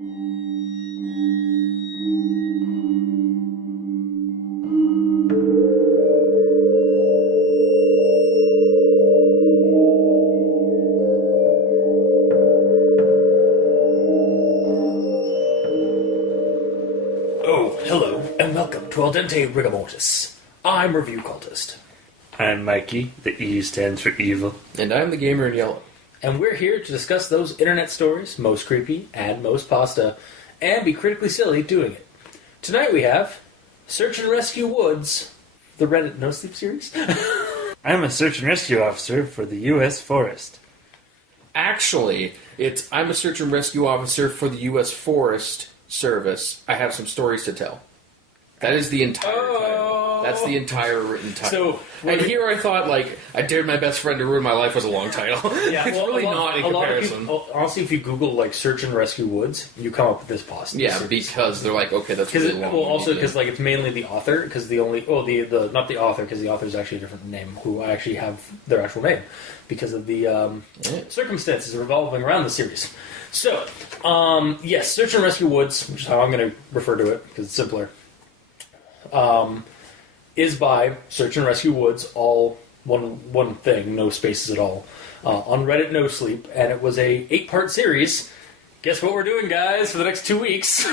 Oh, hello, and welcome to Al Dente Rigor Mortis. I'm Review Cultist. I'm Mikey, the E stands for evil. And I'm the gamer in yellow. And we're here to discuss those internet stories, most creepy and most pasta, and be critically silly doing it. Tonight we have Search and Rescue Woods, the Reddit NoSleep series. I'm a search and rescue officer for the U.S. Forest. Actually, I'm a search and rescue officer for the U.S. Forest Service. I have some stories to tell. That is the entire title. That's the entire written title. And here I thought, I dared my best friend to ruin my life was a long title. Yeah, it's really not in comparison. Honestly, if you Google, Search and Rescue Woods, you come up with this pasta. Yeah, because they're okay, that's really long. Well, also because, it's mainly the author, because not the author, because the author is actually a different name, who I actually have their actual name, because of the circumstances revolving around the series. So, yes, Search and Rescue Woods, which is how I'm going to refer to it, because it's simpler, is by Search and Rescue Woods, all one thing, no spaces at all, on Reddit NoSleep, and it was a 8-part series. Guess what we're doing, guys, for the next 2 weeks?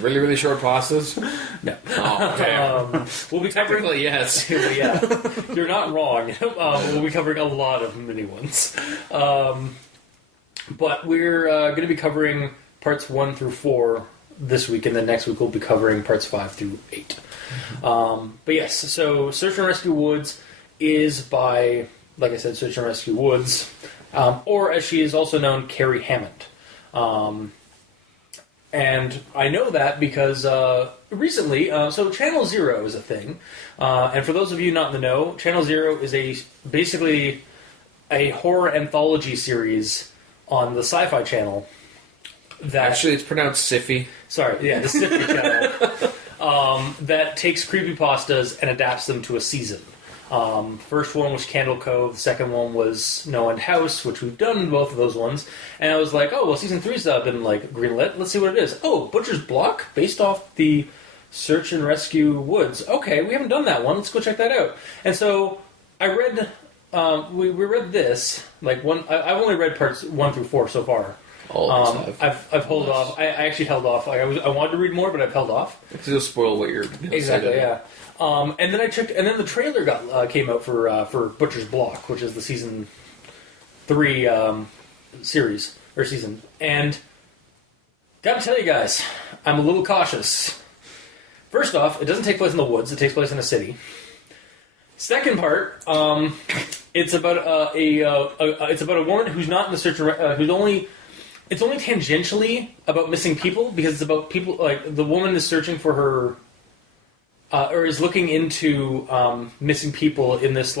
Really, really short pastas? No. Oh, damn. We'll be covering... Technically, yes. Yeah, you're not wrong. We'll be covering a lot of mini ones. But we're going to be covering parts 1 through 4 this week, and then next week we'll be covering parts 5 through 8. But yes, so Search and Rescue Woods is by, like I said, Search and Rescue Woods, or as she is also known, Kerry Hammond. And I know that because recently, so Channel Zero is a thing, and for those of you not in the know, Channel Zero is basically a horror anthology series on the Sci-Fi Channel. Actually, it's pronounced Siffy. Sorry, yeah, the Siffy Channel. That takes creepypastas and adapts them to a season. First one was Candle Cove, the second one was No End House, which we've done both of those ones. And I was like, oh, well, season 3's been, greenlit. Let's see what it is. Oh, Butcher's Block, based off the Search and Rescue Woods. Okay, we haven't done that one. Let's go check that out. And so I read... we read this, I've only read parts 1 through 4 so far. I've held off. I actually held off. I wanted to read more, but I've held off. Because it'll spoil what you're exactly. Yeah. And then I checked, and then the trailer came out for Butcher's Block, which is the season 3 series or season. And gotta tell you guys, I'm a little cautious. First off, it doesn't take place in the woods; it takes place in a city. Second part, it's about it's about a woman who's not in the search, It's only tangentially about missing people, because it's about people, the woman is searching for her, or is looking into missing people in this,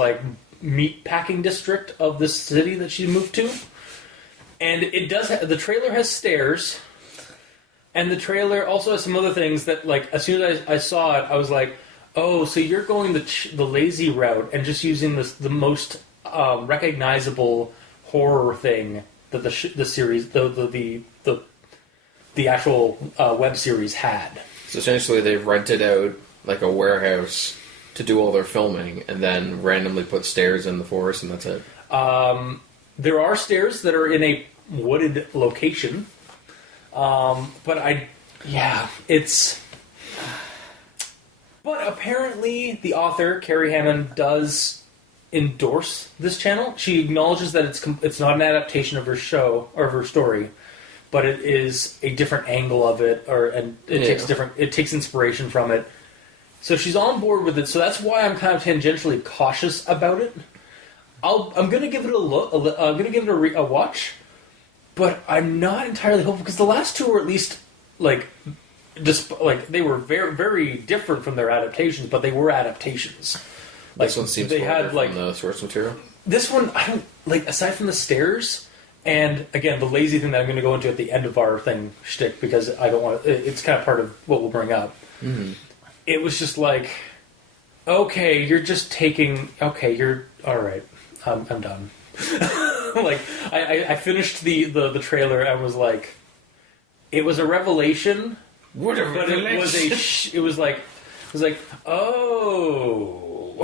meat packing district of this city that she moved to. And it does, the trailer has stairs, and the trailer also has some other things that, as soon as I saw it, I was like, oh, so you're going the lazy route and just using the most recognizable horror thing that the series, the actual web series had. So essentially, they rented out a warehouse to do all their filming, and then randomly put stairs in the forest, and that's it. There are stairs that are in a wooded location, but it's. But apparently, the author Kerry Hammond does endorse this channel. She acknowledges that it's not an adaptation of her show or of her story, but it is a different angle of it, it takes inspiration from it. So she's on board with it. So that's why I'm kind of tangentially cautious about it. I'm going to give it a look. I'm going to give it a watch, but I'm not entirely hopeful, because the last two were at least they were very, very different from their adaptations, but they were adaptations. This one seems they had from the source material. This one, I don't aside from the stairs, and again the lazy thing that I'm going to go into at the end of our thing shtick, because I don't want it's kind of part of what we'll bring up. Mm-hmm. It was just okay, you're just taking. Okay, you're all right. I'm done. I finished the trailer and was like, it was a revelation. What a But it was it was like oh,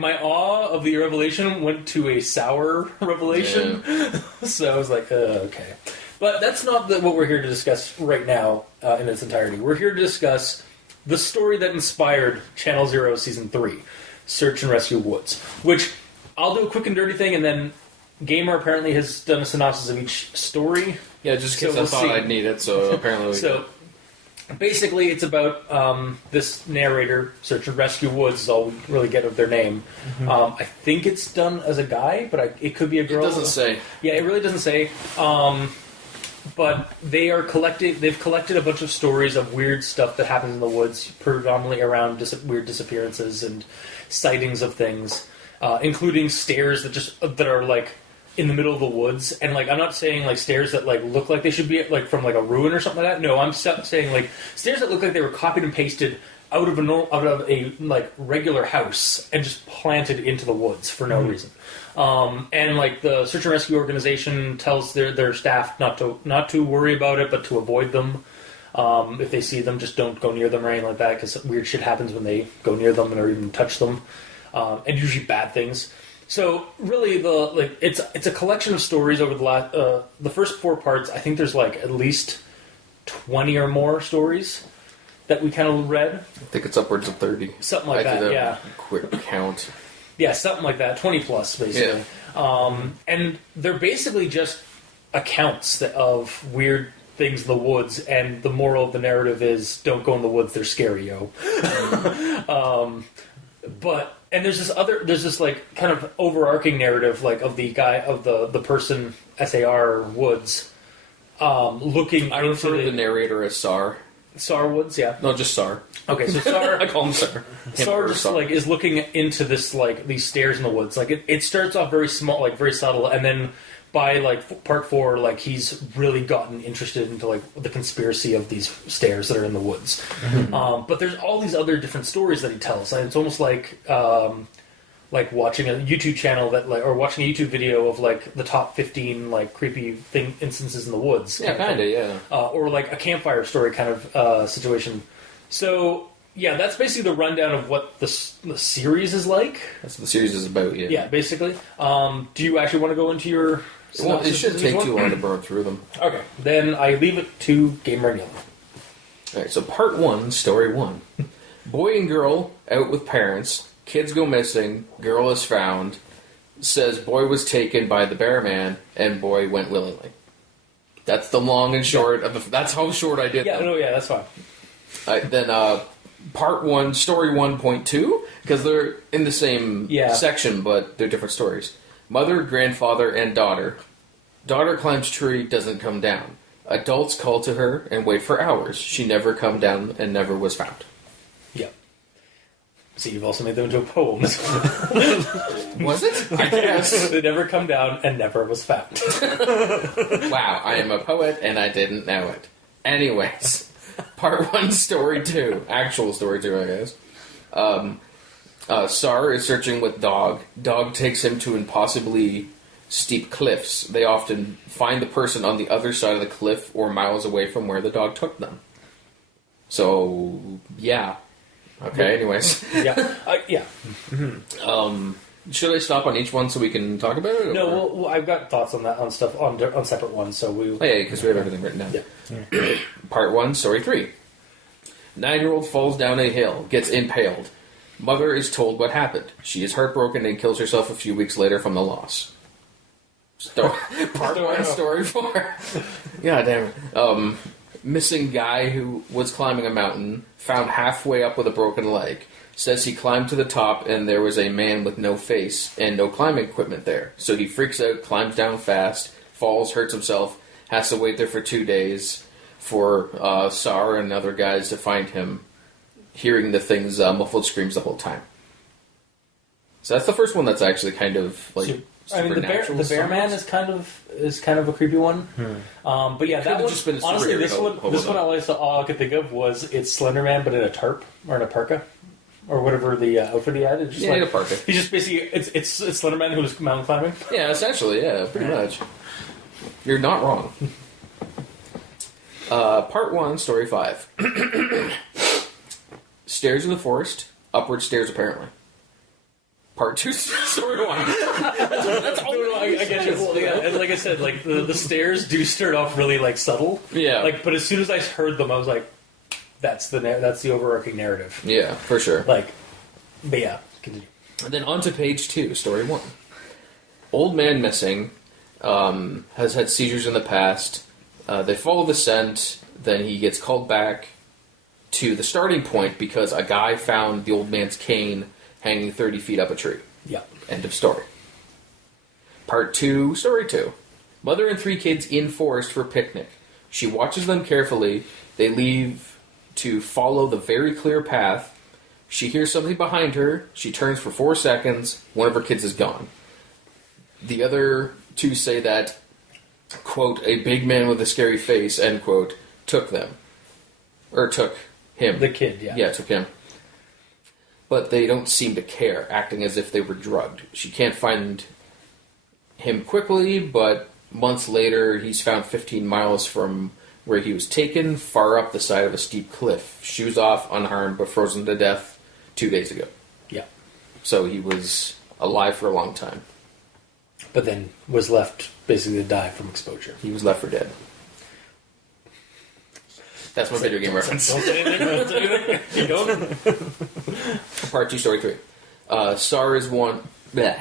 my awe of the revelation went to a sour revelation. Yeah. So I was like, okay. But that's not what we're here to discuss right now in its entirety. We're here to discuss the story that inspired Channel Zero Season 3, Search and Rescue Woods, which I'll do a quick and dirty thing, and then Gamer apparently has done a synopsis of each story. Yeah, just because I thought I'd need it, so apparently we did. Basically, it's about this narrator, Search and Rescue Woods is all we really get of their name. Mm-hmm. I think it's done as a guy, but it could be a girl. It doesn't say. Yeah, it really doesn't say. But they've collected a bunch of stories of weird stuff that happens in the woods, predominantly around weird disappearances and sightings of things, including stairs that are like in the middle of the woods. And like, I'm not saying like stairs that like look like they should be like from like a ruin or something like that. No, I'm saying like stairs that look like they were copied and pasted out of a like regular house and just planted into the woods for no reason. And like the search and rescue organization tells their staff not to worry about it, but to avoid them. If they see them, just don't go near them or anything like that, because weird shit happens when they go near them or even touch them, and usually bad things. So really, it's a collection of stories over the first 4 parts. I think there's like at least 20 or more stories that we kind of read. I think it's upwards of 30. Something like that, yeah. Quick count. Yeah, something like that. 20 plus, basically. Yeah. And they're basically just accounts of weird things in the woods, and the moral of the narrative is don't go in the woods, they're scary, yo. And there's this like kind of overarching narrative like of the guy, of the person, SAR Woods, looking I refer to the narrator as SAR. SAR Woods, yeah. No, just SAR. Okay, so SAR... I call him SAR. SAR just like is looking into this like these stairs in the woods. Like it starts off very small, like very subtle, and then by like part 4, like he's really gotten interested into like the conspiracy of these stairs that are in the woods. Mm-hmm. But there's all these other different stories that he tells, and it's almost like watching a YouTube channel or watching a YouTube video of like the top 15 like creepy instances in the woods. Yeah, kind of, yeah. Or like a campfire story kind of situation. So yeah, that's basically the rundown of what the series is like. That's what the series is about, yeah. Yeah, basically. Do you actually want to go into your... Well, it shouldn't take too long to burn through them. Okay, then I leave it to Gamer and Yellow. Alright, so part 1, story 1. Boy and girl out with parents. Kids go missing. Girl is found. Says boy was taken by the bear man, and boy went willingly. That's the long and short of the... That's how short I did Yeah, them. no, yeah, that's fine. Then part 1, story 1.2, because they're in the same section, but they're different stories. Mother, grandfather, and daughter. Daughter climbs tree, doesn't come down. Adults call to her and wait for hours. She never come down and never was found. Yeah. See, you've also made them into a poem. Was it? I guess. They never come down and never was found. Wow, I am a poet and I didn't know it. Anyways, part 1, story 2. Actual story 2, I guess. Sar is searching with Dog. Dog takes him to impossibly steep cliffs. They often find the person on the other side of the cliff or miles away from where the dog took them. So, yeah. Okay, anyways. Yeah. Yeah. Should I stop on each one so we can talk about it? No, well, I've got thoughts on that, on stuff, on separate ones, so we... Oh, yeah, because we have everything written down. Yeah. Part 1, story 3. 9-year-old falls down a hill, gets impaled. Mother is told what happened. She is heartbroken and kills herself a few weeks later from the loss. Part 1, story 4. Yeah, damn it. Missing guy who was climbing a mountain, found halfway up with a broken leg. Says he climbed to the top and there was a man with no face and no climbing equipment there. So he freaks out, climbs down fast, falls, hurts himself, has to wait there for 2 days for Sar and other guys to find him, hearing the thing's muffled screams the whole time. So that's the first one that's actually kind of like... I mean, the bear man is kind of a creepy one. But yeah, that one, just been honestly, this one all I could think of was it's Slender Man, but in a tarp or in a parka or whatever the outfit he had. It's just in a parka. He's just basically it's Slender Man who was mountain climbing. Yeah, essentially, yeah, pretty much. You're not wrong. Part 1, Story 5. Stairs in the forest, upward stairs apparently. Part 2, Story 1. That's all I get you. Well, yeah, and like I said, like the stairs do start off really like subtle. Yeah. Like, but as soon as I heard them, I was like, that's the overarching narrative. Yeah, for sure. Like, but yeah, continue. And then on to page 2, Story 1. Old man missing, has had seizures in the past. They follow the scent, then he gets called back to the starting point because a guy found the old man's cane hanging 30 feet up a tree. Yeah. End of story. Part 2, Story 2. Mother and 3 kids in forest for picnic. She watches them carefully. They leave to follow the very clear path. She hears something behind her. She turns for 4 seconds. One of her kids is gone. The other 2 say that, quote, a big man with a scary face, end quote, took them. Or took him. The kid, yeah. Yeah, took him. But they don't seem to care, acting as if they were drugged. She can't find him quickly, but months later, he's found 15 miles from where he was taken, far up the side of a steep cliff. Shoes off, unharmed, but frozen to death 2 days ago. Yeah. So he was alive for a long time. But then was left basically to die from exposure. He was left for dead. That's my video game reference. Don't say anything. Don't say anything. You don't? Part 2, Story 3. Sar is one... Bleh.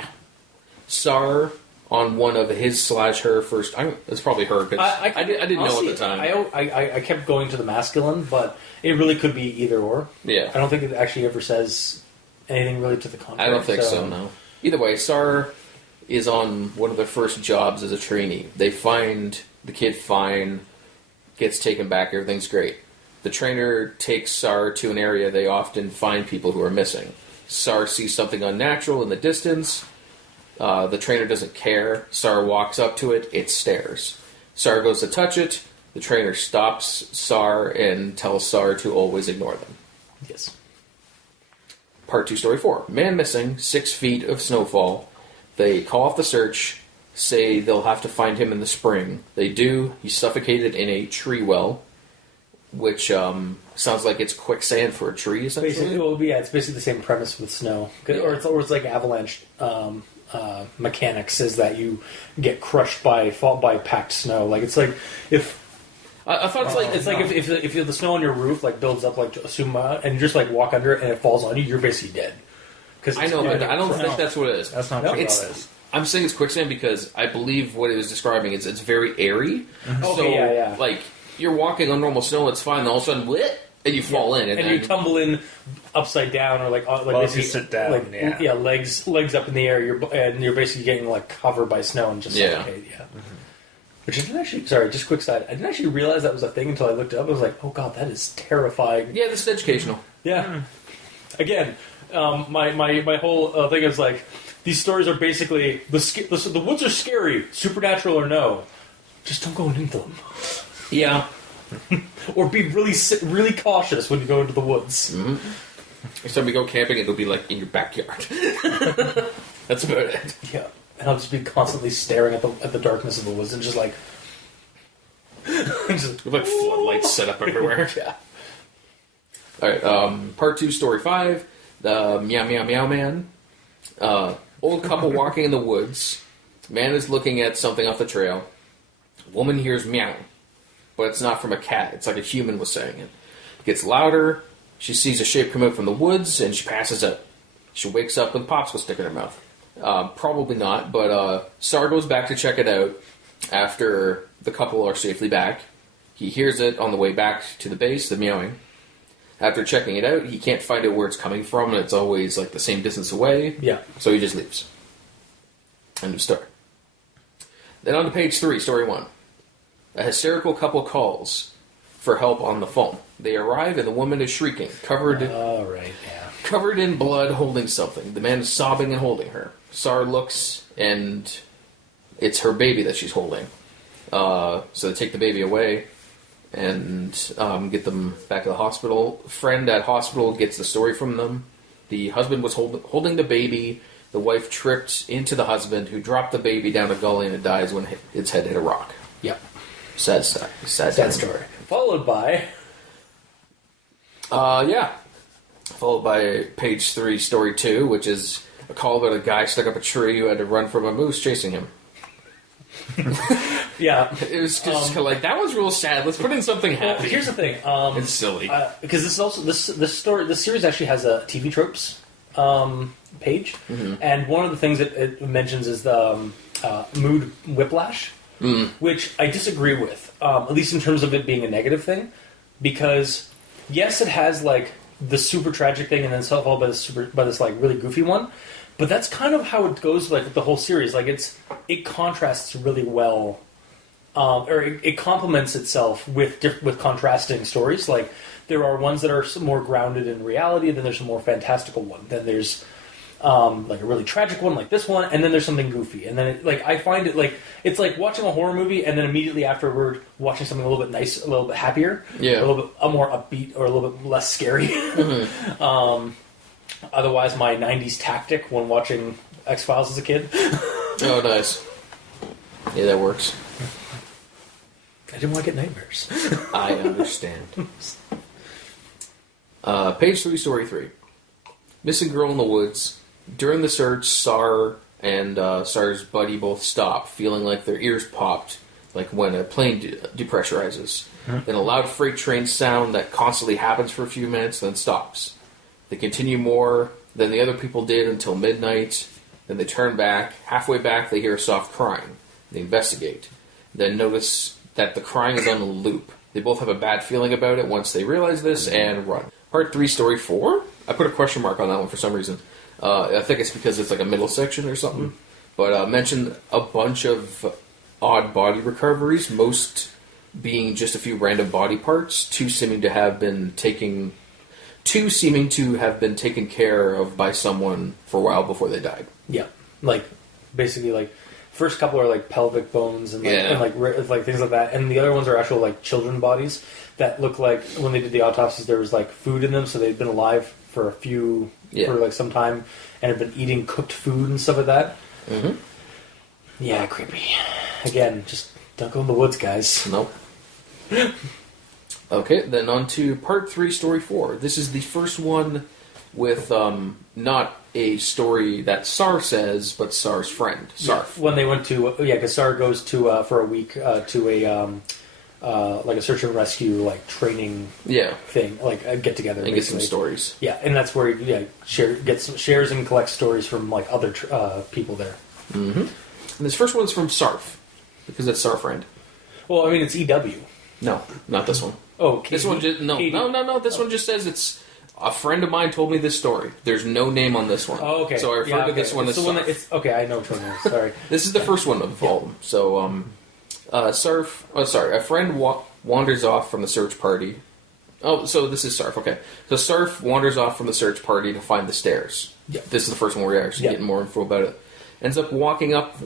Sar on one of his/her first... It's probably her, because I didn't know at the time. I kept going to the masculine, but it really could be either or. Yeah. I don't think it actually ever says anything really to the contrary. I don't think so, no. Either way, Sar is on one of their first jobs as a trainee. They find the kid fine, gets taken back, everything's great. The trainer takes Sar to an area they often find people who are missing. Sar sees something unnatural in the distance. The trainer doesn't care. Sar walks up to it. It stares. Sar goes to touch it. The trainer stops Sar and tells Sar to always ignore them. Yes. Part 2, Story 4. Man missing, 6 feet of snowfall. They call off the search, say they'll have to find him in the spring. They do. He's suffocated in a tree well, which sounds like it's quicksand for a tree, essentially. Basically, well, yeah, it's basically the same premise with snow. Yeah. Or it's like avalanche mechanics, is that you get crushed by packed snow. Like, it's like if... I thought it's like if the snow on your roof like builds up like and you just like walk under it and it falls on you, you're basically dead. I know, but I don't think that's what it is. That's not No, true. It's, I'm saying it's quicksand because I believe what it was describing is it's very airy. Okay, So, yeah. like, you're walking on normal snow, it's fine, and all of a sudden, bleh, and you fall in. And then, you tumble in upside down or like Well, if basically, you sit down, like, yeah. legs up in the air. You're basically getting like covered by snow and just suffocate. Yeah. Which I didn't actually. Sorry, just quick side. I didn't actually realize that was a thing until I looked it up. I was like, oh god, that is terrifying. yeah, this is educational. Yeah. Again, my whole thing is like, these stories are basically the woods are scary, supernatural or no. Just don't go into them, Yeah. or be really cautious when you go into the woods. Next time we go camping, it'll be like in your backyard. That's about it. Yeah, and I'll just be constantly staring at the darkness of the woods and just like, With like floodlights set up everywhere. Yeah. Alright, part 2, Story 5. The Meow Meow Meow Man. Old couple walking in the woods. Man is looking at something off the trail. Woman hears meowing. But it's not from a cat. It's like a human was saying it. It gets louder. She sees a shape come out from the woods, and she passes out. She wakes up with a popsicle stick in her mouth. Probably not, but Sar goes back to check it out after the couple are safely back. He hears it on the way back to the base, the meowing. After checking it out, he can't find out where it's coming from, and it's always like the same distance away. Yeah. So he just leaves. End of story. Then on to page 3, Story 1. A hysterical couple calls for help on the phone. They arrive, and the woman is shrieking, covered in blood, holding something. The man is sobbing and holding her. Sar looks, and it's her baby that she's holding. So they take the baby away and get them back to the hospital. Friend at hospital gets the story from them. The husband was holding the baby. The wife tripped into the husband, who dropped the baby down a gully, and it dies when its head hit a rock. Yep. Sad story. Sad story. Followed by... Followed by page 3, story 2, which is a call about a guy stuck up a tree who had to run from a moose chasing him. Yeah. It was just kind of like, that was real sad. Let's put in something happy. Here's the thing. It's silly. Because this series actually has a TV tropes page, and one of the things that it mentions is the mood whiplash, which I disagree with, at least in terms of it being a negative thing, because yes, it has like the super tragic thing, and then followed by this like really goofy one, but that's kind of how it goes like the whole series. Like it contrasts really well. Or it complements itself with contrasting stories. Like there are ones that are more grounded in reality, then there's a more fantastical one. Then there's like a really tragic one, like this one, and then there's something goofy. And then I find it like it's like watching a horror movie, and then immediately afterward watching something a little bit nice, a little bit happier, a little bit more upbeat, or a little bit less scary. Otherwise, my '90s tactic when watching X-Files as a kid. Oh, nice. Yeah, that works. I didn't want to get nightmares. I understand. Page 3, story 3. Missing girl in the woods. During the search, Sar and Sar's buddy both stop, feeling like their ears popped, like when a plane depressurizes. Then a loud freight train sound that constantly happens for a few minutes, then stops. They continue more than the other people did until midnight. Then they turn back. Halfway back, they hear a soft crying. They investigate. Then notice that the crying is on a loop. They both have a bad feeling about it once they realize this and run. Part 3, story 4? I put a question mark on that one for some reason. I think it's because it's like a middle section or something. But mentioned a bunch of odd body recoveries, most being just a few random body parts, two seeming to have been taken care of by someone for a while before they died. Yeah, like basically like first couple are like pelvic bones and like things like that, and the other ones are actual like children bodies that look like when they did the autopsies there was like food in them, so they'd been alive for for like some time and had been eating cooked food and stuff like that. Yeah, creepy. Again, just don't go in the woods, guys. Nope. Okay, then on to part 3, story 4. This is the first one with not a story that Sar says, but Sar's friend, Sarf. Yeah, when they went to because Sar goes to for a week to a like a search and rescue like training thing, like a get together and get some stories. Yeah, and that's where he shares and collects stories from like other people there. And this first one's from Sarf because it's Sarf friend. Well, I mean it's EW. No, not this one. Oh, this one just no. This one just says it's. A friend of mine told me this story. There's no name on this one. Oh, okay. So I refer to this one as Sarf. Okay, I know which one it is. Sorry. This is the first one of all of them. So, Sarf... Oh, sorry. A friend wanders off from the search party. Oh, so this is Sarf. Okay. So Sarf wanders off from the search party to find the stairs. Yeah. This is the first one where we're actually getting more info about it. Ends up walking up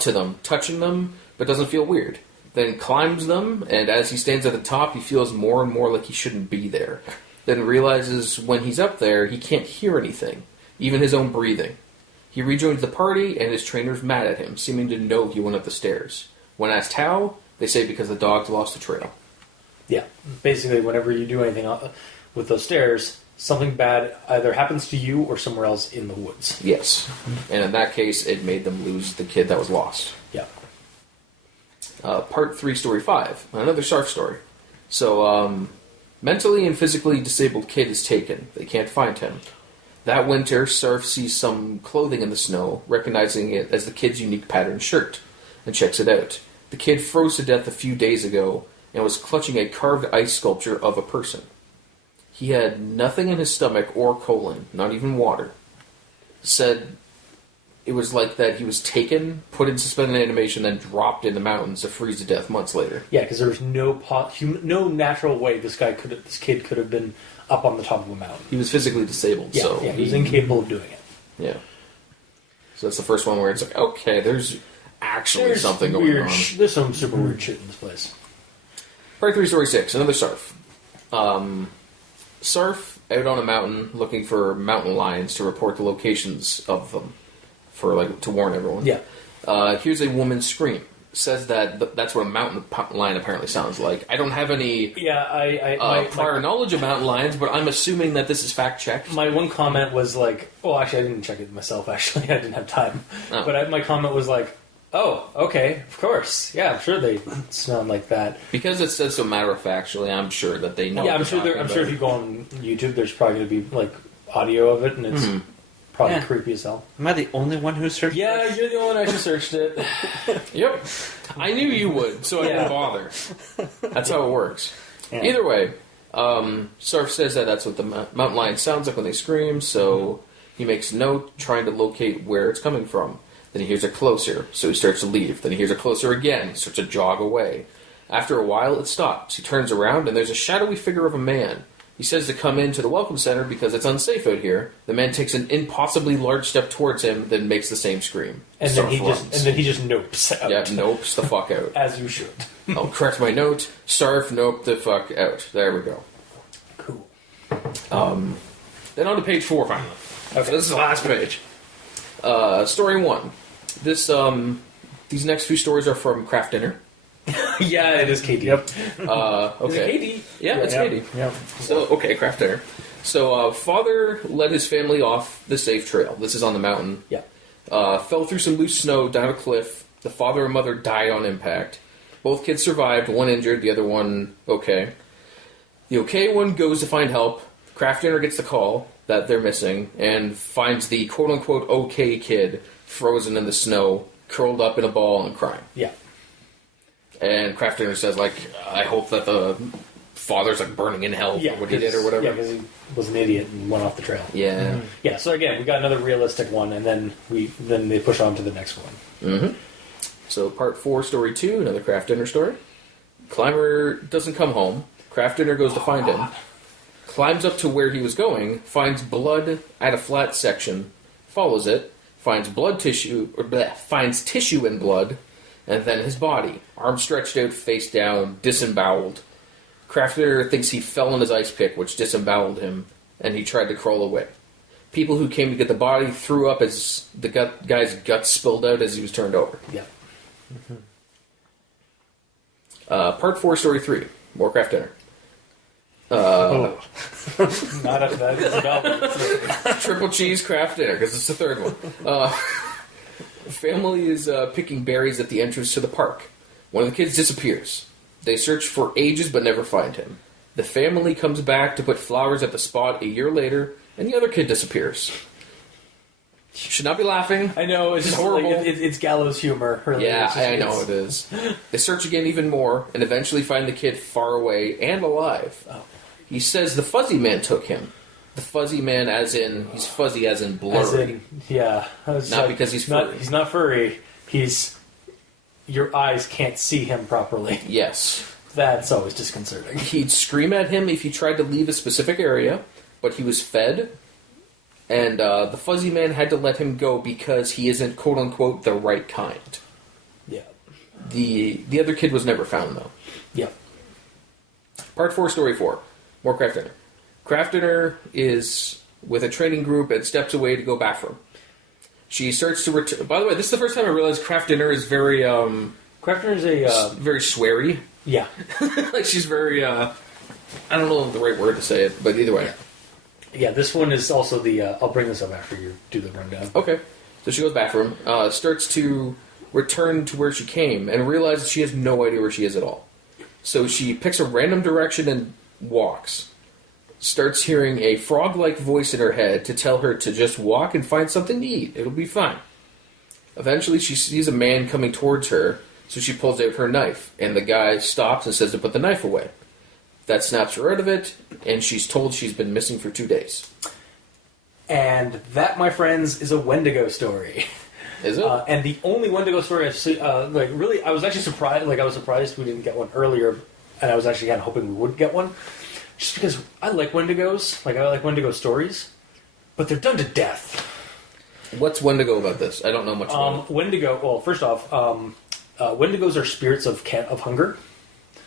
to them, touching them, but doesn't feel weird. Then climbs them, and as he stands at the top, he feels more and more like he shouldn't be there. Then realizes when he's up there, he can't hear anything, even his own breathing. He rejoins the party, and his trainer's mad at him, seeming to know he went up the stairs. When asked how, they say because the dogs lost the trail. Yeah, basically, whenever you do anything with those stairs, something bad either happens to you or somewhere else in the woods. Yes, and in that case, it made them lose the kid that was lost. Yeah. Part 3, story 5, another Sarf story. So, mentally and physically disabled kid is taken. They can't find him. That winter, Sarf sees some clothing in the snow, recognizing it as the kid's unique patterned shirt, and checks it out. The kid froze to death a few days ago and was clutching a carved ice sculpture of a person. He had nothing in his stomach or colon, not even water. Said it was like that he was taken, put in suspended animation, then dropped in the mountains to freeze to death months later. Yeah, because there was no natural way this kid could have been up on the top of a mountain. He was physically disabled, so he was incapable of doing it. Yeah. So that's the first one where it's like, okay, there's actually something going on. There's some super weird shit in this place. Part 3, story 6, another Sarf. Sarf out on a mountain looking for mountain lions to report the locations of them. To warn everyone. Yeah. Here's a woman scream. says that that's what a mountain lion apparently sounds like. I don't have any prior knowledge of mountain lions, but I'm assuming that this is fact checked. My one comment was like, well, actually, I didn't check it myself. Actually, I didn't have time. Oh. But my comment was like, oh, okay, of course, yeah, I'm sure they sound like that because it says so matter of factually. I'm sure that they know. Yeah, I'm sure if you go on YouTube, there's probably going to be like audio of it, and it's probably creepy as hell. Am I the only one who searched it? Yeah, you're the only one who actually searched it. Yep. I knew you would, so I didn't bother. That's how it works. Yeah. Either way, Surf says that that's what the mountain lion sounds like when they scream, so he makes a note trying to locate where it's coming from. Then he hears it closer, so he starts to leave. Then he hears it closer again, starts to jog away. After a while, it stops. He turns around, and there's a shadowy figure of a man. He says to come into the welcome center because it's unsafe out here. The man takes an impossibly large step towards him, then makes the same scream. And then he just nopes out. Yeah, nopes the fuck out. As you should. I'll correct my note. Sarf nope the fuck out. There we go. Cool. Then on to page 4 finally. Okay, this is the last page. Story 1. These next few stories are from Craft Dinner. Yeah, it is KD. Yep. Okay. Is it KD? Yeah, it's KD. Yep. So, okay, Craft Dinner. So, father led his family off the safe trail. This is on the mountain. Yeah. Fell through some loose snow down a cliff. The father and mother died on impact. Both kids survived. One injured, the other one okay. The okay one goes to find help. Craft Dinner gets the call that they're missing and finds the quote-unquote okay kid frozen in the snow, curled up in a ball and crying. Yeah. And Craft Dinner says, like, I hope that the father's, like, burning in hell for what he did or whatever. Yeah, because he was an idiot and went off the trail. Yeah. Mm-hmm. Yeah, so again, we got another realistic one, and then they push on to the next one. Mm-hmm. So part 4, story 2, another Craft Dinner story. Climber doesn't come home. Craft Dinner goes to find him. Climbs up to where he was going, finds blood at a flat section, follows it, finds finds tissue and blood, and then his body, arms stretched out, face down, disemboweled. Crafter thinks he fell on his ice pick, which disemboweled him, and he tried to crawl away. People who came to get the body threw up as the guy's guts spilled out as he was turned over. Yeah. Part 4, story 3, more Craft Dinner. Not after that. It's a goblin. Triple cheese Craft Dinner, because it's the third one. Family is picking berries at the entrance to the park. One of the kids disappears. They search for ages but never find him. The family comes back to put flowers at the spot a year later, and the other kid disappears. Should not be laughing. I know, it's just horrible. Like, it's gallows humor. Really. Yeah, I know it is. They search again even more, and eventually find the kid far away and alive. Oh. He says the fuzzy man took him. The fuzzy man as in, he's fuzzy as in blurry. As in, yeah. Not because he's furry. He's not furry. Your eyes can't see him properly. Yes. That's always disconcerting. He'd scream at him if he tried to leave a specific area, but he was fed, and the fuzzy man had to let him go because he isn't, quote-unquote, the right kind. Yeah. The other kid was never found, though. Yeah. Part 4, story 4. More Craft Dinner. Craft Dinner is with a training group and steps away to go bathroom. She starts to return. By the way, this is the first time I realized Craft Dinner is very, Craft Dinner is a... very sweary. Yeah. Like, she's very, I don't know the right word to say it, but either way. Yeah, this one is also the... I'll bring this up after you do the rundown. Okay. So she goes bathroom, starts to return to where she came, and realizes she has no idea where she is at all. So she picks a random direction and walks. Starts hearing a frog-like voice in her head to tell her to just walk and find something to eat. It'll be fine. Eventually, she sees a man coming towards her, so she pulls out her knife, and the guy stops and says to put the knife away. That snaps her out of it, and she's told she's been missing for 2 days. And that, my friends, is a Wendigo story. Is it? And the only Wendigo story I've seen, really, I was actually surprised. Like, I was surprised we didn't get one earlier, and I was actually kind of hoping we would get one, just because I like Wendigos. Like, I like Wendigo stories, but they're done to death. What's Wendigo about this? I don't know much about it. Wendigo. Well, first off, Wendigos are spirits of hunger.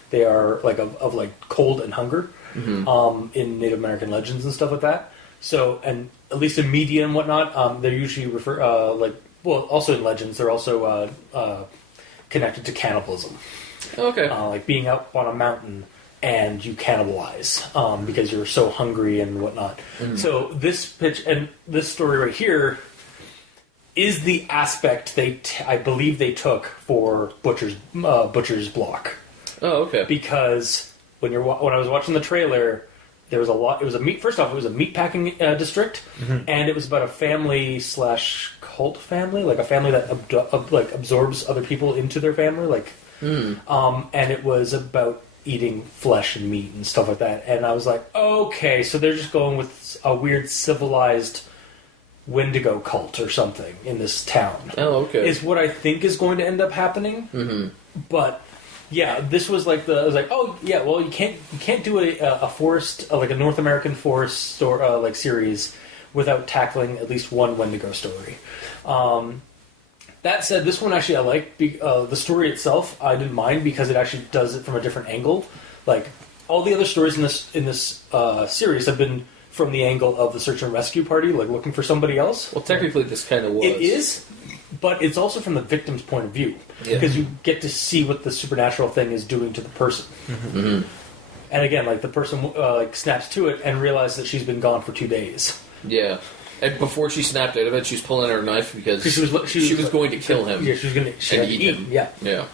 They are like of like cold and hunger in Native American legends and stuff like that. So, and at least in media and whatnot, they're usually also in legends. They're also connected to cannibalism. Okay. Like being up on a mountain and you cannibalize because you're so hungry and whatnot. So this pitch and this story right here is the aspect I believe they took for Butcher's Block. Oh, okay. Because when I was watching the trailer, there was a lot. It was a meat. First off, it was a meatpacking district, and it was about a family / cult family, like a family that absorbs other people into their family, and it was about eating flesh and meat and stuff like that. And I was like, okay, so they're just going with a weird civilized Wendigo cult or something in this town. Oh, okay. Is what I think is going to end up happening. But yeah, this was like I was like, oh yeah, well you can't do a forest like a North American forest series without tackling at least one Wendigo story. That said, this one actually I like. The story itself I didn't mind because it actually does it from a different angle. Like all the other stories in this series have been from the angle of the search and rescue party, like looking for somebody else. Well, technically, this kind of was. It is, but it's also from the victim's point of view because you get to see what the supernatural thing is doing to the person. And again, like the person snaps to it and realizes that she's been gone for 2 days. Yeah. And before she snapped out of it, she was pulling out her knife because she was going to kill him. Yeah, she was going to eat him. Yeah, yeah.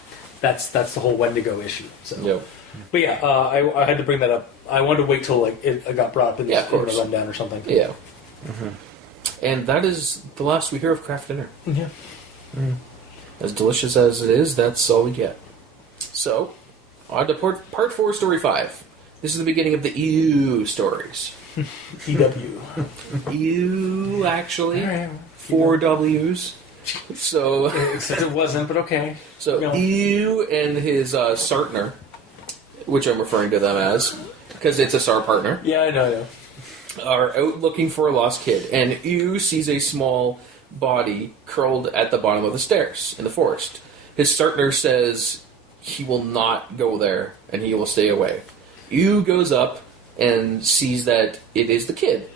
That's the whole Wendigo issue. So. Yep. But yeah, I had to bring that up. I wanted to wait till it got brought up in the rundown or something. Yeah. And that is the last we hear of Kraft Dinner. Yeah. As delicious as it is, that's all we get. So, on to part 4, story 5. This is the beginning of the EW stories. EW. EW, actually. 4 W's. So, except it wasn't, but okay. So, EW and his Sartner, which I'm referring to them as, because it's a SAR partner. Yeah, I know. Are out looking for a lost kid, and Ew sees a small body curled at the bottom of the stairs in the forest. His Sartner says he will not go there, and he will stay away. Ew goes up and sees that it is the kid.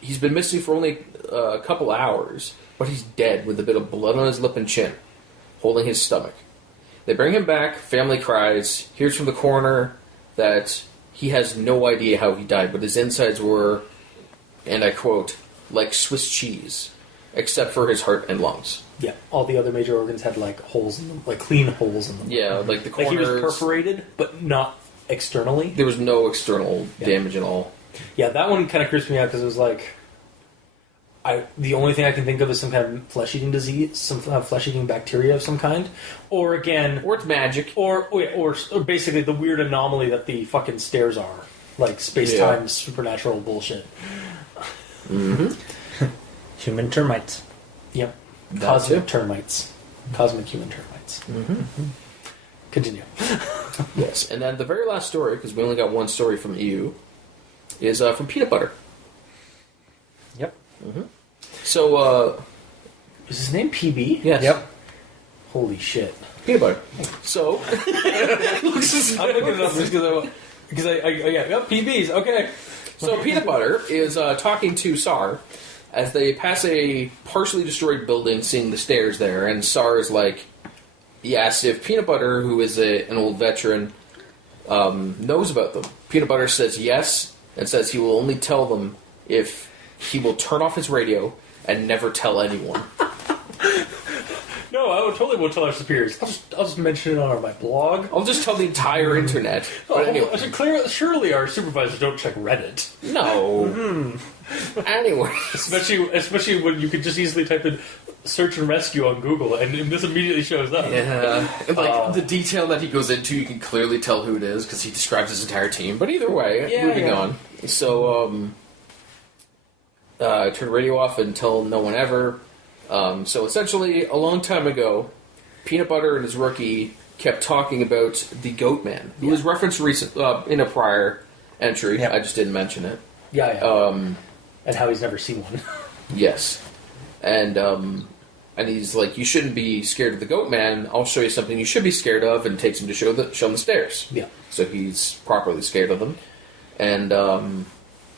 He's been missing for only a couple hours, but he's dead with a bit of blood on his lip and chin, holding his stomach. They bring him back, family cries, hears from the coroner that he has no idea how he died, but his insides were, and I quote, like Swiss cheese, except for his heart and lungs. Yeah, all the other major organs had like holes in them, like clean holes in them. Yeah, like the corners. Like he was perforated, but not externally. There was no external damage at all. Yeah, that one kind of creeps me out because it was like, the only thing I can think of is some kind of flesh-eating disease, some flesh-eating bacteria of some kind, or again, or it's magic, or basically the weird anomaly that the fucking stairs are, like space-time supernatural bullshit. Human termites. Yep. That Cosmic too. termites. Cosmic human termites. Continue. Yes, and then the very last story, because we only got one story from EU, is from Peanut Butter. Yep. So, is his name PB? yes. Yep. Holy shit. Peanut Butter. So, I'm looking it up just because PBs, okay. So Peanut Butter is talking to Sar as they pass a partially destroyed building, seeing the stairs there, and Sar is like, yes, if Peanut Butter, who is an old veteran, knows about them. Peanut Butter says yes, and says he will only tell them if he will turn off his radio and never tell anyone. No, I totally won't tell our superiors. I'll just mention it on my blog. I'll just tell the entire internet. But anyway. Surely our supervisors don't check Reddit. No. Anyway. Especially when you could just easily type in search and rescue on Google, and this immediately shows up. Yeah. Like, the detail that he goes into, you can clearly tell who it is, because he describes his entire team. But either way, moving on. So, I turn the radio off and tell no one ever. So essentially, a long time ago, Peanut Butter and his rookie kept talking about the Goat Man, who was referenced in a prior entry. Yep. I just didn't mention it. Yeah. And how he's never seen one. Yes. And he's like, you shouldn't be scared of the Goat Man. I'll show you something you should be scared of, and takes him to show him the stairs. Yeah. So he's properly scared of them. And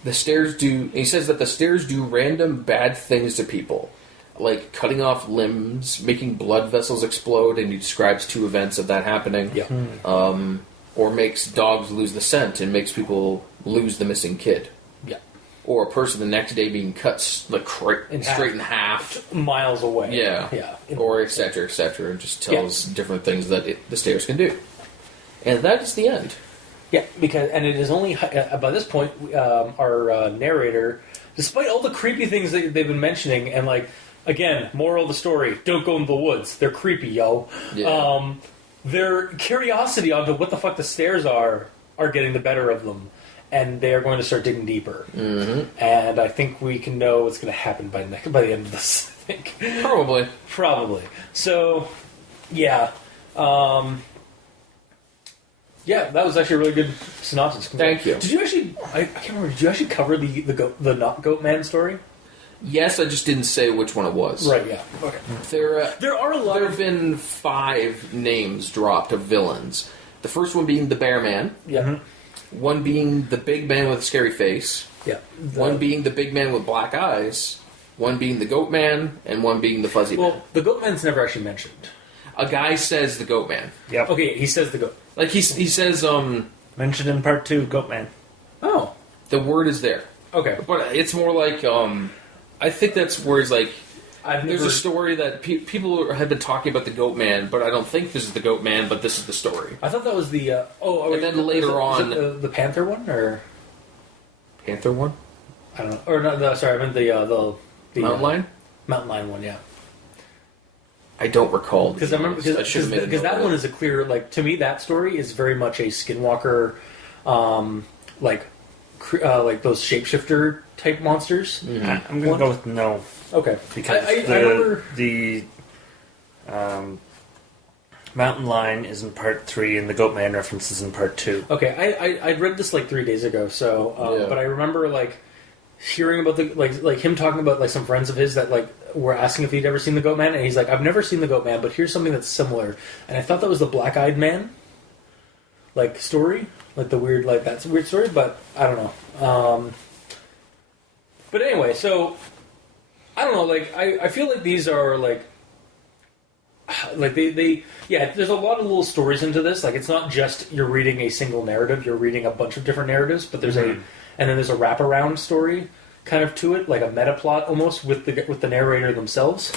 the stairs do... He says that the stairs do random bad things to people. like cutting off limbs, making blood vessels explode, and he describes 2 events of that happening. Yeah. Or makes dogs lose the scent and makes people lose the missing kid. Yeah. Or a person the next day being cut like straight in half. Miles away. Yeah. Yeah. Or et cetera, and just tells different things that the stairs can do. And that is the end. Yeah, and it is only by this point our narrator, despite all the creepy things that they've been mentioning, and like again, moral of the story: don't go in the woods. They're creepy, yo. Yeah. Their curiosity onto what the fuck the stairs are getting the better of them, and they are going to start digging deeper. Mm-hmm. And I think we can know what's going to happen by the end of this. I think probably. So, yeah. Yeah, that was actually a really good synopsis. Thank you. Did you actually? I can't remember. Did you actually cover the not goat man story? Yes, I just didn't say which one it was. Right. Yeah. Okay. There are a lot. There have been 5 names dropped of villains. The first one being the Bear Man. Yeah. Mm-hmm. One being the Big Man with a scary face. Yeah. One being the Big Man with black eyes. One being the Goat Man, and one being the Fuzzy Man. Well, the goat man's never actually mentioned. A guy says the Goat Man. Yep. Okay, he says the goat. Like he says, Mentioned in part 2, Goatman. Oh. the word is there. Okay. But it's more like, I think that's where it's like, There's there's a story that people have been talking about the Goat Man, but I don't think this is the Goat Man, but this is the story. I thought that was the. And then later on, the Panther one, or Panther one, I don't know, or not. Sorry, I meant the Mountain Lion. Mountain Lion one, yeah. I don't recall Because I remember because that one is a clear, like, to me that story is very much a Skinwalker, like those shapeshifter type monsters. Mm-hmm. I'm gonna go with no. Okay, Because I remember the Mountain Lion is in part 3 and the Goatman reference is in part 2. Okay, I read this like 3 days ago, so Yeah. but I remember like hearing about the like him talking about like some friends of his that like were asking if he'd ever seen the Goatman, and he's like, I've never seen the Goatman, but here's something that's similar, and I thought that was the Black-Eyed Man like story, like the weird, like that's a weird story, but I don't know. But anyway, so I don't know, like I feel like these are like they yeah, there's a lot of little stories into this. Like, it's not just you're reading a single narrative, you're reading a bunch of different narratives, but there's and then there's a wraparound story kind of to it, like a meta plot almost with the narrator themselves.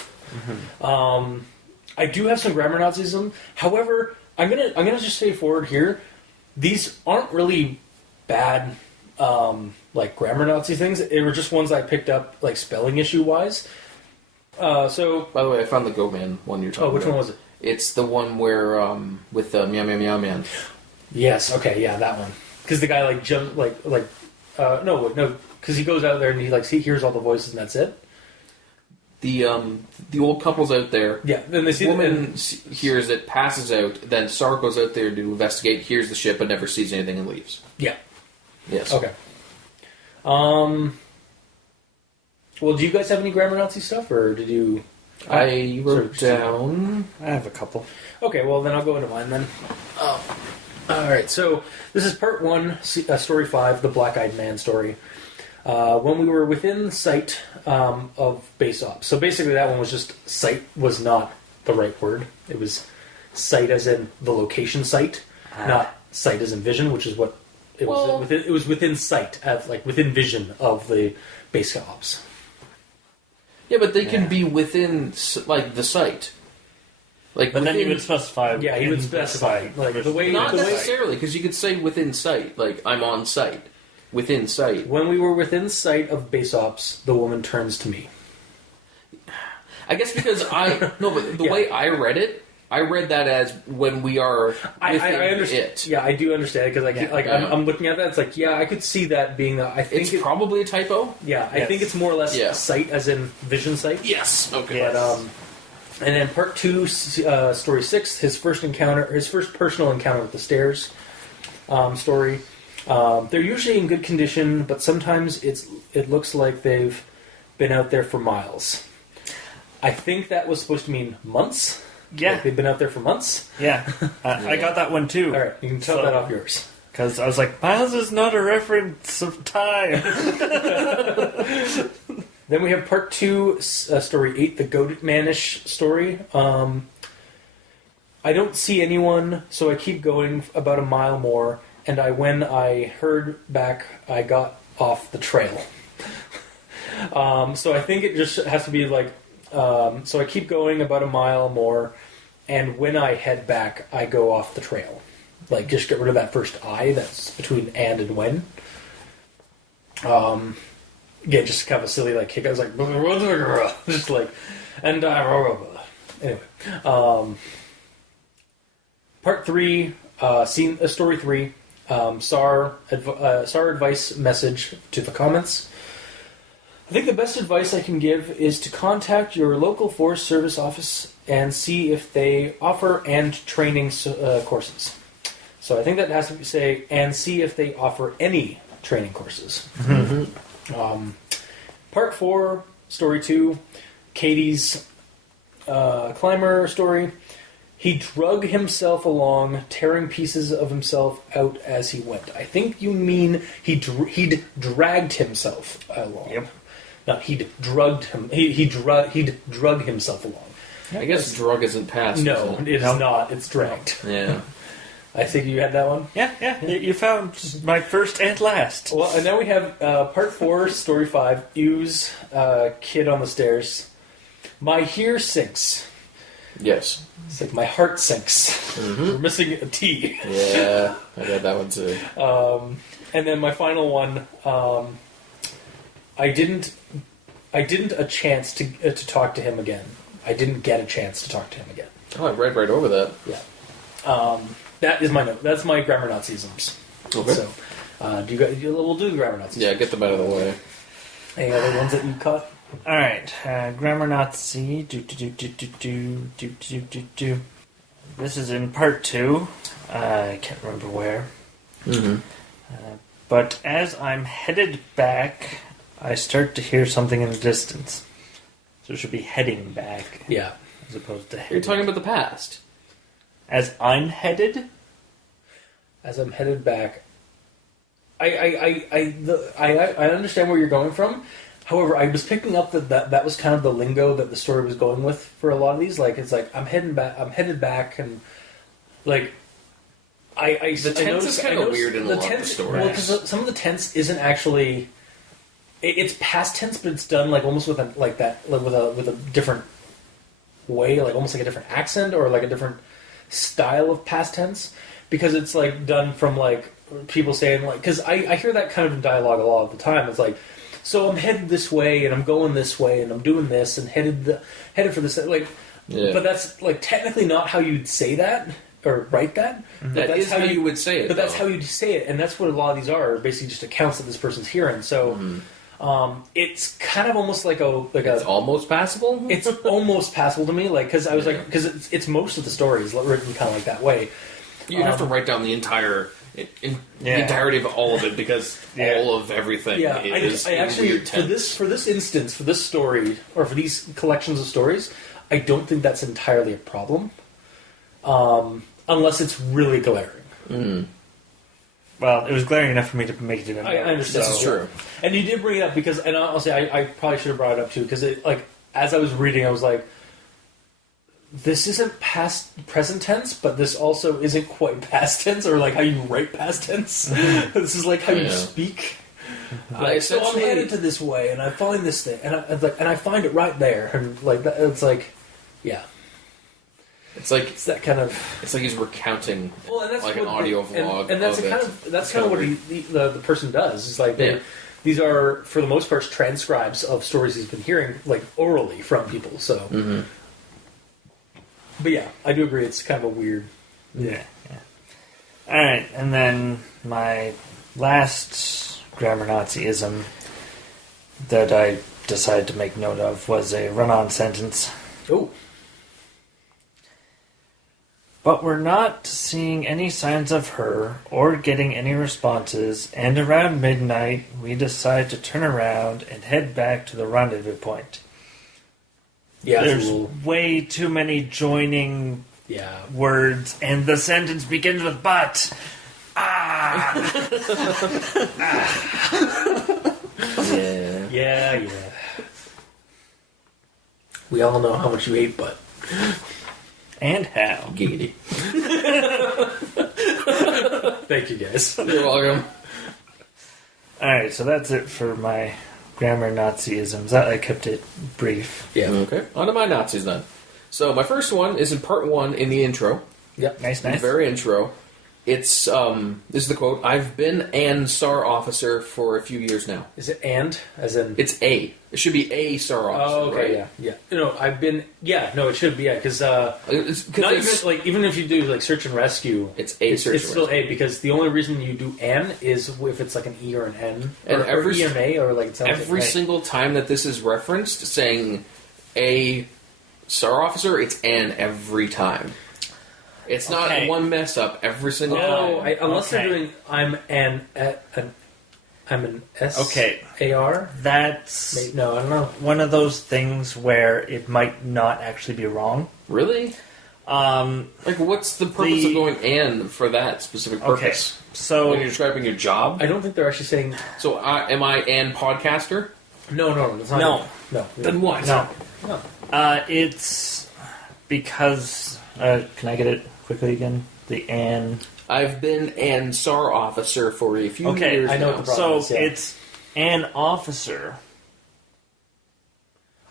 I do have some grammar Nazism. However, I'm gonna just say forward here, these aren't really bad like grammar Nazi things. They were just ones I picked up like spelling issue wise. So, by the way, I found the Goatman one you're talking about. which one was it? It's the one where with the Meow Meow Meow Man. Yes. Okay. Yeah, that one. Because the guy like jump no, because he goes out there and he hears all the voices and that's it. The old couple's out there. Yeah. Then they see the woman hears it, passes out. Then Sark goes out there to investigate, hears the ship, but never sees anything and leaves. Yeah. Yes. Okay. Well, do you guys have any grammar Nazi stuff, or did you? I wrote down. I have a couple. Okay, well then I'll go into mine then. All right, so this is part 1, story 5, the Black-Eyed Man story. When we were within sight of base ops. So basically, that one was just sight was not the right word. It was sight as in the location sight, not sight as in vision, which is what it was. Within, it was within sight, within vision of the base ops. Yeah, but they can be within the site. Like, but then you would specify. Yeah, he would specify the way. Not necessarily, because you could say within sight. Like, I'm on site, within sight. When we were within sight of base ops, the woman turns to me. I guess because but the way I read that as when we are within I understand. it. Yeah, I do understand because I'm looking at that. It's like, yeah, I could see that being I think it's probably a typo. Yeah, I think it's more or less sight as in vision sight. Yes. Okay. But and then part 2, story 6, his first personal encounter with the stairs story. They're usually in good condition, but sometimes it looks like they've been out there for miles. I think that was supposed to mean months. Yeah. Like they've been out there for months. Yeah. I got that one too. All right, you can tell that off yours. Because I was like, miles is not a reference of time. Then we have part 2, story 8, the Goat Manish story. I don't see anyone, so I keep going about a mile more, and when I heard back, I got off the trail. So I think it just has to be like, so I keep going about a mile more, and when I head back, I go off the trail. Like, just get rid of that first I that's between and when. Yeah, just kind of a silly, like, kick. I was like, just like, and anyway. Part 3, story 3, SAR advice message to the comments. I think the best advice I can give is to contact your local Forest Service office and see if they offer and training courses. So I think that has to say, and see if they offer any training courses. Mm-hmm. Part 4, story 2, Katie's climber story. He drug himself along, tearing pieces of himself out as he went. I think you mean he'd dragged himself along. Yep. No, he'd drugged him. He'd drug himself along. I guess drug isn't passed. No, it is not. It's dragged. Yeah. I think you had that one. Yeah. You found my first and last. Well, and now we have part 4, story 5. Use kid on the stairs. My ear sinks. Yes. It's like my heart sinks. Mm-hmm. We're missing a T. Yeah, I got that one too. And then my final one. I didn't a chance to talk to him again. I didn't get a chance to talk to him again. Oh, I read right over that. Yeah. That is my note. That's my grammar Nazisms. Okay. So, we'll do the grammar Nazisms. Yeah, get them out of the way. Any other ones that you caught? All right, grammar Nazi. This is in part 2. I can't remember where. Mm-hmm. But as I'm headed back, I start to hear something in the distance. So it should be heading back. Yeah. As opposed to heading. You're talking about the past. As I'm headed? As I'm headed back, I understand where you're going from. However, I was picking up that was kind of the lingo that the story was going with for a lot of these. Like, it's like I'm headed back, and like the tense is kind of weird in a lot of the stories. Well, because some of the tense isn't actually. It's past tense, but it's done like almost with a different way, like almost like a different accent or like a different style of past tense, because it's like done from like people saying like, because I hear that kind of in dialogue a lot of the time. It's like, so I'm headed this way and I'm going this way and I'm doing this and headed for this, like, yeah. But that's like technically not how you'd say that or write that. Mm-hmm. That is how you would say it. But that's how you'd say it, and that's what a lot of these are basically just accounts that this person's hearing. So. Mm-hmm. It's kind of almost like it's almost passable. It's almost passable to me, like because I was like because it's most of the stories written kind of like that way. You'd have to write down the the entirety of all of it because all of everything. Yeah, is I actually weird tense. for this instance, for this story or for these collections of stories, I don't think that's entirely a problem, unless it's really glaring. Mm. Well, it was glaring enough for me to make it in. I understand. This is true. And you did bring it up because, and honestly, I probably should have brought it up too, because as I was reading, I was like, this isn't present tense, but this also isn't quite past tense, or like how you write past tense. This is like how you speak. So I'm headed to this way, and I find this thing, and I find it right there, and like that, it's like, yeah. It's like it's that kind of. It's like he's recounting, and that's like an audio vlog, and that's kind of what the person does. It's like these are for the most part transcribes of stories he's been hearing like orally from people. So, but yeah, I do agree. It's kind of a weird. Yeah. All right, and then my last grammar Nazism that I decided to make note of was a run-on sentence. Oh. But we're not seeing any signs of her or getting any responses, and around midnight we decide to turn around and head back to the rendezvous point. Yeah, there's way too many joining words, and the sentence begins with "but." Yeah. We all know how much you hate butt. And how. Giggity. Thank you, guys. You're welcome. Alright, so that's it for my grammar Nazisms. I kept it brief. Yeah. Okay. On to my Nazis then. So my first one is in part 1 in the intro. Yep. Nice, The nice. very intro. It's, this is the quote, I've been an SAR officer for a few years now. Is it and? As in... It's A. It should be a SAR officer, Oh, okay, right? yeah. No, I've been... Yeah, no, it should be, yeah, because... even if you do, like, search and rescue... It's a search It's and still rescue. A, because the only reason you do N is if it's, like, an E or an N. And or every- E and A, or, like, it sounds Every like... single time that this is referenced, saying a SAR officer, it's an every time. It's not Okay. one mess up every single No, time. unless Okay. they're doing I'm an S Okay. AR. That's No, I don't know. one of those things where it might not actually be wrong. Really? Like, what's the purpose of going "and" for that specific Okay, purpose? so When you're describing your job? I don't think they're actually saying So, am I "and" podcaster? no. That's not No. no. Then what? no, No. it's because can I get it quickly again? The and I've been an SAR officer for a few Okay, years I know now. what the problem is, yeah. it's an officer,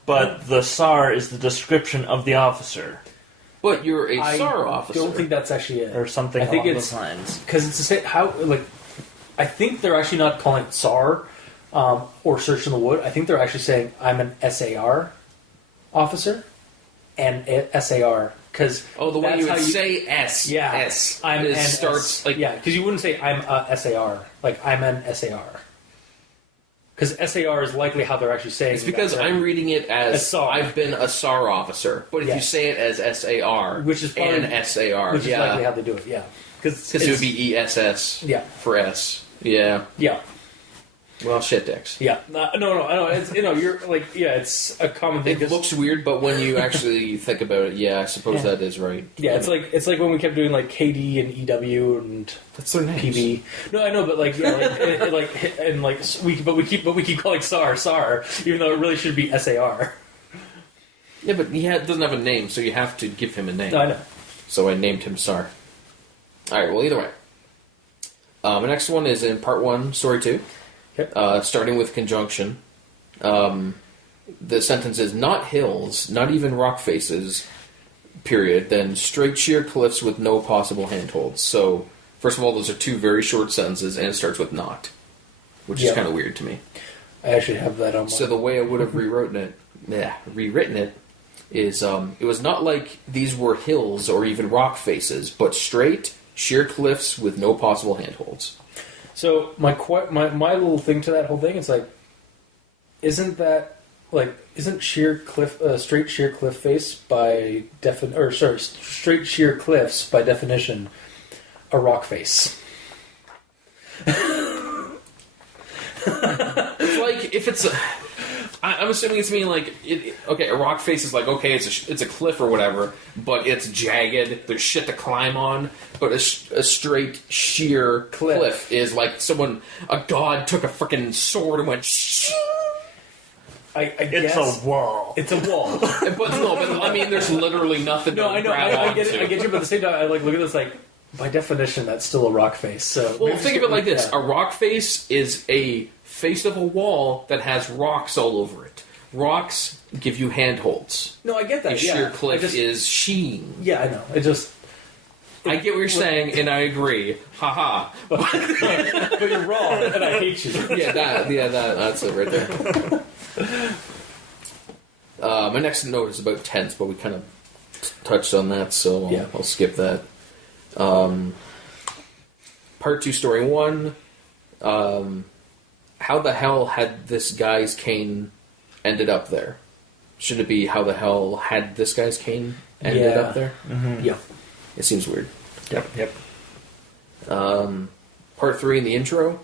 but the SAR is the description of the officer But you're a I SAR officer. don't think that's actually it. or something I think along it's those lines. because it's the same. How like I think they're actually not calling it SAR or Search in the Wood. I think they're actually saying I'm an SAR officer and SAR because Oh, the way you would say S. yeah S. I'm it an starts S, like yeah because you wouldn't say I'm a SAR like I'm an SAR because SAR is likely how they're actually saying It's because that, I'm reading it A as SAR. I've been a SAR officer. But if you Yes. say it as SAR, Which is probably- an SAR, which is likely yeah, how they do it. Yeah, because because it would be ESS yeah for S. Yeah. yeah. Well, shit dicks. Yeah, no, I know. It's you're like, yeah, it's a common thing. It 'cause- looks weird, but when you actually think about it, yeah, I suppose Yeah. that is right. yeah, it's like when we kept doing like KD and EW and That's their names. PB. No, I know, but like, yeah, we keep calling SAR, even though it really should be SAR. Yeah, but he doesn't have a name, so you have to give him a name. No, I know. So I named him SAR. Alright, well, either way. The next one is in part 1, story 2. Yep. Starting with conjunction. The sentence is, not hills, not even rock faces, period, then straight sheer cliffs with no possible handholds. So, first of all, those are two very short sentences, and it starts with not, which is Yep. kind of weird to me. I actually have that on my... So the way I would have rewritten it is, it was not like these were hills or even rock faces, but straight, sheer cliffs with no possible handholds. So my little thing to that whole thing is like, isn't straight sheer cliff face by straight sheer cliffs by definition a rock face? It's like if it's I'm assuming it's meaning like okay, a rock face is like okay, it's a cliff or whatever, but it's jagged. There's shit to climb on. But a straight sheer cliff is like a god took a freaking sword and went. I It's guess a wall. it's a wall. But I mean, there's literally nothing No, to I know. grab I onto. get it. I get you. But at the same time, I like look at this like by definition, that's still a rock face. So Well, maybe think of just- it like this: yeah. a rock face is a face of a wall that has rocks all over it. Rocks give you handholds. No, I get that. A yeah. sheer cliff I just, is sheen. Yeah, I know. It just. I get what you're saying, and I agree. Haha. But you're wrong, and I hate you. That's it right there. My next note is about tense, but we kind of touched on that, so Yeah. I'll skip that. Part 2, story 1. How the hell had this guy's cane ended up there? Should it be how the hell had this guy's cane ended Yeah. up there? Yeah. It seems weird. Yep. Part 3 in the intro.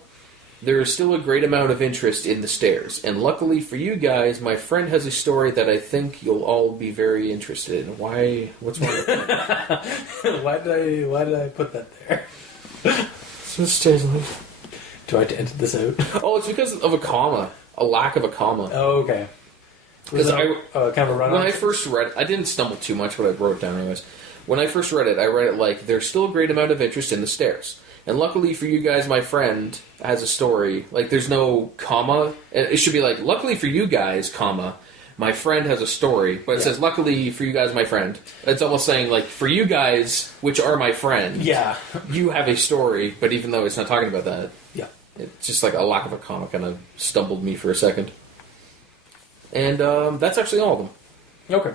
There is still a great amount of interest in the stairs, and luckily for you guys, my friend has a story that I think you'll all be very interested in. Why? What's wrong with that? Why did I put that there? So stairs. Do I have to edit this out? Oh, it's because of a comma. A lack of a comma. Oh, okay. Because kind of a run. when I first read it, I didn't stumble too much, but I wrote it down anyways. When I first read it, I read it like, there's still a great amount of interest in the stairs. And luckily for you guys, my friend has a story. Like, there's no comma. It should be like, luckily for you guys, comma, my friend has a story. But it says, luckily for you guys, my friend. It's almost saying, like, for you guys, which are my friend, you have a story. But even though it's not talking about that, it's just like a lack of a comma kind of stumbled me for a second. And that's actually all of them. Okay.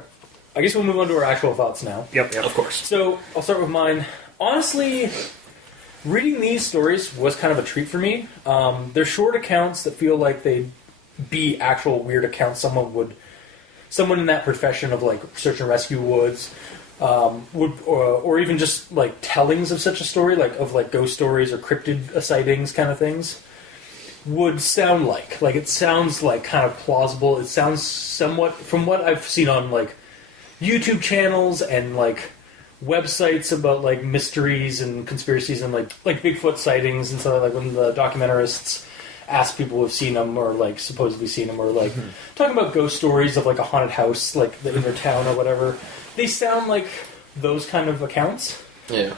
I guess we'll move on to our actual thoughts now. Yep. Of course. So, I'll start with mine. Honestly, reading these stories was kind of a treat for me. They're short accounts that feel like they'd be actual weird accounts someone in that profession of, like, search and rescue would, or even just, like, tellings of such a story, like, of, like, ghost stories or cryptid sightings kind of things, would sound like. Like, it sounds, like, kind of plausible. It sounds somewhat, from what I've seen on, like, YouTube channels and, like, websites about, like, mysteries and conspiracies and, like Bigfoot sightings and stuff, like, when the documentarists ask people who've seen them or, like, supposedly seen them, or, like, talking about ghost stories of, like, a haunted house, like, in their town or whatever. They sound like those kind of accounts. Yeah.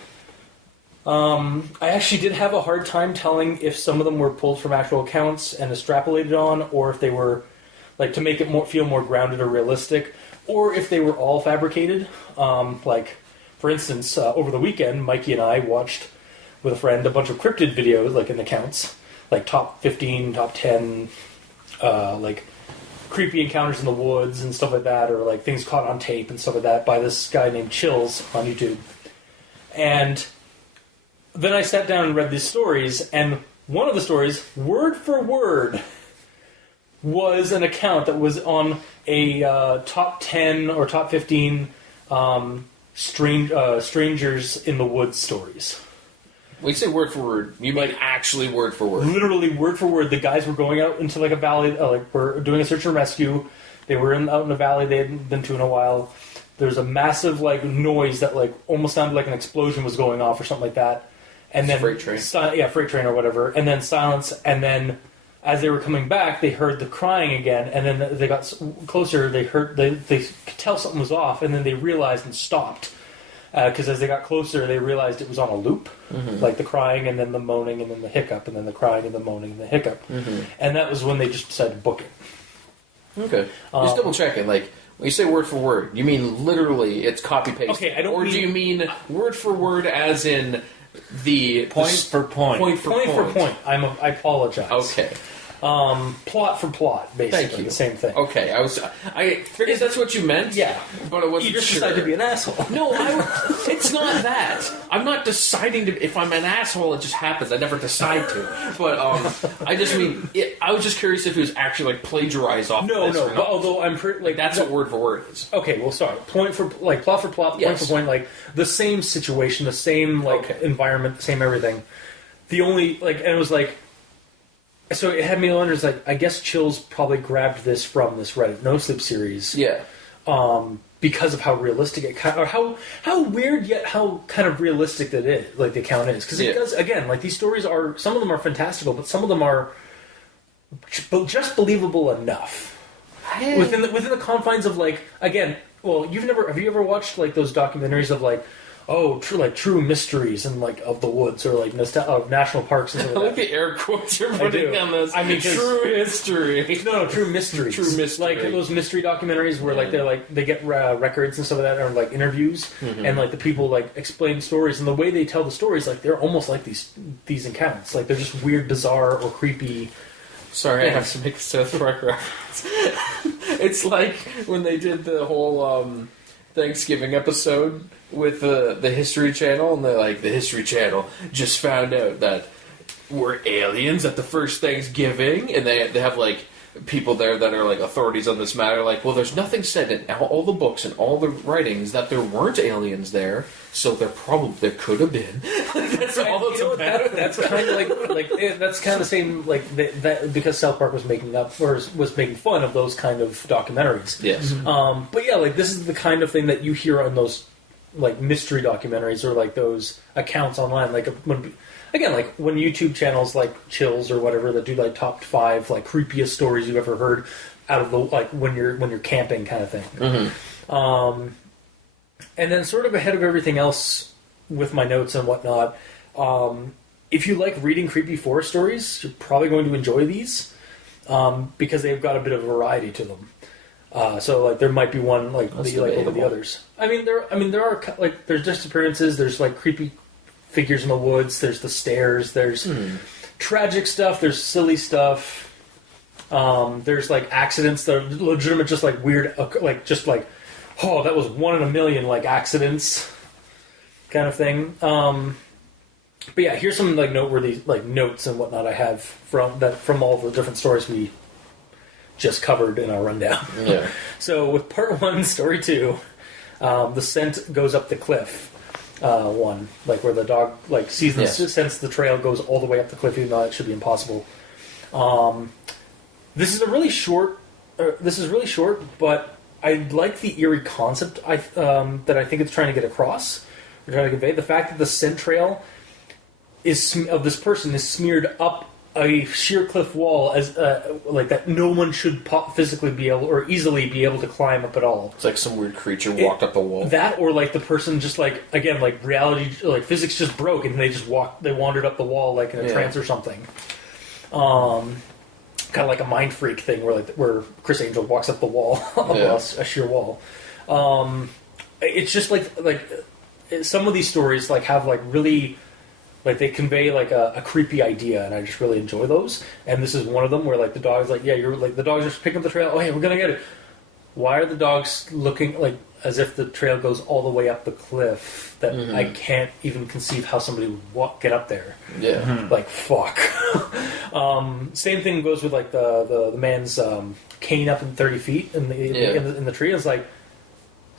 I actually did have a hard time telling if some of them were pulled from actual accounts and extrapolated on, or if they were, like, to make it feel more grounded or realistic, or if they were all fabricated. Like, for instance, over the weekend, Mikey and I watched with a friend a bunch of cryptid videos, like, in accounts, like top 15, top 10, like, creepy encounters in the woods and stuff like that, or, like, things caught on tape and stuff like that by this guy named Chills on YouTube. And then I sat down and read these stories, and one of the stories, word for word, was an account that was on a top 10 or top 15 strangers in the woods stories. When you say word for word, you mean actually word for word? Literally word for word. The guys were going out into, like, a valley, like, were doing a search and rescue. They were out in a valley they hadn't been to in a while. There's a massive, like, noise that, like, almost sounded like an explosion was going off or something like that. And then freight train. Freight train or whatever. And then silence. And then as they were coming back, they heard the crying again. And then they got closer. They could tell something was off. And then they realized and stopped. Because as they got closer, they realized it was on a loop. Mm-hmm. Like the crying and then the moaning and then the hiccup and then the crying and the moaning and the hiccup. Mm-hmm. And that was when they just decided to book it. Okay. Just double checking. Like, when you say word for word, you mean literally it's copy-paste? Okay, I don't Or mean... do you mean word for word as in the... Point for point. Point for point. I apologize. Okay. Plot for plot, basically. Thank you. The same thing. Okay, I figured that's what you meant. Yeah. But I wasn't You just sure. decided to be an asshole. No, it's not that. I'm not deciding to... If I'm an asshole, it just happens. I never decide to. But, I just mean... I was just curious if it was actually, like, plagiarized off No, of this or but not. although I'm pretty... Like, That's what word for word is. Okay, well, sorry. Point for... Like, plot for plot, point Yes. for point, like, the same situation, the same, like, environment, the same everything. The only... Like, and it was like... So it had me wonder, it's like, I guess Chills probably grabbed this from this Reddit NoSleep series. Yeah. Because of how realistic it kind of, or how weird yet how kind of realistic that it is, like the account is. Because it does, again, like these stories are, some of them are fantastical, but some of them are just believable enough. Within the confines of, like, again, well, have you ever watched, like, those documentaries of, like, true mysteries and, like, of the woods or, like, of national parks and stuff I like like that? the air quotes you're putting on this. I mean, true history. No, true mysteries. True mystery. Like those mystery documentaries where, like, they get records and stuff like that, or, like, interviews, and, like, the people, like, explain stories, and the way they tell the stories, like, they're almost like these accounts. Like, they're just weird, bizarre, or creepy. Sorry, I have to make a South Park reference. It's like when they did the whole Thanksgiving episode with the History Channel, and they're like, the History Channel just found out that we're aliens at the first Thanksgiving, and they have, like, people there that are, like, authorities on this matter, like, well, there's nothing said in all the books and all the writings that there weren't aliens there, so there could have been. That's all that's about. That's kind of like that's kind of the same, like, that because South Park was making fun of those kind of documentaries. Yes. But yeah, like, this is the kind of thing that you hear on those, like, mystery documentaries or, like, those accounts online, like, when YouTube channels like Chills or whatever that do, like, top 5, like, creepiest stories you've ever heard, out of the when you're camping kind of thing. Mm-hmm. And then sort of ahead of everything else with my notes and whatnot. If you like reading creepy forest stories, you're probably going to enjoy these because they've got a bit of variety to them. So like there might be one like that you like over the others. I mean there are like there's disappearances. There's like creepy figures in the woods. There's the stairs. There's tragic stuff. There's silly stuff. There's like accidents that are legitimate, just like weird, like just like oh that was 1 in a million like accidents kind of thing. But yeah, here's some like noteworthy like notes and whatnot I have from all the different stories we just covered in our rundown. Yeah. So with part 1, story 2, the scent goes up the cliff. One like where the dog like sees the sense the trail goes all the way up the cliff, even though it should be impossible. This is really short, but I like the eerie concept that I think it's trying to get across. Or trying to convey the fact that the scent trail of this person is smeared up a sheer cliff wall as like that no one should physically be able or easily be able to climb up at all. It's like some weird creature walked up the wall. That or like the person just like again like reality like physics just broke and they just wandered up the wall like in a trance or something. Kind of like a mind freak thing where Chris Angel walks up the wall a sheer wall. It's just like some of these stories like have like really like they convey like a creepy idea, and I just really enjoy those. And this is one of them where like the dog's like, yeah, you're like the dogs are just picking up the trail. Oh, hey, we're gonna get it. Why are the dogs looking like as if the trail goes all the way up the cliff? That I can't even conceive how somebody would get up there. Yeah, like fuck. Same thing goes with like the man's cane up in 30 feet in the tree. It's like.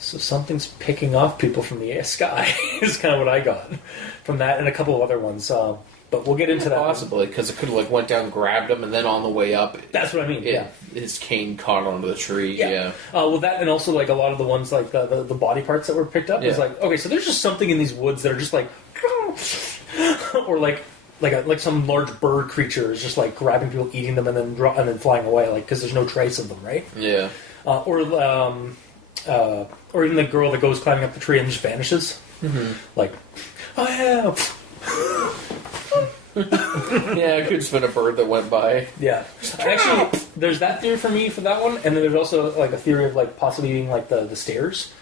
So something's picking off people from the sky is kind of what I got from that, and a couple of other ones. But we'll get into that. Possibly, because it could have like went down, grabbed him, and then on the way up... That's what I mean, his cane caught onto the tree, well, that, and also like a lot of the ones, like the body parts that were picked up, is like, okay, so there's just something in these woods that are just like... or like some large bird creature is just like grabbing people, eating them, and then flying away, like, because there's no trace of them, right? Yeah. Or even the girl that goes climbing up the tree and just vanishes. Like, oh yeah, it could have been a bird that went by. yeah. Actually, there's that theory for me for that one, and then there's also like a theory of like possibly being like the stairs,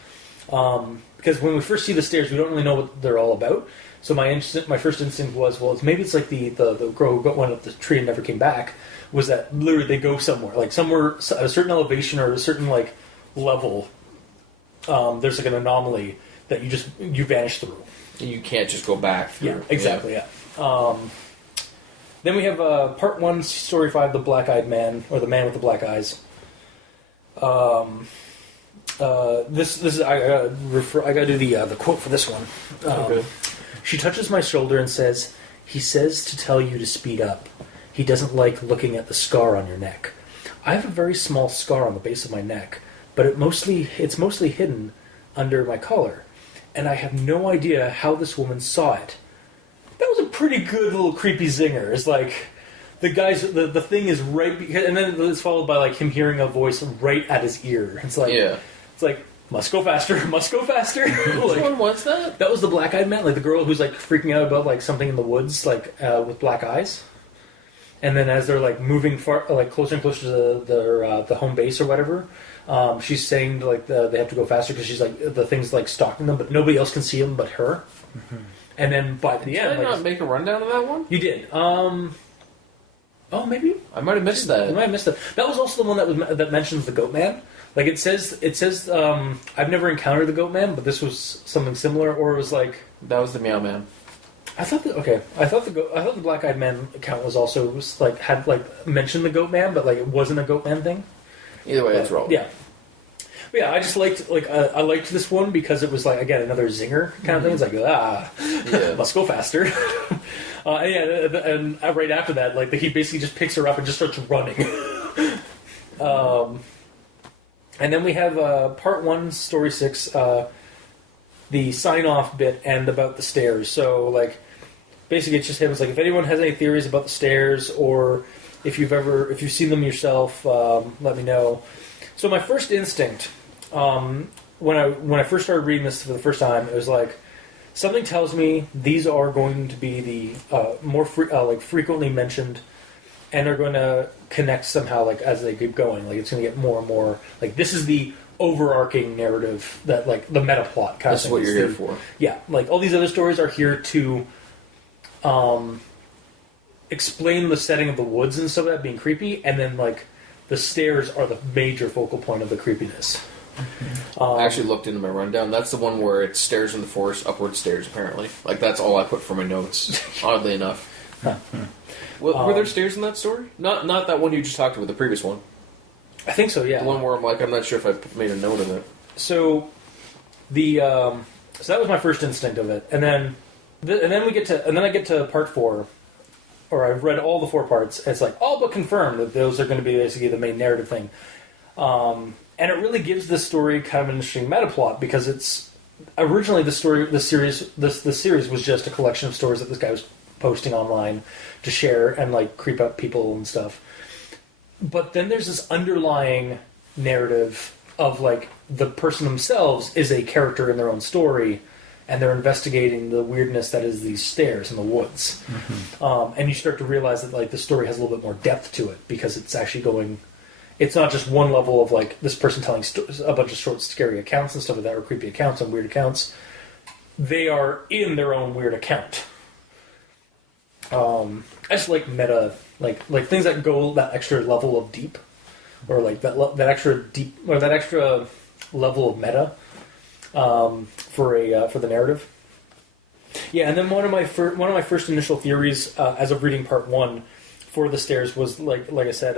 because when we first see the stairs, we don't really know what they're all about. So my first instinct was, well, it's like the girl who went up the tree and never came back. Was that literally they go somewhere, like somewhere a certain elevation or a certain like level. There's like an anomaly that you vanish through. You can't just go back through. Yeah, exactly. Yeah. Then we have part 1, story 5, the black-eyed man, or the man with the black eyes. This is I gotta do the quote for this one. Okay. She touches my shoulder and says, "He says to tell you to speed up. He doesn't like looking at the scar on your neck. I have a very small scar on the base of my neck. But it's mostly hidden under my collar, and I have no idea how this woman saw it." That was a pretty good little creepy zinger. It's like the thing is right, and then it's followed by like him hearing a voice right at his ear. It's like must go faster, must go faster. Which one was that? That was the black-eyed man, like the girl who's like freaking out about like something in the woods, like with black eyes. And then as they're like moving far, like closer and closer to the home base or whatever. She's saying like they have to go faster because she's like the thing's like stalking them, but nobody else can see them but her. And then by the end, did I not make a rundown of that one? You did. Oh, maybe I might have missed that. I might have missed that. That was also the one that mentions the goat man. Like it says. I've never encountered the goat man, but this was something similar, or it was like that was the meow man. I thought the black-eyed man account had mentioned the goat man, but like it wasn't a goat man thing. Either way, it's rolling. Yeah. But yeah, I just liked I liked this one because it was like again another zinger kind of thing. It's like must go faster. And right after that, like he basically just picks her up and just starts running. And then we have part 1, story 6, the sign off bit and about the stairs. So like basically it's just him. It's like if anyone has any theories about the stairs or if you've seen them yourself, let me know. So my first instinct, when I first started reading this for the first time, it was like something tells me these are going to be the more frequently mentioned, and they're going to connect somehow, like as they keep going. Like it's going to get more and more. Like this is the overarching narrative that like the meta plot kind of thing. That's what you're here for. Yeah, like all these other stories are here to explain the setting of the woods and stuff like that being creepy, and then like the stairs are the major focal point of the creepiness. I actually looked into my rundown. That's the one where it's stairs in the forest, upward stairs, apparently. Like, that's all I put for my notes, oddly enough. Were there stairs in that story? Not that one you just talked about, the previous one. I think so, yeah. The one where I'm like, I'm not sure if I made a note of it. So, so that was my first instinct of it. And then I get to part 4, or I've read all the 4 parts, and it's like, all but confirmed that those are going to be basically the main narrative thing. And it really gives this story kind of an interesting meta plot, because it's originally the series was just a collection of stories that this guy was posting online to share and like creep out people and stuff. But then there's this underlying narrative of like the person themselves is a character in their own story, and they're investigating the weirdness that is these stairs in the woods. Mm-hmm. And you start to realize that like the story has a little bit more depth to it, because it's actually going. It's not just one level of like this person telling a bunch of short, scary accounts and stuff like that, or creepy accounts and weird accounts. They are in their own weird account. I just like meta, like things that go that extra level of deep, or like that extra deep, or that extra level of meta for the narrative. Yeah, and then one of my first initial theories as of reading part 1 for the stairs was like I said.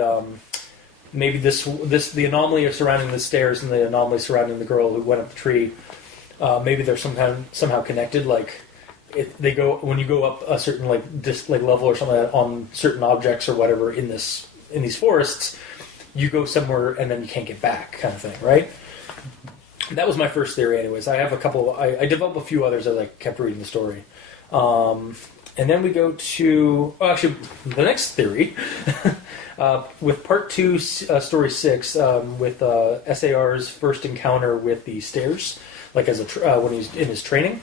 Maybe the anomaly surrounding the stairs and the anomaly surrounding the girl who went up the tree. Maybe they're somehow connected. Like they go when you go up a certain level or something like that on certain objects or whatever in these forests, you go somewhere and then you can't get back, kind of thing, right? That was my first theory, anyways. I have a couple. I developed a few others as I kept reading the story. And then we go to the next theory. With part 2, story 6, with SAR's first encounter with the stairs, like as when he's in his training,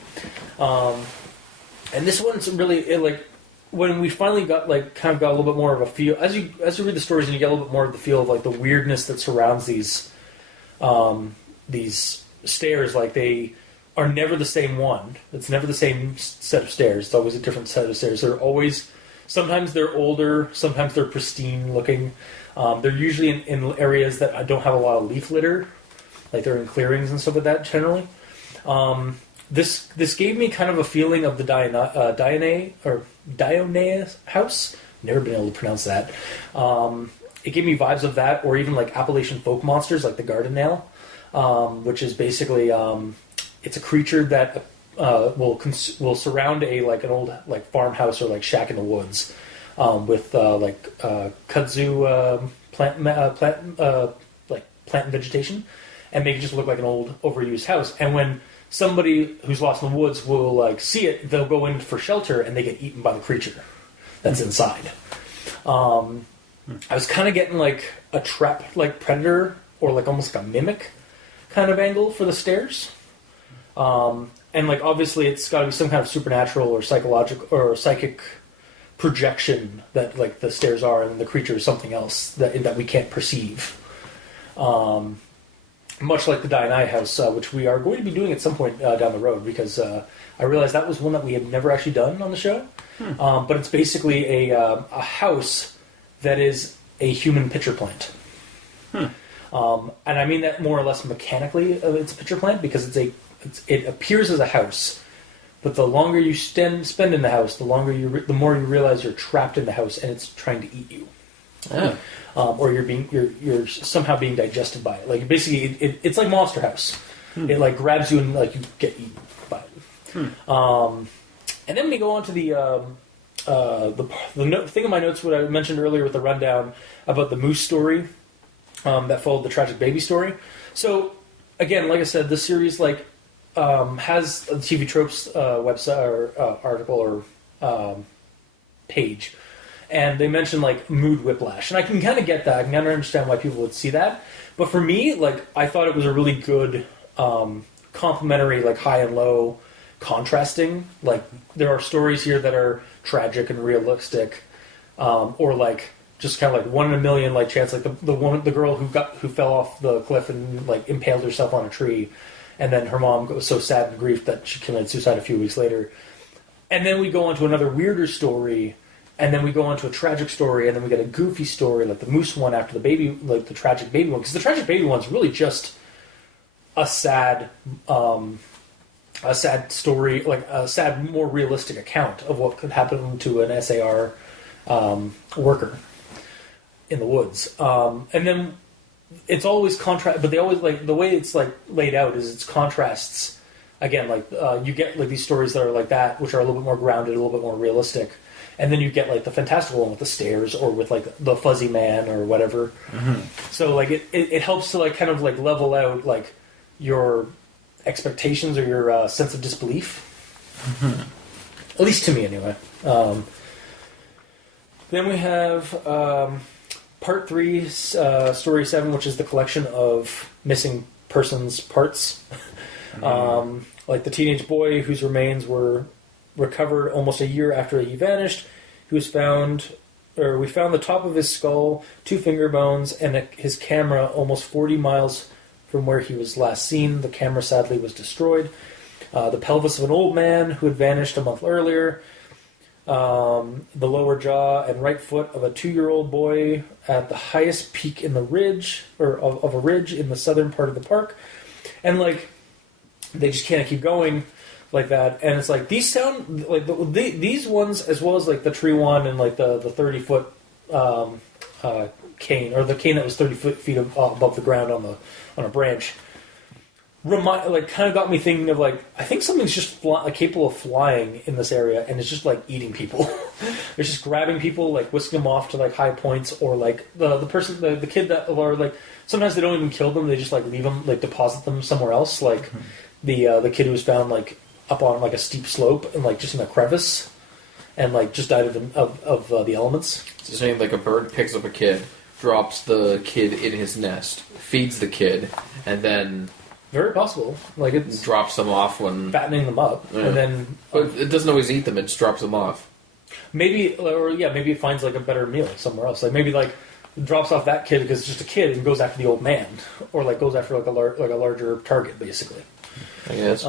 and this one's really when we finally got got a little bit more of a feel as you read the stories, and you get a little bit more of the feel of like the weirdness that surrounds these stairs. Like they are never the same one. It's never the same set of stairs. It's always a different set of stairs. They're always. Sometimes they're older, sometimes they're pristine looking. They're usually in areas that don't have a lot of leaf litter, like they're in clearings and stuff like that generally. This gave me kind of a feeling of the Dionaea house. Never been able to pronounce that. It gave me vibes of that, or even like Appalachian folk monsters like the garden nail, which is basically it's a creature that will surround an old farmhouse or shack in the woods with kudzu plant and vegetation, and make it just look like an old overused house. And when somebody who's lost in the woods will see it, they'll go in for shelter and they get eaten by the creature that's inside. I was kind of getting a trap predator, or almost like a mimic kind of angle for the stairs. And obviously it's got to be some kind of supernatural or psychological or psychic projection that the stairs are, and the creature is something else that we can't perceive. Much like the Dionaea house, which we are going to be doing at some point down the road, because I realized that was one that we had never actually done on the show. But it's basically a house that is a human pitcher plant. And I mean that more or less mechanically. It's a pitcher plant because it appears as a house, but the longer you spend in the house, the more you realize you're trapped in the house and it's trying to eat you. Or you're somehow being digested by it. Basically, it's like Monster House. It grabs you and you get eaten by it. And then we go on to the thing in my notes, what I mentioned earlier with the rundown about the moose story that followed the tragic baby story. So again, like I said, this series has a TV Tropes website or article or page. And they mentioned like mood whiplash, and I can kind of get that. I can kind of understand why people would see that. But for me, like I thought it was a really good complementary, like high and low contrasting. Like there are stories here that are tragic and realistic, or like just kind of like 1 in a million like chance, like the girl who fell off the cliff and like impaled herself on a tree, and then her mom was so sad and grief that she committed suicide a few weeks later. And then we go on to another weirder story, and then we go on to a tragic story, and then we get a goofy story like the moose one after the baby, like the tragic baby one, because the tragic baby one's really just a sad story, like a sad, more realistic account of what could happen to an SAR worker in the woods. And then it's always contrast, but they always like the way it's like laid out is it's contrasts. Again, like you get like these stories that are like that, which are a little bit more grounded, a little bit more realistic, and then you get like the fantastical one with the stairs or with like the fuzzy man or whatever. Mm-hmm. So like it helps to like kind of like level out like your expectations or your sense of disbelief. Mm-hmm. At least to me, anyway. Then we have Part 3, Story 7, which is the collection of missing persons parts. Like the teenage boy whose remains were recovered almost a year after he vanished, we found the top of his skull, 2 finger bones, and his camera almost 40 miles from where he was last seen. The camera sadly was destroyed. The pelvis of an old man who had vanished a month earlier. The lower jaw and right foot of a 2-year-old boy at the highest peak in the ridge, or of a ridge in the southern part of the park. And like, they just can't keep going like that. And it's like, these sound like these ones, as well as like the tree one and like the 30-foot cane, or the cane that was 30 feet above the ground on a branch, kind of got me thinking of like, I think something's just capable of flying in this area, and it's just like eating people. It's just grabbing people, like whisking them off to like high points, or like the person, the kid that, or like sometimes they don't even kill them, they just like leave them, like deposit them somewhere else. Like the kid who was found like up on like a steep slope and like just in a crevice, and like just died of the elements. So you're saying like a bird picks up a kid, drops the kid in his nest, feeds the kid, and then very possible. Like it drops them off when fattening them up, yeah. And then but it doesn't always eat them; it just drops them off. Maybe it finds like a better meal somewhere else. Like maybe like drops off that kid because it's just a kid and goes after the old man, or like goes after like a larger target, basically. I guess.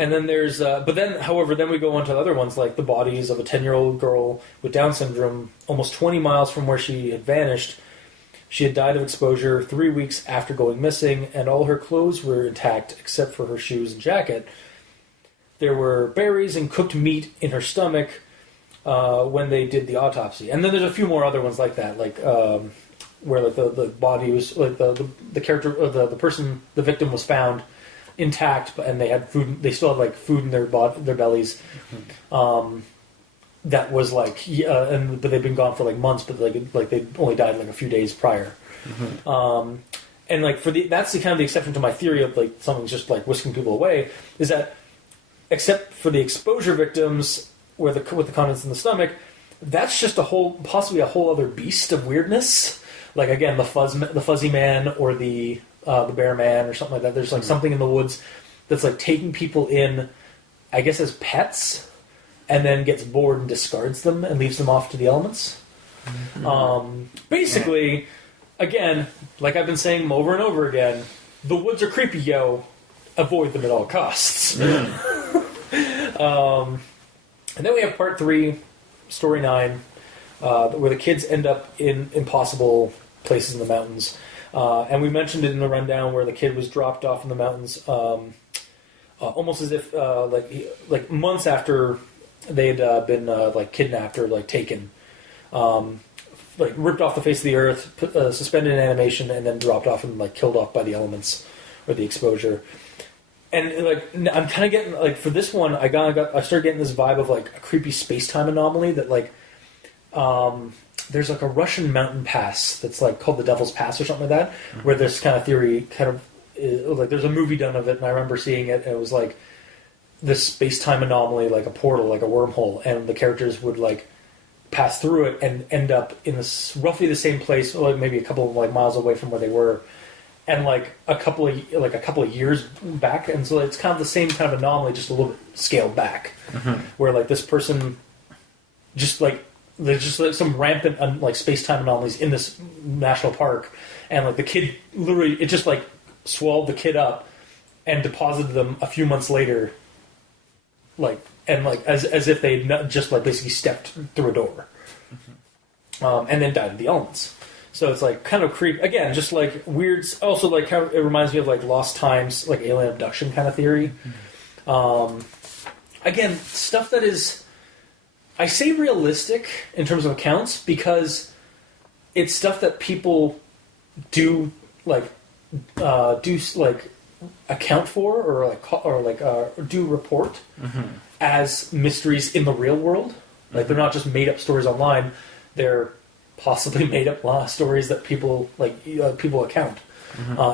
And then there's, however, we go on to other ones like the bodies of a 10-year-old girl with Down syndrome, almost 20 miles from where she had vanished. She had died of exposure 3 weeks after going missing, and all her clothes were intact except for her shoes and jacket. There were berries and cooked meat in her stomach when they did the autopsy. And then there's a few more other ones like that, like where like the body was, like the character, or the person, the victim was found intact, and they had food. They still had like food in their bellies. That was like, but they'd been gone for like months, but like they only died like a few days prior. Mm-hmm. And like that's the kind of the exception to my theory of like something's just like whisking people away, is that except for the exposure victims with the contents in the stomach, that's just possibly a whole other beast of weirdness. Like again, the fuzzy man, or the bear man, or something like that. There's like something in the woods that's like taking people in, I guess, as pets, and then gets bored and discards them and leaves them off to the elements. Mm-hmm. Basically, again, like I've been saying over and over again, the woods are creepy, yo. Avoid them at all costs. Mm-hmm. And then we have part 3, story 9, where the kids end up in impossible places in the mountains. And we mentioned it in the rundown where the kid was dropped off in the mountains, almost as if like months after they had been like kidnapped or like taken, like ripped off the face of the earth, suspended in animation, and then dropped off and like killed off by the elements or the exposure. And like I'm kind of getting like, for this one, I started getting this vibe of like a creepy space-time anomaly that like. There's like a Russian mountain pass that's like called the Devil's Pass or something like that, mm-hmm. where this kind of theory kind of like there's a movie done of it, and I remember seeing it, and it was like this space-time anomaly, like a portal, like a wormhole, and the characters would like pass through it and end up in this roughly the same place, or maybe a couple of like miles away from where they were, and like a couple of years back, and so it's kind of the same kind of anomaly, just a little bit scaled back, where like this person, just like there's just like some rampant like space-time anomalies in this national park, and like the kid literally it just like swallowed the kid up and deposited them a few months later, like and like as if they'd just like basically stepped through a door, and then died of the elements. So it's like kind of creep again, just like weird. Also, like how it reminds me of like Lost Times, like alien abduction kind of theory. Again, stuff that is, I say realistic in terms of accounts because it's stuff that people do account for or do report as mysteries in the real world. Like they're not just made up stories online; they're possibly made up stories that people people account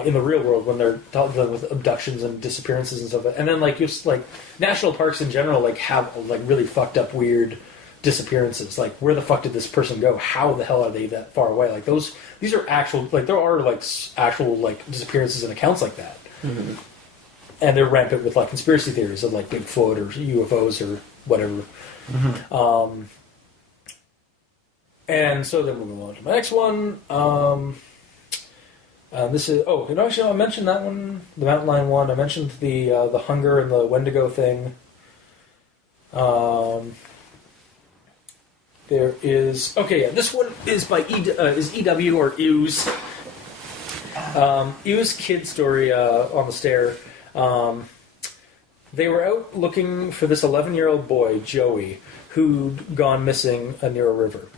in the real world when they're dealing with abductions and disappearances and stuff. And then like just like national parks in general like have like really fucked up weird disappearances. Like where the fuck did this person go? How the hell are they that far away? Like these are actual like there are like actual like disappearances and accounts like that. And they're rampant with like conspiracy theories of like Bigfoot or UFOs or whatever. And so then we'll move on to my next one. This is actually I mentioned that one, the Mountain Lion one. I mentioned the hunger and the Wendigo thing. There is this one is by EW or Ews. Ews' kid story on the stair. They were out looking for this 11-year-old boy, Joey, who'd gone missing near a river.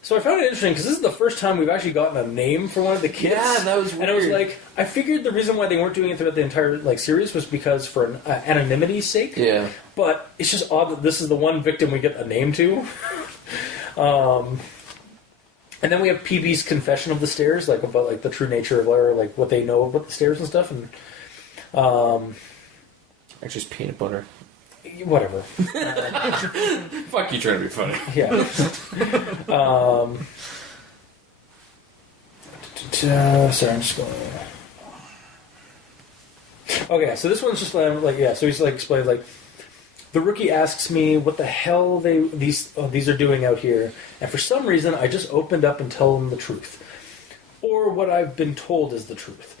So I found it interesting because this is the first time we've actually gotten a name for one of the kids. Yeah, that was weird. And I was like, I figured the reason why they weren't doing it throughout the entire like series was because for an anonymity's sake. Yeah. But it's just odd that this is the one victim we get a name to. And then we have PB's confession of the stairs, like about like the true nature of or like what they know about the stairs and stuff, and it's just peanut butter. Whatever. Fuck you trying to be funny. Yeah. Sorry, I'm just going. Okay, so this one's just so he's like explained like the rookie asks me what the hell these are doing out here, and for some reason I just opened up and tell them the truth, or what I've been told is the truth.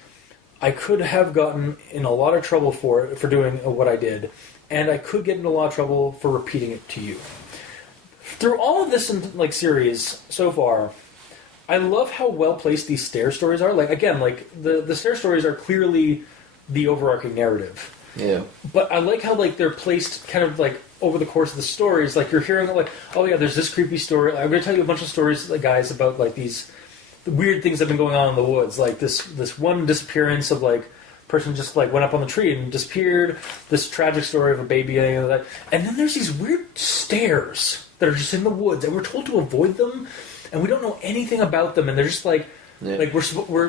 I could have gotten in a lot of trouble for doing what I did, and I could get into a lot of trouble for repeating it to you. Through all of this series so far, I love how well placed these stair stories are. Like again, like the stair stories are clearly the overarching narrative. Yeah. But I like how they're placed kind of like over the course of the stories. Like you're hearing like, oh yeah, there's this creepy story. I'm going to tell you a bunch of stories, guys, about like these weird things that have been going on in the woods. Like this one disappearance of like person just like went up on the tree and disappeared. This tragic story of a baby and that. And then there's these weird stairs that are just in the woods, and we're told to avoid them, and we don't know anything about them, and they're just like. Yeah. Like we're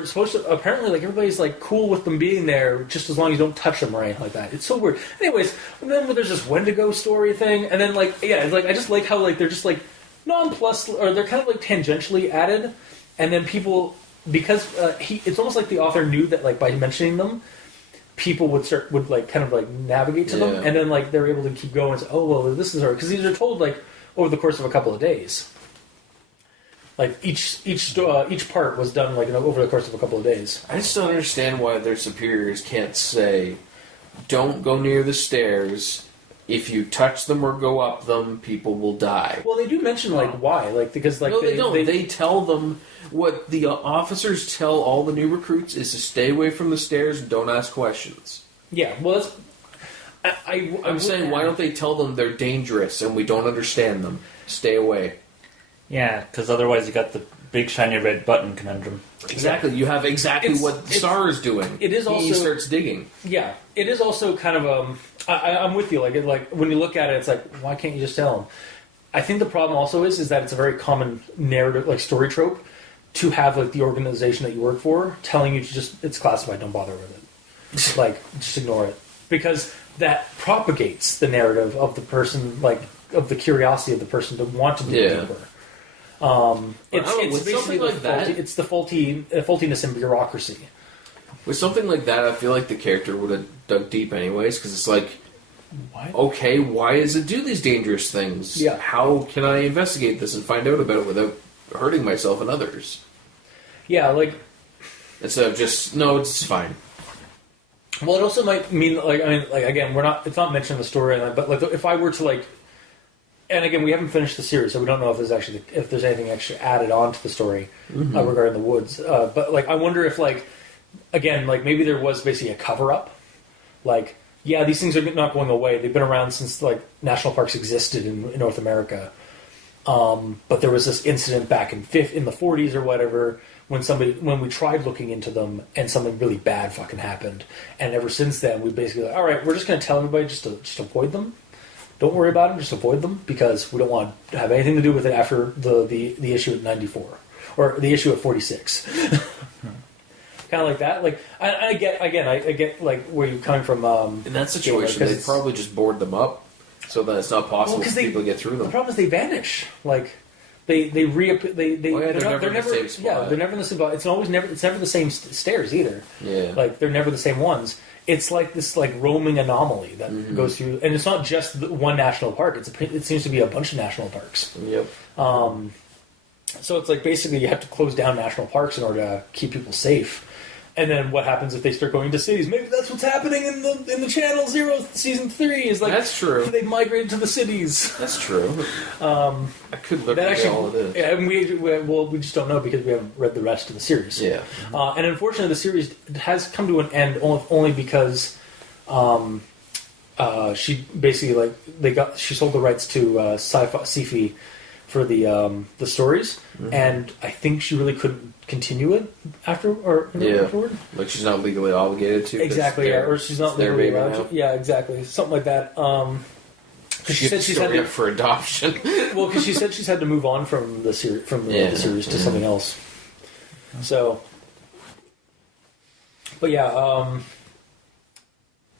supposed to apparently like everybody's like cool with them being there just as long as you don't touch them or anything like that. It's so weird. Anyways, and then there's this Wendigo story thing, and then it's like I just like how like they're just like nonplussed or they're kind of like tangentially added, and then people because it's almost like the author knew that like by mentioning them, people would like kind of like navigate to them, and then like they're able to keep going and say, oh well, this is because these are told like over the course of a couple of days. Like each part was done like over the course of a couple of days. I just don't understand why their superiors can't say, "Don't go near the stairs. If you touch them or go up them, people will die." Well, they do mention like why, like because like no, they don't. They tell them what the officers tell all the new recruits is to stay away from the stairs and don't ask questions. Yeah, well, that's. I'm saying, why don't they tell them they're dangerous and we don't understand them? Stay away. Yeah, because otherwise you got the big shiny red button conundrum. Exactly. You have exactly what Star is doing. It is also... He starts digging. Yeah. It is also kind of... I'm with you. Like when you look at it, it's like, why can't you just tell them? I think the problem also is that it's a very common narrative, like story trope, to have like the organization that you work for telling you to just... It's classified, don't bother with it. Like, just ignore it. Because that propagates the narrative of the person, like, of the curiosity of the person to want to do it. It's basically something like that. It's the faultiness in bureaucracy. With something like that, I feel like the character would have dug deep anyways, because it's like, okay, why does it do these dangerous things? Yeah. How can I investigate this and find out about it without hurting myself and others? Yeah, like... Instead of just, no, it's fine. Well, it also might mean, again, it's not mentioned in the story, but like, if I were to, like... And again, we haven't finished the series, so we don't know if there's anything extra added on to the story regarding the woods. But, like, I wonder if, like... Again, like, maybe there was basically a cover-up. Like, yeah, these things are not going away. They've been around since, like, national parks existed in North America. But there was this incident back in the 40s or whatever when we tried looking into them and something really bad fucking happened. And ever since then, we basically like, all right, we're just going to tell everybody just to avoid them. Don't worry about them, just avoid them because we don't want to have anything to do with it after the issue at 94 or the issue at 46. Kind of like that. Like I get like where you're coming from. In that situation, they probably just board them up so that it's not possible for people to get through them. The problem is they vanish. Like they reappear. They're never in the same spot. Yeah, they're never in the same spot. It's never the same stairs either. Yeah, like they're never the same ones. It's like this like roaming anomaly that goes through, and it's not just one national park. It seems to be a bunch of national parks. Yep. So it's like basically you have to close down national parks in order to keep people safe. And then what happens if they start going to cities? Maybe that's what's happening in the Channel Zero season 3. Is like that's true. They migrated to the cities. That's true. I could look at all of this. Yeah, and we just don't know because we haven't read the rest of the series. Yeah. And unfortunately, the series has come to an end only because she basically she sold the rights to Sci-Fi for the stories, and I think she really couldn't continue it afterward. Like she's not legally obligated to. Exactly, yeah, or she's not legally allowed to. Yeah, exactly, something like that. Because she said she's had to, for adoption. Well, because she said she's had to move on from the series to something else. So, but yeah,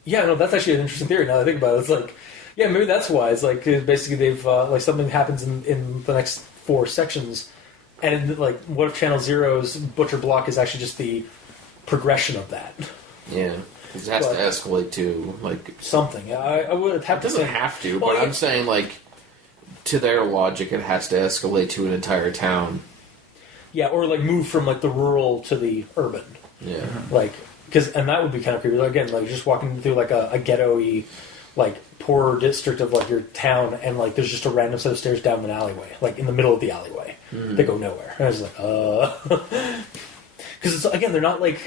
no, that's actually an interesting theory. Now that I think about it, it's like, yeah, maybe that's why. It's like basically they've like something happens in the next 4 sections. And like, what if Channel Zero's Butcher Block is actually just the progression of that? Yeah, it has to escalate to like something. I would have to. It doesn't have to, but I'm saying like, to their logic, it has to escalate to an entire town. Yeah, or like move from like the rural to the urban. Yeah, like and that would be kind of creepy. Again, like just walking through like a ghetto-y, like poorer district of like your town, and like there's just a random set of stairs down an alleyway, like in the middle of the alleyway. They go nowhere. And I was like, because they're not like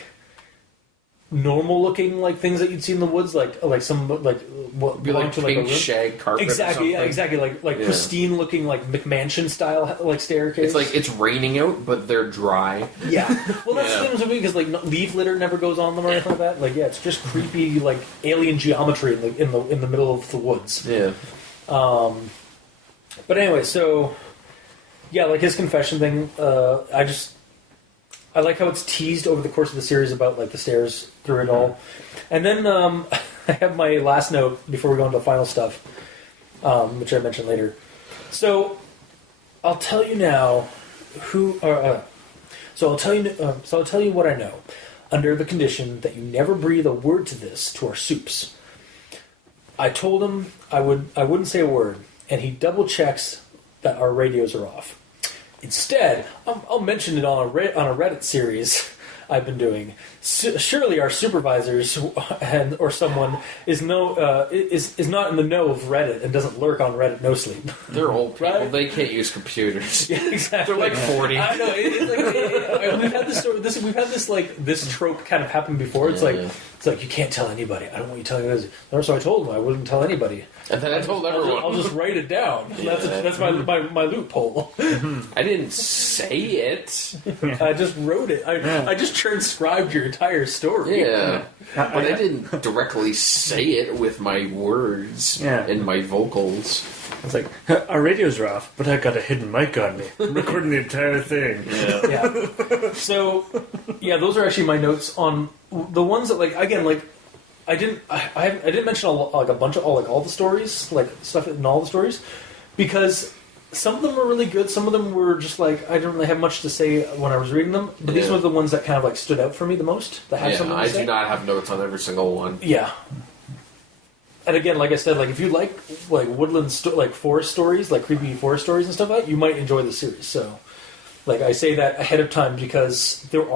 normal looking like things that you'd see in the woods, like some like what be like pink shag carpet. Exactly, yeah, exactly, like pristine looking like McMansion style like staircase. It's like it's raining out, but they're dry. Yeah, well that's the thing because like leaf litter never goes on them or anything like that. Like it's just creepy like alien geometry in the middle of the woods. Yeah. But anyway, so. Yeah, like his confession thing, I like how it's teased over the course of the series about like the stairs through it all. And then I have my last note before we go into the final stuff, which I mentioned later. So I'll tell you now I'll tell you what I know, under the condition that you never breathe a word to our soups. I told him I wouldn't say a word, and he double checks that our radios are off. Instead, I'll mention it on a Reddit series I've been doing. Surely our supervisors or someone is not in the know of Reddit and doesn't lurk on Reddit NoSleep. They're old people. Right? They can't use computers. Yeah, exactly. They're like 40. I know. We've had this trope kind of happen before. It's like you can't tell anybody. I don't want you telling anybody. So I told them I wouldn't tell anybody. And then I told everyone. I'll just write it down. Yeah. That's my loophole. I didn't say it. I just wrote it. I just transcribed your entire story. Yeah. But I didn't directly say it with my words and my vocals. I was like, our radios are off, but I got a hidden mic on me. I'm recording the entire thing. Yeah. So, those are actually my notes on the ones that, like, again, like, I didn't mention a bunch of all the stories, like stuff in all the stories, because some of them were really good. Some of them were just like I didn't really have much to say when I was reading them. But these were the ones that kind of like stood out for me the most. That had something to say. I do not have notes on every single one. Yeah. And again, like I said, like if you like woodland, like forest stories, like creepy forest stories and stuff like that, you might enjoy the series. So, like I say that ahead of time because there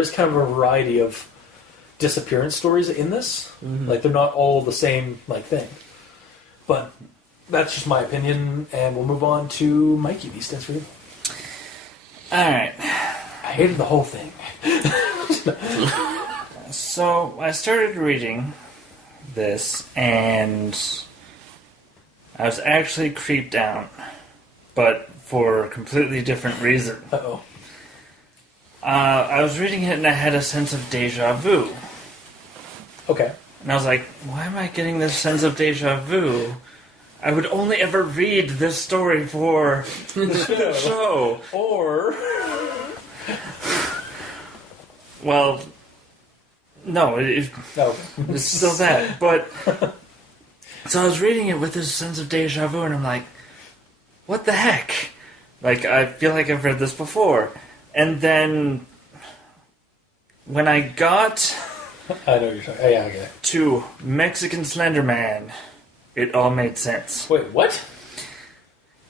is kind of a variety of disappearance stories in this. Mm-hmm. Like they're not all the same like thing. But that's just my opinion, and we'll move on to Mikey. These things for you. All right. I hated the whole thing. So I started reading this, and I was actually creeped out, but for a completely different reason. Uh-oh. I was reading it, and I had a sense of deja vu. Okay. And I was like, why am I getting this sense of deja vu? I would only ever read this story for the show. Or... Well, no, it's still that. But so I was reading it with this sense of deja vu, and I'm like, what the heck? Like, I feel like I've read this before. And then when I got... I know what you're talking. Oh, yeah, okay. To Mexican Slender Man, it all made sense. Wait, what?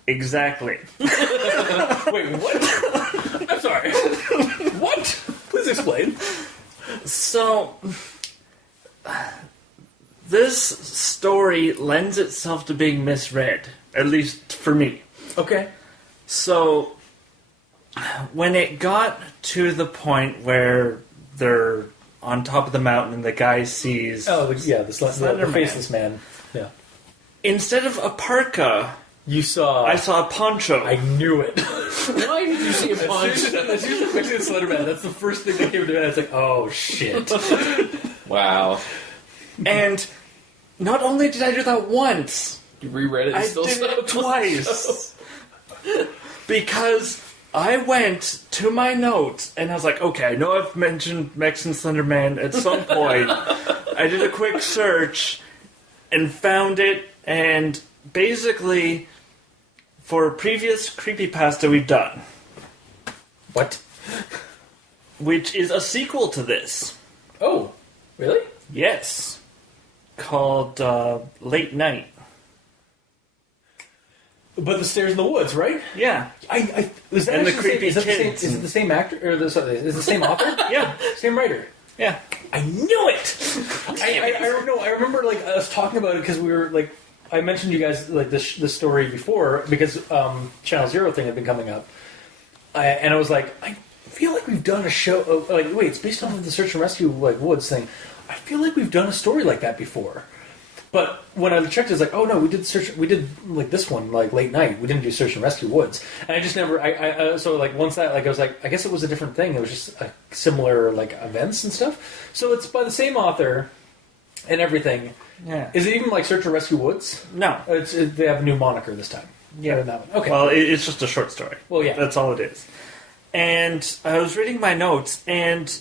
Exactly. Wait, what? I'm sorry. What? Please explain. So, this story lends itself to being misread, at least for me. Okay. So, when it got to the point where they're on top of the mountain and the guy sees... the faceless man. Yeah. Instead of a parka... You saw... I saw a poncho. I knew it. Why did you see a poncho? That's usually Mexican Slender Man. That's the first thing that came to me. It's like, oh, shit. Wow. And not only did I do that once... You reread it and I still did saw it twice. Because I went to my notes and I was like, okay, I know I've mentioned Mexican Slender Man at some point. I did a quick search and found it, and basically, for a previous Creepypasta we've done. What? Which is a sequel to this. Oh, really? Yes. Called Late Night. But the Stairs in the Woods, right? Yeah. Is that And the actually creepy is kids. it the same actor? Or is it the same author? Yeah. Same writer? Yeah. I knew it! I remember, like, us talking about it because we were, like... I mentioned you guys, like, this story before because Channel Zero thing had been coming up. And I was like, I feel like we've done a show... wait, it's based off of the Search and Rescue, like, Woods thing. I feel like we've done a story like that before. But when I checked, it's like, oh no, we did like this one, like Late Night. We didn't do Search and Rescue Woods, and I just never. So like once that, like I was like, I guess it was a different thing. It was just similar like events and stuff. So it's by the same author and everything. Yeah. Is it even like Search and Rescue Woods? No. They have a new moniker this time. Yeah. That one. Okay. Well, it's just a short story. Well, yeah. That's all it is. And I was reading my notes, and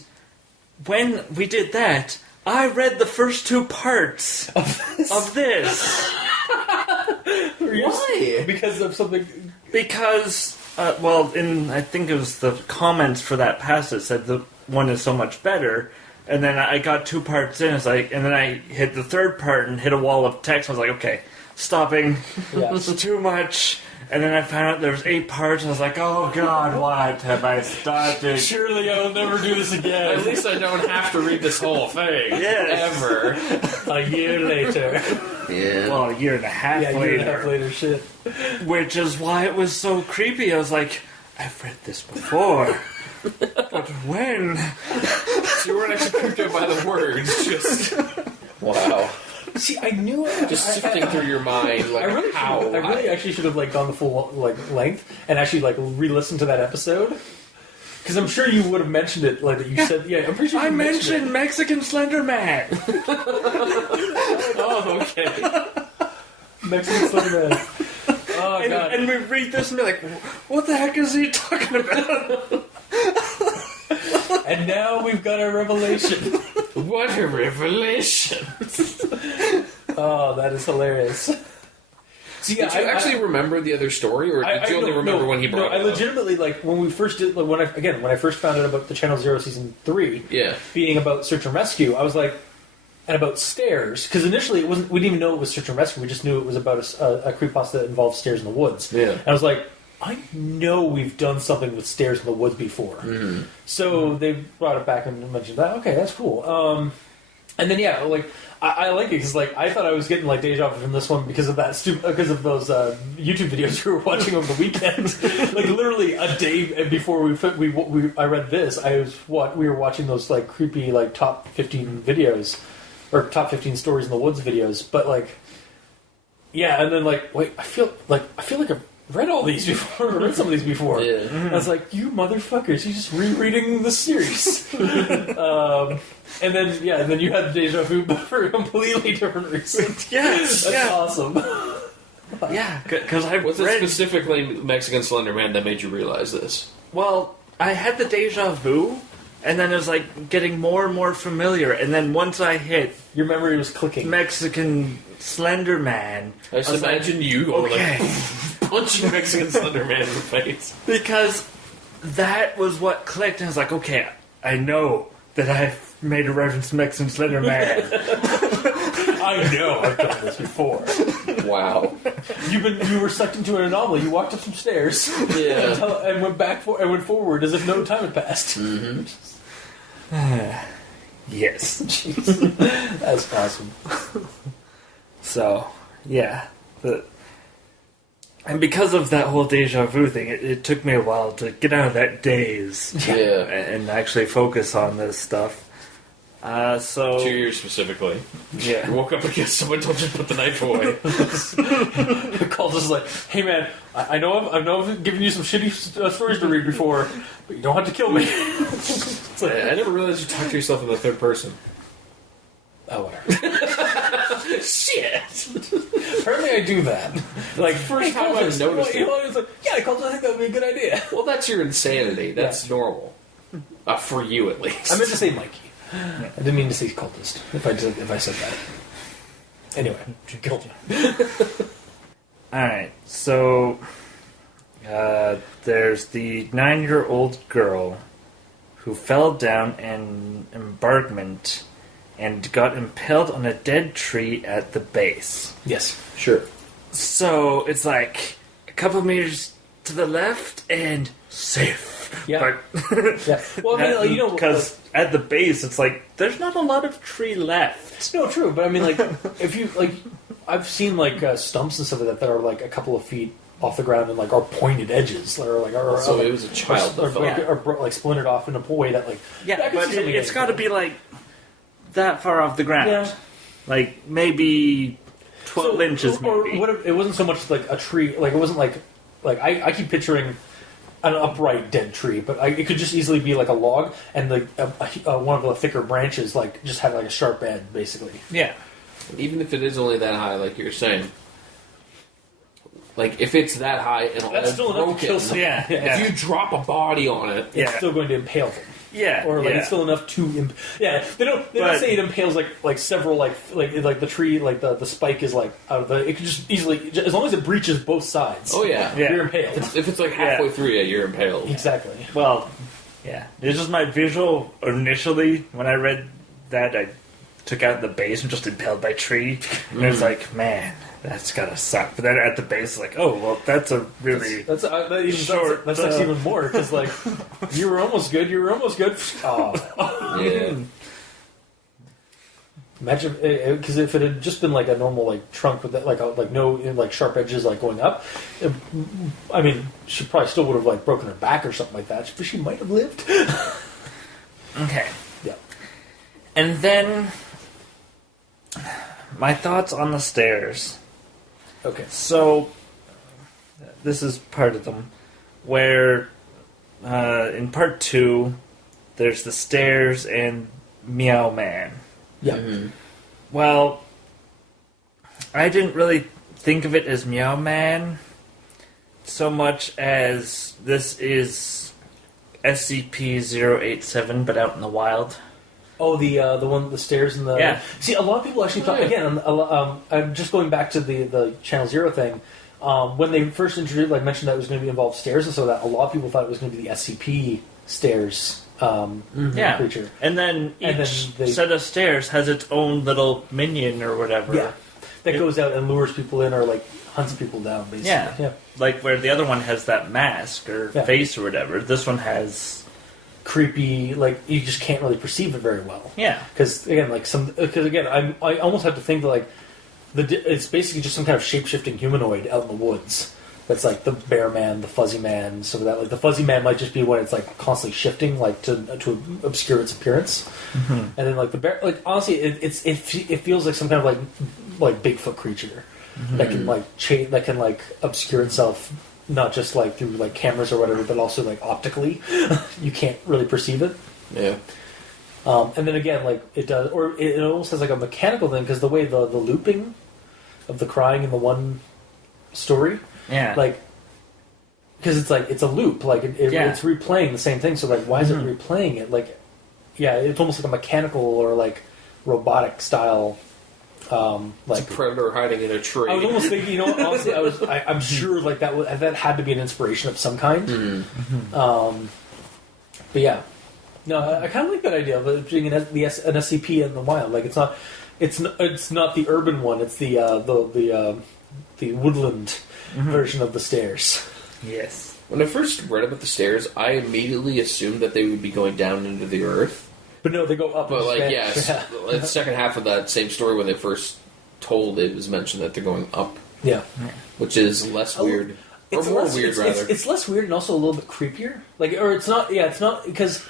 when we did that, I read the first two parts of this. Why? Because of something... Because, I think it was the comments for that passage said the one is so much better, and then I got two parts in, it's like, and then I hit the third part and hit a wall of text, I was like, okay, stopping, this is too much, and then I found out there was 8 parts, and I was like, oh god, what have I started? Surely I will never do this again. At least I don't have to read this whole thing. Yes. Ever. A year later. Yeah. Well, a year and a half later. A year and a half later, shit. Which is why it was so creepy. I was like, I've read this before. But when? So you weren't actually creeped out by the words, just... Wow. See, I knew it. Just sifting through your mind, like, I really actually should have like gone the full like length and actually like re-listened to that episode because I'm sure you would have mentioned it. Like that you said, yeah. I'm pretty sure I mentioned Mexican Slender Man. Oh, okay. Mexican Slender Man. Oh god. And we read this and be like, what the heck is he talking about? And now we've got our revelation. What a revelation! Oh, that is hilarious. See, Did you actually remember the other story, or did you only remember when he brought it I up? legitimately, like, when we first did, like, when I first found out about the Channel Zero Season 3 being about search and rescue, I was like, and about stairs, because initially we didn't even know it was search and rescue, we just knew it was about a creepypasta that involved stairs in the woods. Yeah. And I was like, I know we've done something with stairs in the woods before. Mm-hmm. So they brought it back and mentioned that. Okay, that's cool. And then, yeah, like, I like it because, like, I thought I was getting, like, deja vu from this one because of that because of those YouTube videos we were watching over the weekend. Like, literally a day before I read this, we were watching those, like, creepy, like, top 15 videos or top 15 stories in the woods videos. But, like, yeah, and then, like, wait, I feel like I've read all these before, read some of these before. Yeah. And I was like, you motherfuckers, you're just rereading the series. And then you had deja vu, but for a completely different reason. Yes, That's awesome. Yeah, because I Was it read... specifically Mexican Slender Man that made you realize this? Well, I had the deja vu, and then it was like getting more and more familiar, and then once I hit Your memory was clicking. Mexican Slender Man, I just imagine you going okay, like punching Mexican Slender Man in the face. because that was what clicked, and I was like, okay, I know that I've made a reference to Mexican Slender Man. I know I've done this before. Wow. You were sucked into an anomaly. You walked up some stairs, Yeah. and went forward as if no time had passed. Mm-hmm. Yes. Jeez. That's awesome. So, yeah. And because of that whole deja vu thing, it took me a while to get out of that daze. Yeah. And actually focus on this stuff. 2 years specifically. Yeah. You woke up because someone told you to put the knife away. The cult is like, hey man, I know I've given you some shitty stories to read before, but you don't have to kill me. It's like, I never realized you talk to yourself in the third person. oh, whatever. Shit! Apparently I do that. Like, first time I've noticed it. It's like, yeah, Cult, I think that would be a good idea. Well, that's your insanity. That's normal. For you, at least. I meant to say Mikey. I didn't mean to say cultist, if I said that. Anyway, guilty. Alright, so there's the 9-year-old girl who fell down an embankment and got impaled on a dead tree at the base. Yes. Sure. So it's like a couple meters to the left and safe. Yeah. But Yeah. Well, I mean, like, you know, because at the base it's like there's not a lot of tree left. no, true, but I mean, like, if you like, I've seen like stumps and stuff like that are like a couple of feet off the ground and like are pointed edges, or like are So like, it was a child that fell. or like splintered off in a way that like I Yeah, can but see something it's like got to that. be like that far off the ground. Yeah. Like maybe 12 inches. Or Maybe. what if, it wasn't so much like a tree, like it wasn't like I keep picturing an upright dead tree, but it could just easily be like a log, and like one of the thicker branches like just had like a sharp end, basically. Yeah. Even if it is only that high, like you're saying. Like, if it's that high and That's still all enough to kill broken, someone. Yeah. if you drop a body on it, It's Yeah. still going to impale them. Yeah. Or like yeah. it's still enough to they don't But- say it impales like several like the tree like the spike is like out of the, it could just easily, as long as it breaches both sides. oh yeah. Yeah. You're impaled. If it's like halfway through it, you're impaled. Exactly. Well, yeah. It's just my visual initially when I read that I took out the base and just impaled by tree, and it was like, man, that's gotta suck. But then at the base, it's like, oh well, that's a really That's that even, short. That's even more because like you were almost good. Oh. Yeah. Imagine because if it had just been like a normal like trunk with that like no like sharp edges like going up, I mean she probably still would have like broken her back or something like that, but she might have lived. okay. Yeah. And then my thoughts on the stairs. Okay. So this is part of them, where in part 2 there's the stairs and Meow Man. Yeah. Mm-hmm. Well, I didn't really think of it as Meow Man so much as this is SCP-087, but out in the wild. Oh, the one, the stairs and the... Yeah. See, a lot of people actually thought, again, I'm just going back to the Channel Zero thing, when they first introduced, like, mentioned that it was going to be involved stairs and so that, a lot of people thought it was going to be the SCP stairs creature. And then each set of stairs has its own little minion or whatever. Yeah. That goes out and lures people in or, like, hunts people down, basically. Yeah. Like, where the other one has that mask or face or whatever, this one has... creepy, like, you just can't really perceive it very well. Yeah. Because, again, I almost have to think that, like, it's basically just some kind of shape-shifting humanoid out in the woods. That's like the bear man, the fuzzy man, so that, like, the fuzzy man might just be when it's, like, constantly shifting, like, to obscure its appearance. And then, like, the bear, like, honestly, it feels like some kind of, like Bigfoot creature that can, like, obscure itself, not just, like, through, like, cameras or whatever, but also, like, optically. You can't really perceive it. Yeah. And then again, like, it does, or it almost has, like, a mechanical thing, because the way the looping of the crying in the one story, like, because it's, like, it's a loop, like, it's replaying the same thing, so, like, why is it replaying it? Like, it's almost like a mechanical or, like, robotic style. Like, it's a predator hiding in a tree. I was almost thinking, honestly, I'm sure, like, that had to be an inspiration of some kind. But yeah, no, I kind of like that idea of it being an SCP in the wild. Like, it's not the urban one; it's the woodland version of the stairs. Yes. When I first read about the stairs, I immediately assumed that they would be going down into the earth. But no, they go up. But, like, the second half of that same story, when they first told it, was mentioned that they're going up. Yeah. Which is less weird. Or more weird, rather. It's less weird and also a little bit creepier. Like, or it's not, it's not, because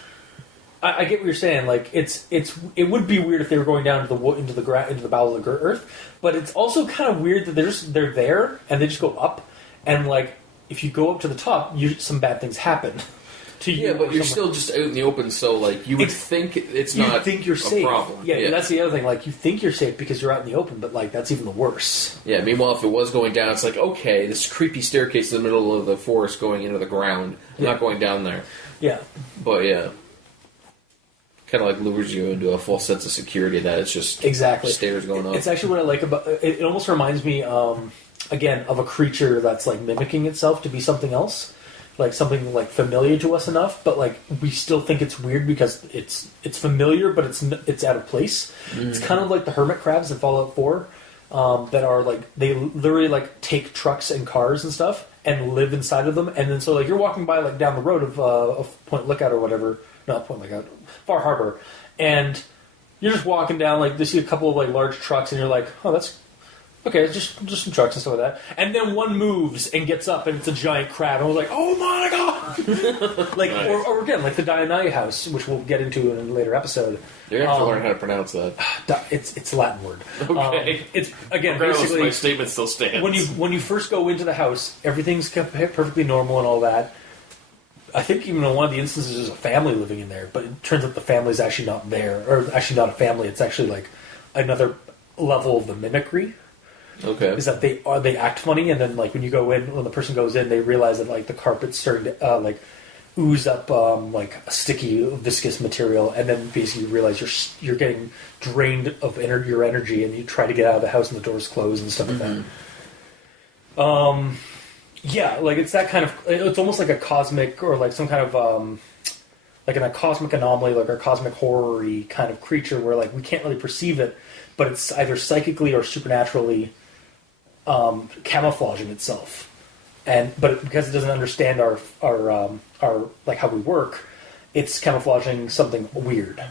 I get what you're saying. Like, it would be weird if they were going down into the bowels of the earth, but it's also kind of weird that they're there and they just go up, and, like, if you go up to the top, some bad things happen to you. Yeah, but you're still just out in the open, so, like, you would think it's not think you're safe. A problem. Yeah, that's the other thing. Like, you think you're safe because you're out in the open, but, like, that's even the worse. Yeah, meanwhile, if it was going down, it's like, okay, this creepy staircase in the middle of the forest going into the ground. I'm not going down there. Yeah. But, yeah. Kind of, like, lures you into a false sense of security that it's just stairs going up. It's actually what I like about it. It almost reminds me, again, of a creature that's, like, mimicking itself to be something else. Like, something, like, familiar to us enough, but, like, we still think it's weird because it's familiar, but it's out of place. It's kind of like the hermit crabs in Fallout 4, that are, like, they literally, like, take trucks and cars and stuff and live inside of them, and then so, like, you're walking by, like, down the road of Point Lookout or whatever, not Point Lookout, Far Harbor, and you're just walking down, like, you see a couple of, like, large trucks, and you're like, oh, that's... Okay, just some trucks and stuff like that. And then one moves and gets up, and it's a giant crab. And I was like, oh my god! Like, nice. or again, like the Dionysus house, which we'll get into in a later episode. You're going to have to learn how to pronounce that. It's a Latin word. Okay. It's, again, regardless, basically... my statement still stands. When you first go into the house, everything's perfectly normal and all that. I think even in one of the instances, there's a family living in there, but it turns out the family's actually not there. Or actually not a family, it's actually like another level of the mimicry. Okay. Is that they act funny, and then, like, when the person goes in, they realize that, like, the carpet's starting to like ooze up like a sticky viscous material, and then basically you realize you're getting drained of your energy, and you try to get out of the house and the door's closed and stuff like that. Yeah, like, it's that kind of, it's almost like a cosmic, or like some kind of like a cosmic anomaly, like a cosmic horror-y kind of creature where, like, we can't really perceive it, but it's either psychically or supernaturally camouflaging itself, but because it doesn't understand our like how we work, it's camouflaging something weird.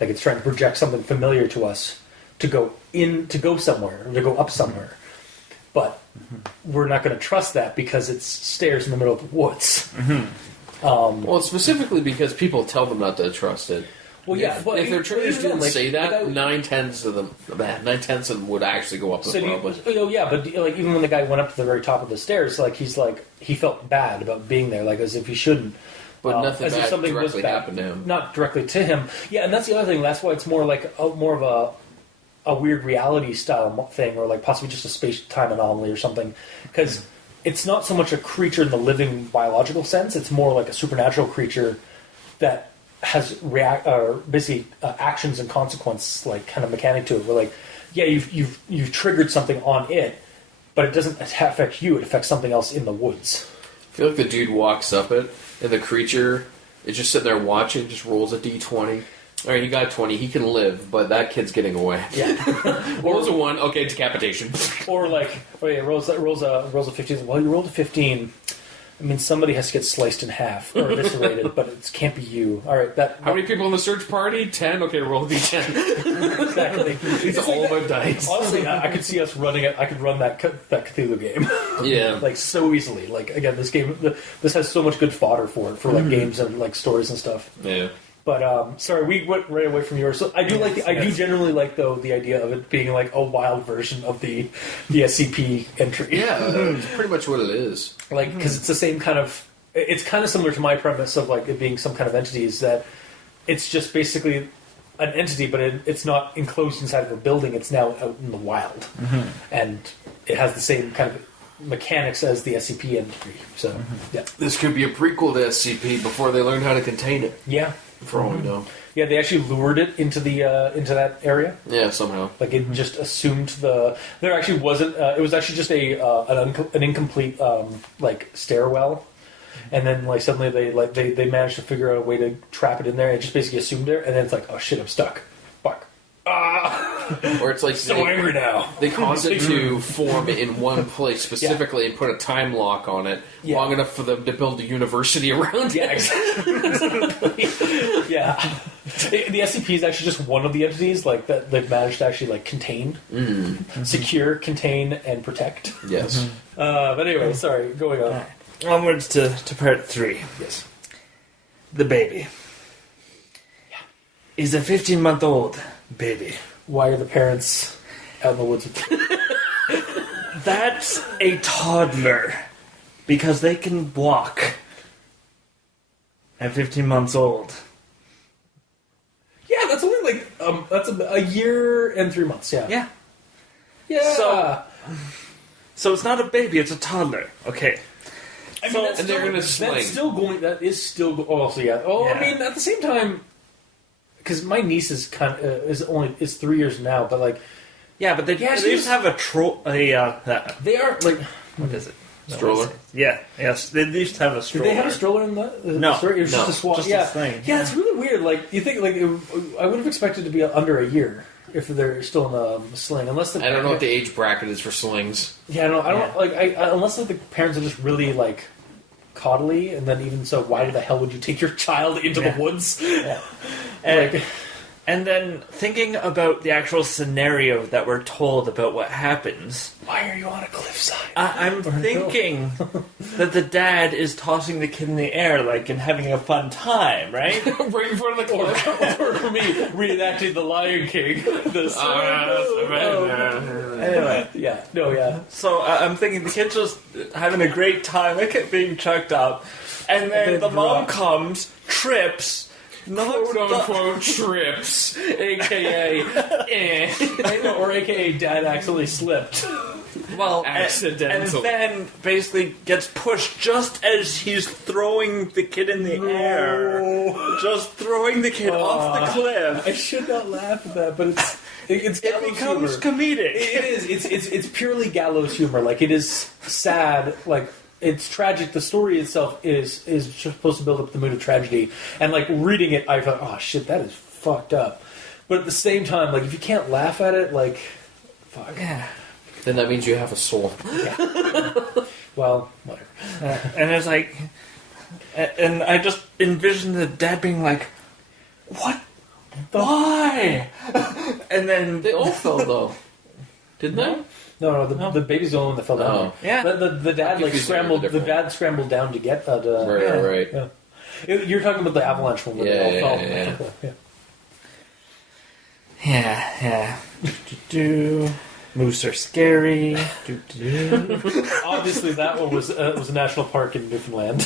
Like, it's trying to project something familiar to us to go somewhere, or to go up somewhere, but we're not going to trust that because it's stairs in the middle of the woods. Well, specifically because people tell them not to trust it. Well, yeah, but if their trainers didn't say that, without, 9/10 of them would actually go up the problem. But, like, even when the guy went up to the very top of the stairs, like, he felt bad about being there, like, as if he shouldn't. But nothing bad directly happened to him. Not directly to him. Yeah, and that's the other thing. That's why it's more like more of a weird reality style thing, or, like, possibly just a space-time anomaly or something. Because it's not so much a creature in the living biological sense. It's more like a supernatural creature that has basically actions and consequence like kind of mechanic to it. Where like, yeah, you've triggered something on it, but it doesn't affect you. It affects something else in the woods. I feel like the dude walks up it, and the creature is just sitting there watching. Just rolls a d20. All right, he got 20. He can live, but that kid's getting away. Yeah. Rolls a 1. Okay, decapitation. Or like, rolls a 15. Well, you rolled a 15. I mean, somebody has to get sliced in half or eviscerated, but it can't be you. All right, How many people in the search party? 10. Okay, roll a d10. exactly. It's all about dice. Honestly, I could see us running it. I could run that Cthulhu game. Yeah, like so easily. Like again, this has so much good fodder for it for like games and like stories and stuff. Yeah. But sorry, we went right away from yours. So I do do generally like though the idea of it being like a wild version of the SCP entry. Yeah, it's pretty much what it is. Like because it's the same kind of. It's kind of similar to my premise of like it being some kind of entity. Is that it's just basically an entity, but it's not enclosed inside of a building. It's now out in the wild, and it has the same kind of mechanics as the SCP entry. So yeah, This could be a prequel to SCP before they learn how to contain it. yeah. For all we know. Yeah, they actually lured it into into that area. Yeah, somehow. Like it just assumed there actually wasn't. It was actually just an incomplete like stairwell, and then like suddenly they managed to figure out a way to trap it in there. And it just basically assumed there, and then it's like, oh shit, I'm stuck. Fuck. Or it's like So angry now. They cause it to form in one place specifically and put a time lock on it long enough for them to build a university around Yeah, it. exactly. Yeah. The SCP is actually just one of the entities like that they've managed to actually like contain, secure, contain, and protect. Yes. But anyway, sorry, going on. Onwards to part 3. Yes. The baby. Is a 15-month-old baby. Why are the parents out in the woods with you? That's a toddler. Because they can walk. At 15 months old. Yeah, that's only like that's a year and 3 months. Yeah. Yeah. Yeah. So it's not a baby, it's a toddler. Okay. I mean, so- that's and they're still- gonna sling. That's still going. That is still. Oh, so yeah. Oh, Yeah. I mean, at the same time, because my niece is is 3 years now, but like Yeah, but they she used to have they are like. what is it? Stroller? Yeah, yes. They used to have a stroller. Did they have a stroller in the No. story? It was No. just a swap. Just a Yeah, thing. yeah. It's really weird. Like you think, like I would have expected to be under a year if they're still in a sling, unless the I don't know what the age bracket is for slings. Yeah, I don't like. Unless like, the parents are just really like coddly, and then even so, why the hell would you take your child into the woods? Yeah. Like, And then thinking about the actual scenario that we're told about what happens, why are you on a cliffside? I'm thinking that the dad is tossing the kid in the air, like, and having a fun time, right? Right in front of the cliff. Or for me, reenacting the Lion King. Anyway, Yeah, no, yeah. so I'm thinking the kid's just having a great time, like it being chucked up, and then the mom comes, trips, knocks Quote unquote trips, aka Or AKA Dad accidentally slipped. well, accidental. and then basically gets pushed just as he's throwing the kid in the air, just throwing the kid off the cliff. I should not laugh at that, but it's It gallows becomes humor. comedic. It is. It's purely gallows humor. Like it is sad. Like it's tragic. The story itself is supposed to build up the mood of tragedy. And like reading it, I thought, oh shit, that is fucked up. But at the same time, like if you can't laugh at it, like fuck. Yeah. Then that means you have a soul. Well, whatever. And it's like, and I just envisioned the dad being like, "What? Why?" And then They all fell though, didn't they? No, the baby's the only one that fell down. Oh. Yeah. The dad like confusing scrambled. with The the different dad scrambled down to get that. Right. Yeah. You're talking about the avalanche one where they all fell. Yeah. yeah. Do moose are scary. Do. Obviously, that one was a national park in Newfoundland.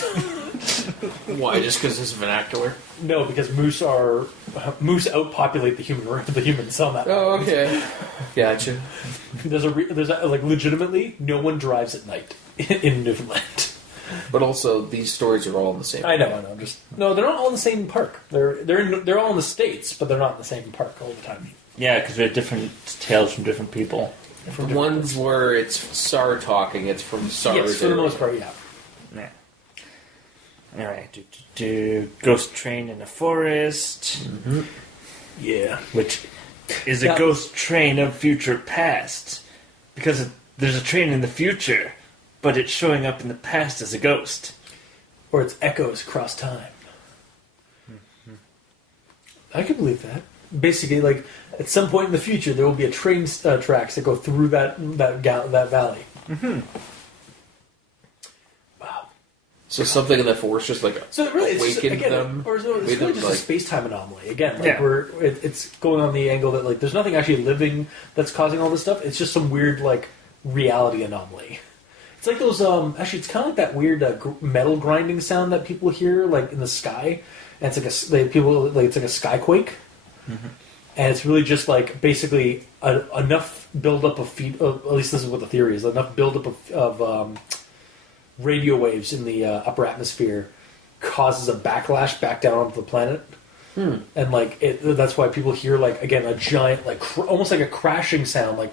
Why? Just because it's vernacular? No, because moose outpopulate the human summit. Oh, okay. Gotcha. There's like legitimately no one drives at night in Newfoundland. But also, these stories are all in the same. I know. No, they're not all in the same park. They're all in the States, but they're not in the same park all the time. Yeah, because we have different tales from different people. The ones where it's SAR talking, it's from SAR. Yes, for the most part, yeah. Yeah. Alright, ghost train in a forest. Mm-hmm. Yeah. Which is a ghost train of future past. Because there's a train in the future, but it's showing up in the past as a ghost. Or it's echoes across time. Mm-hmm. I can believe that. Basically, like, at some point in the future, there will be a train tracks that go through that valley. Mm-hmm. Wow. So something in the force just like awakened them? Or it's really just a space-time anomaly. Again, like Yeah. it's going on the angle that, like, there's nothing actually living that's causing all this stuff. It's just some weird, like, reality anomaly. It's like those, actually, it's kind of like that weird metal grinding sound that people hear, like, in the sky. And it's like it's like a skyquake. Mm-hmm. And it's really just like basically enough buildup of at least this is what the theory is, enough buildup of radio waves in the upper atmosphere causes a backlash back down onto the planet. And like that's why people hear, like, again, a giant, like, almost like a crashing sound, like,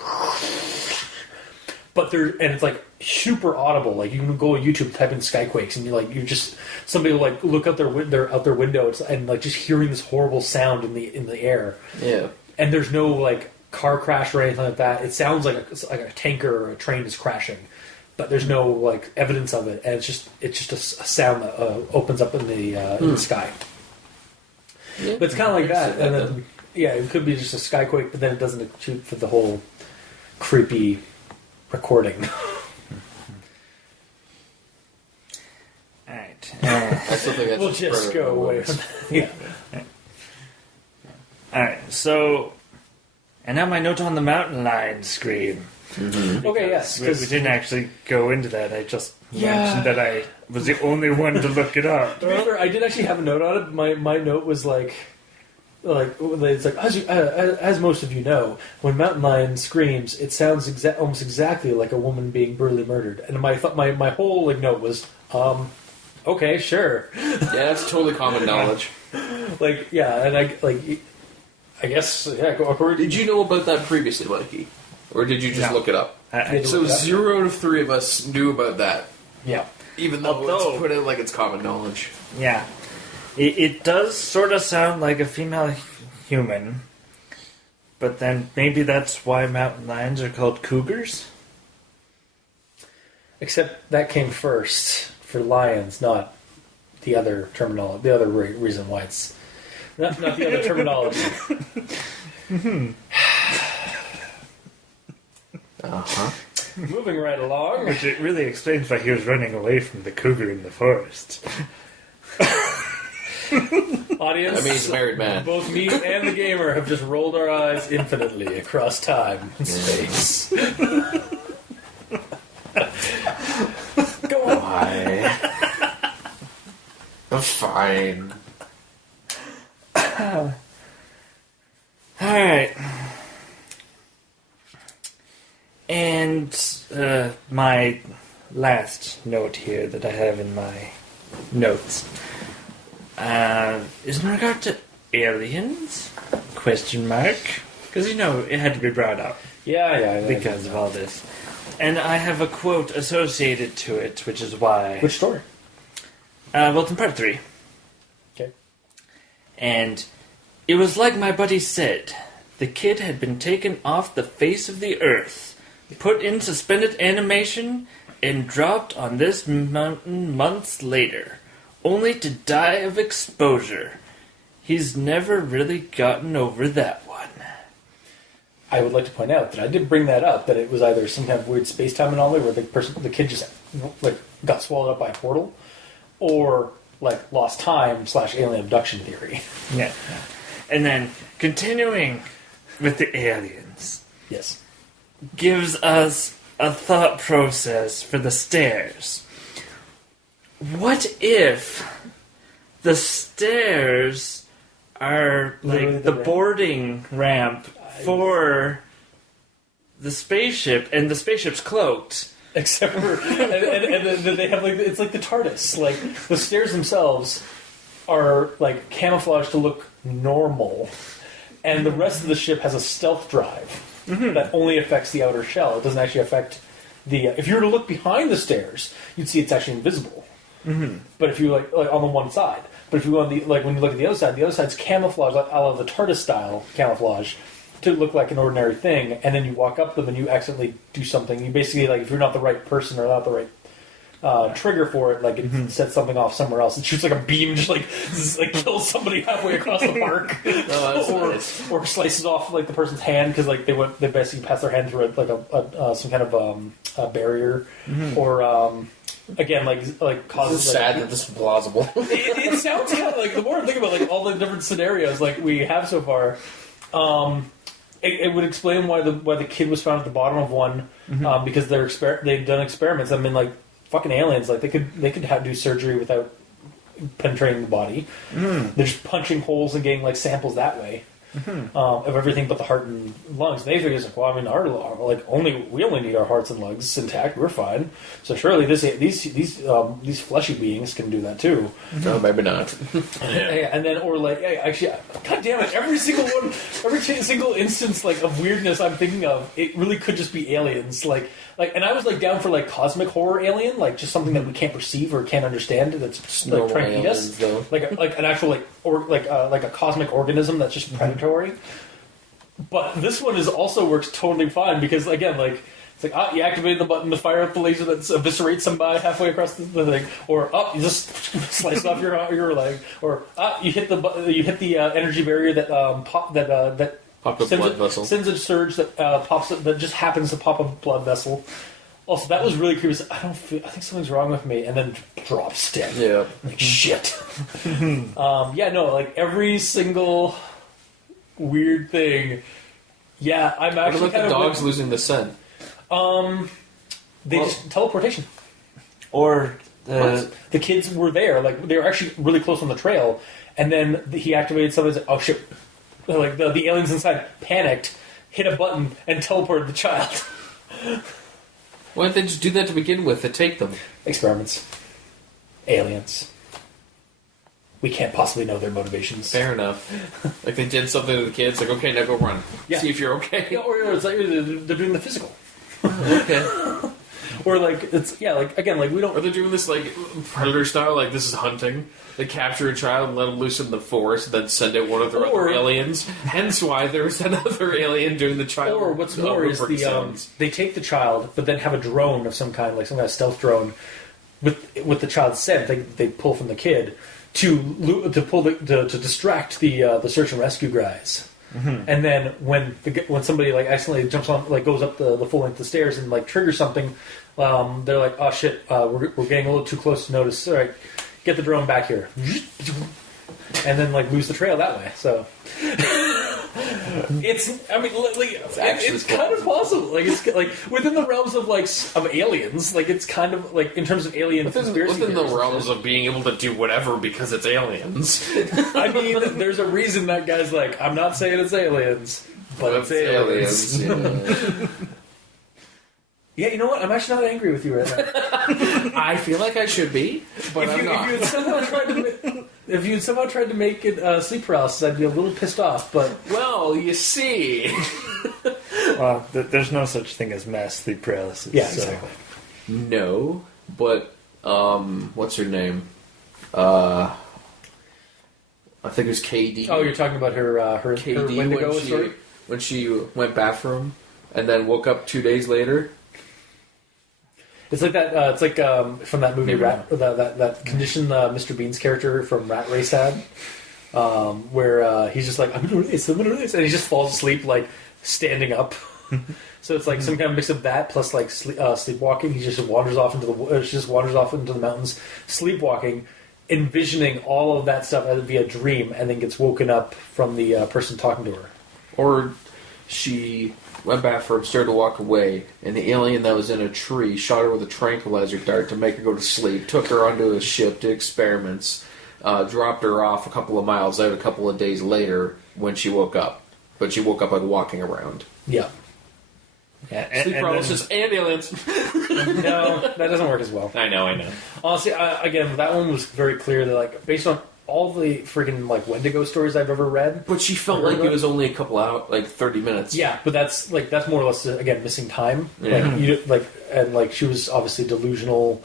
but it's like super audible. Like, you can go on YouTube, type in skyquakes, and you just somebody will, like, look out their window and, like, just hearing this horrible sound in the air. Yeah. And there's no, like, car crash or anything like that. It sounds like a tanker or a train is crashing, but there's no, like, evidence of it. And it's just a sound that opens up in the sky. Yeah. But it's kind of like that. And then, yeah, it could be just a skyquake, but then it doesn't shoot for the whole creepy recording. Alright. I still think that's We'll just go away from that. Yeah. Alright, so... And now my note on the mountain lion scream. Mm-hmm. Okay, yes. We didn't actually go into that. I just mentioned that I was the only one to look it up. Remember, I did actually have a note on it. My note was like it's like, as most of you know, when mountain lion screams, it sounds almost exactly like a woman being brutally murdered. And my whole, like, note was, okay, sure. Yeah, that's totally common knowledge. Like, yeah, and I guess, yeah. Did you know about that previously, Mikey, or did you just look it up? So 0 out of 3 of us knew about that. Yeah, even though it's put in like it's common knowledge. Yeah. It does sort of sound like a female human, but then maybe that's why mountain lions are called cougars? Except that came first for lions, not the other terminology. The other reason why it's not the other terminology. Moving right along. Which it really explains why he was running away from the cougar in the forest. Audience, I mean, he's a married man. Both me and the gamer have just rolled our eyes infinitely across time and space. Go on. Why? I'm fine. Alright. And my last note here that I have in my notes is in regard to aliens? Question mark. Because, you know, it had to be brought up. Yeah. Because of all this. And I have a quote associated to it, which is why... Which story? Well, it's in part 3. Okay. And it was like my buddy said. The kid had been taken off the face of the earth, put in suspended animation, and dropped on this mountain months later, only to die of exposure. He's never really gotten over that one. I would like to point out that I did bring that up, that it was either some kind of weird space-time anomaly where the kid just, like, got swallowed up by a portal, or, like, lost time / alien abduction theory. Yeah. And then, continuing with the aliens. Yes. Gives us a thought process for the stairs. What if the stairs are like the boarding ramp for the spaceship, and the spaceship's cloaked, Except for, and then they have like it's like the TARDIS. Like the stairs themselves are like camouflaged to look normal, and the rest of the ship has a stealth drive that only affects the outer shell. It doesn't actually affect the. If you were to look behind the stairs, you'd see it's actually invisible. But if you like on the one side, but if you go on the when you look at the other side's camouflage, like out of the TARDIS style camouflage, to look like an ordinary thing, and then you walk up them and you accidentally do something. You basically, like, if you're not the right person or not the right trigger for it, like, it sets something off somewhere else. It shoots like a beam, just like kills somebody halfway across the park. Or slices off, like, the person's hand, because, like, they basically pass their hand through, like, some kind of a barrier. Or, again, like causes... It's sad that this is plausible. It sounds kind of, like, the more I think about, like, all the different scenarios, like, we have so far... It would explain why the kid was found at the bottom of one, because they've done experiments. I mean, like fucking aliens, like they could do surgery without penetrating the body. They're just punching holes and getting like samples that way of everything but the heart and lungs. And they figure, like, well, I mean, we only need our hearts and lungs intact. We're fine. So surely these fleshy beings can do that too. No, maybe not. And then, or like, actually, god damn it! Every single instance like of weirdness I'm thinking of, it really could just be aliens. Like, and I was like down for like cosmic horror alien, like just something that we can't perceive or can't understand that's like trying to eat us, though. like an actual like a cosmic organism that's just predatory. But this one works totally fine because again, like. It's like, you activate the button to fire up the laser that eviscerates somebody halfway across the thing, or you just slice off your leg, or you hit the energy barrier that Pop a blood vessel. Sends a surge that that just happens to pop a blood vessel. Also, that was really creepy. I think something's wrong with me, and then drops dead. Yeah, like shit. Like every single weird thing. Yeah, I'm actually. What about the dogs losing the scent? Just teleportation. Or the kids were there, like they were actually really close on the trail, and then he activated something. Like, oh shit! Like the aliens inside panicked, hit a button, and teleported the child. Why didn't they just do that to begin with? To take them experiments, aliens. We can't possibly know their motivations. Fair enough. Like they did something to the kids. Like, okay, now go run. Yeah. See if you're okay. Yeah, or it's like they're doing the physical. Okay. Or like again, like we don't. Or they're doing this like predator style, like this is hunting. They capture a child and let them loose in the forest, and then send out one of their other aliens. Hence why there's another alien doing the child. Or what's more is they take the child, but then have a drone of some kind, like some kind of stealth drone, with the child's scent. They pull from the kid to distract the search and rescue guys. And then when somebody like accidentally jumps on, like goes up the full length of the stairs and like triggers something, they're like, oh shit, we're getting a little too close to notice. All right, get the drone back here, and then like lose the trail that way. So it's kind of possible. Like it's like within the realms of aliens. Like it's kind of like in terms of alien conspiracy within the realms of being able to do whatever because it's aliens. I mean, there's a reason that guy's like, I'm not saying it's aliens, but it's aliens. Yeah. Yeah, you know what? I'm actually not angry with you right now. I feel like I should be, but I'm not. If you had somehow tried to make it sleep paralysis, I'd be a little pissed off. But well, you see, well, there's no such thing as mass sleep paralysis. Yeah, exactly. No, but what's her name? I think it was KD. Oh, you're talking about her KD Wendigo story? When she went bathroom and then woke up 2 days later. It's like that. It's like from that movie Rat. That condition Mr. Bean's character from Rat Race had, where he's just like, I'm gonna do this, and he just falls asleep like standing up. So it's like some kind of mix of that plus like sleepwalking. He just wanders off into the mountains, sleepwalking, envisioning all of that stuff via dream, and then gets woken up from the person talking to her. Or she went bathroom, started to walk away, and the alien that was in a tree shot her with a tranquilizer dart to make her go to sleep, took her onto a ship, did experiments, dropped her off a couple of miles out a couple of days later when she woke up. But she woke up like walking around. Yeah. Yeah, Sleep paralysis and aliens. No, that doesn't work as well. I know. Honestly, again, that one was very clear that, like, based on all the freaking, like, Wendigo stories I've ever read. But she felt like it was only a couple out, like 30 minutes. Yeah, but that's more or less, again, missing time. Yeah. Like, she was obviously delusional,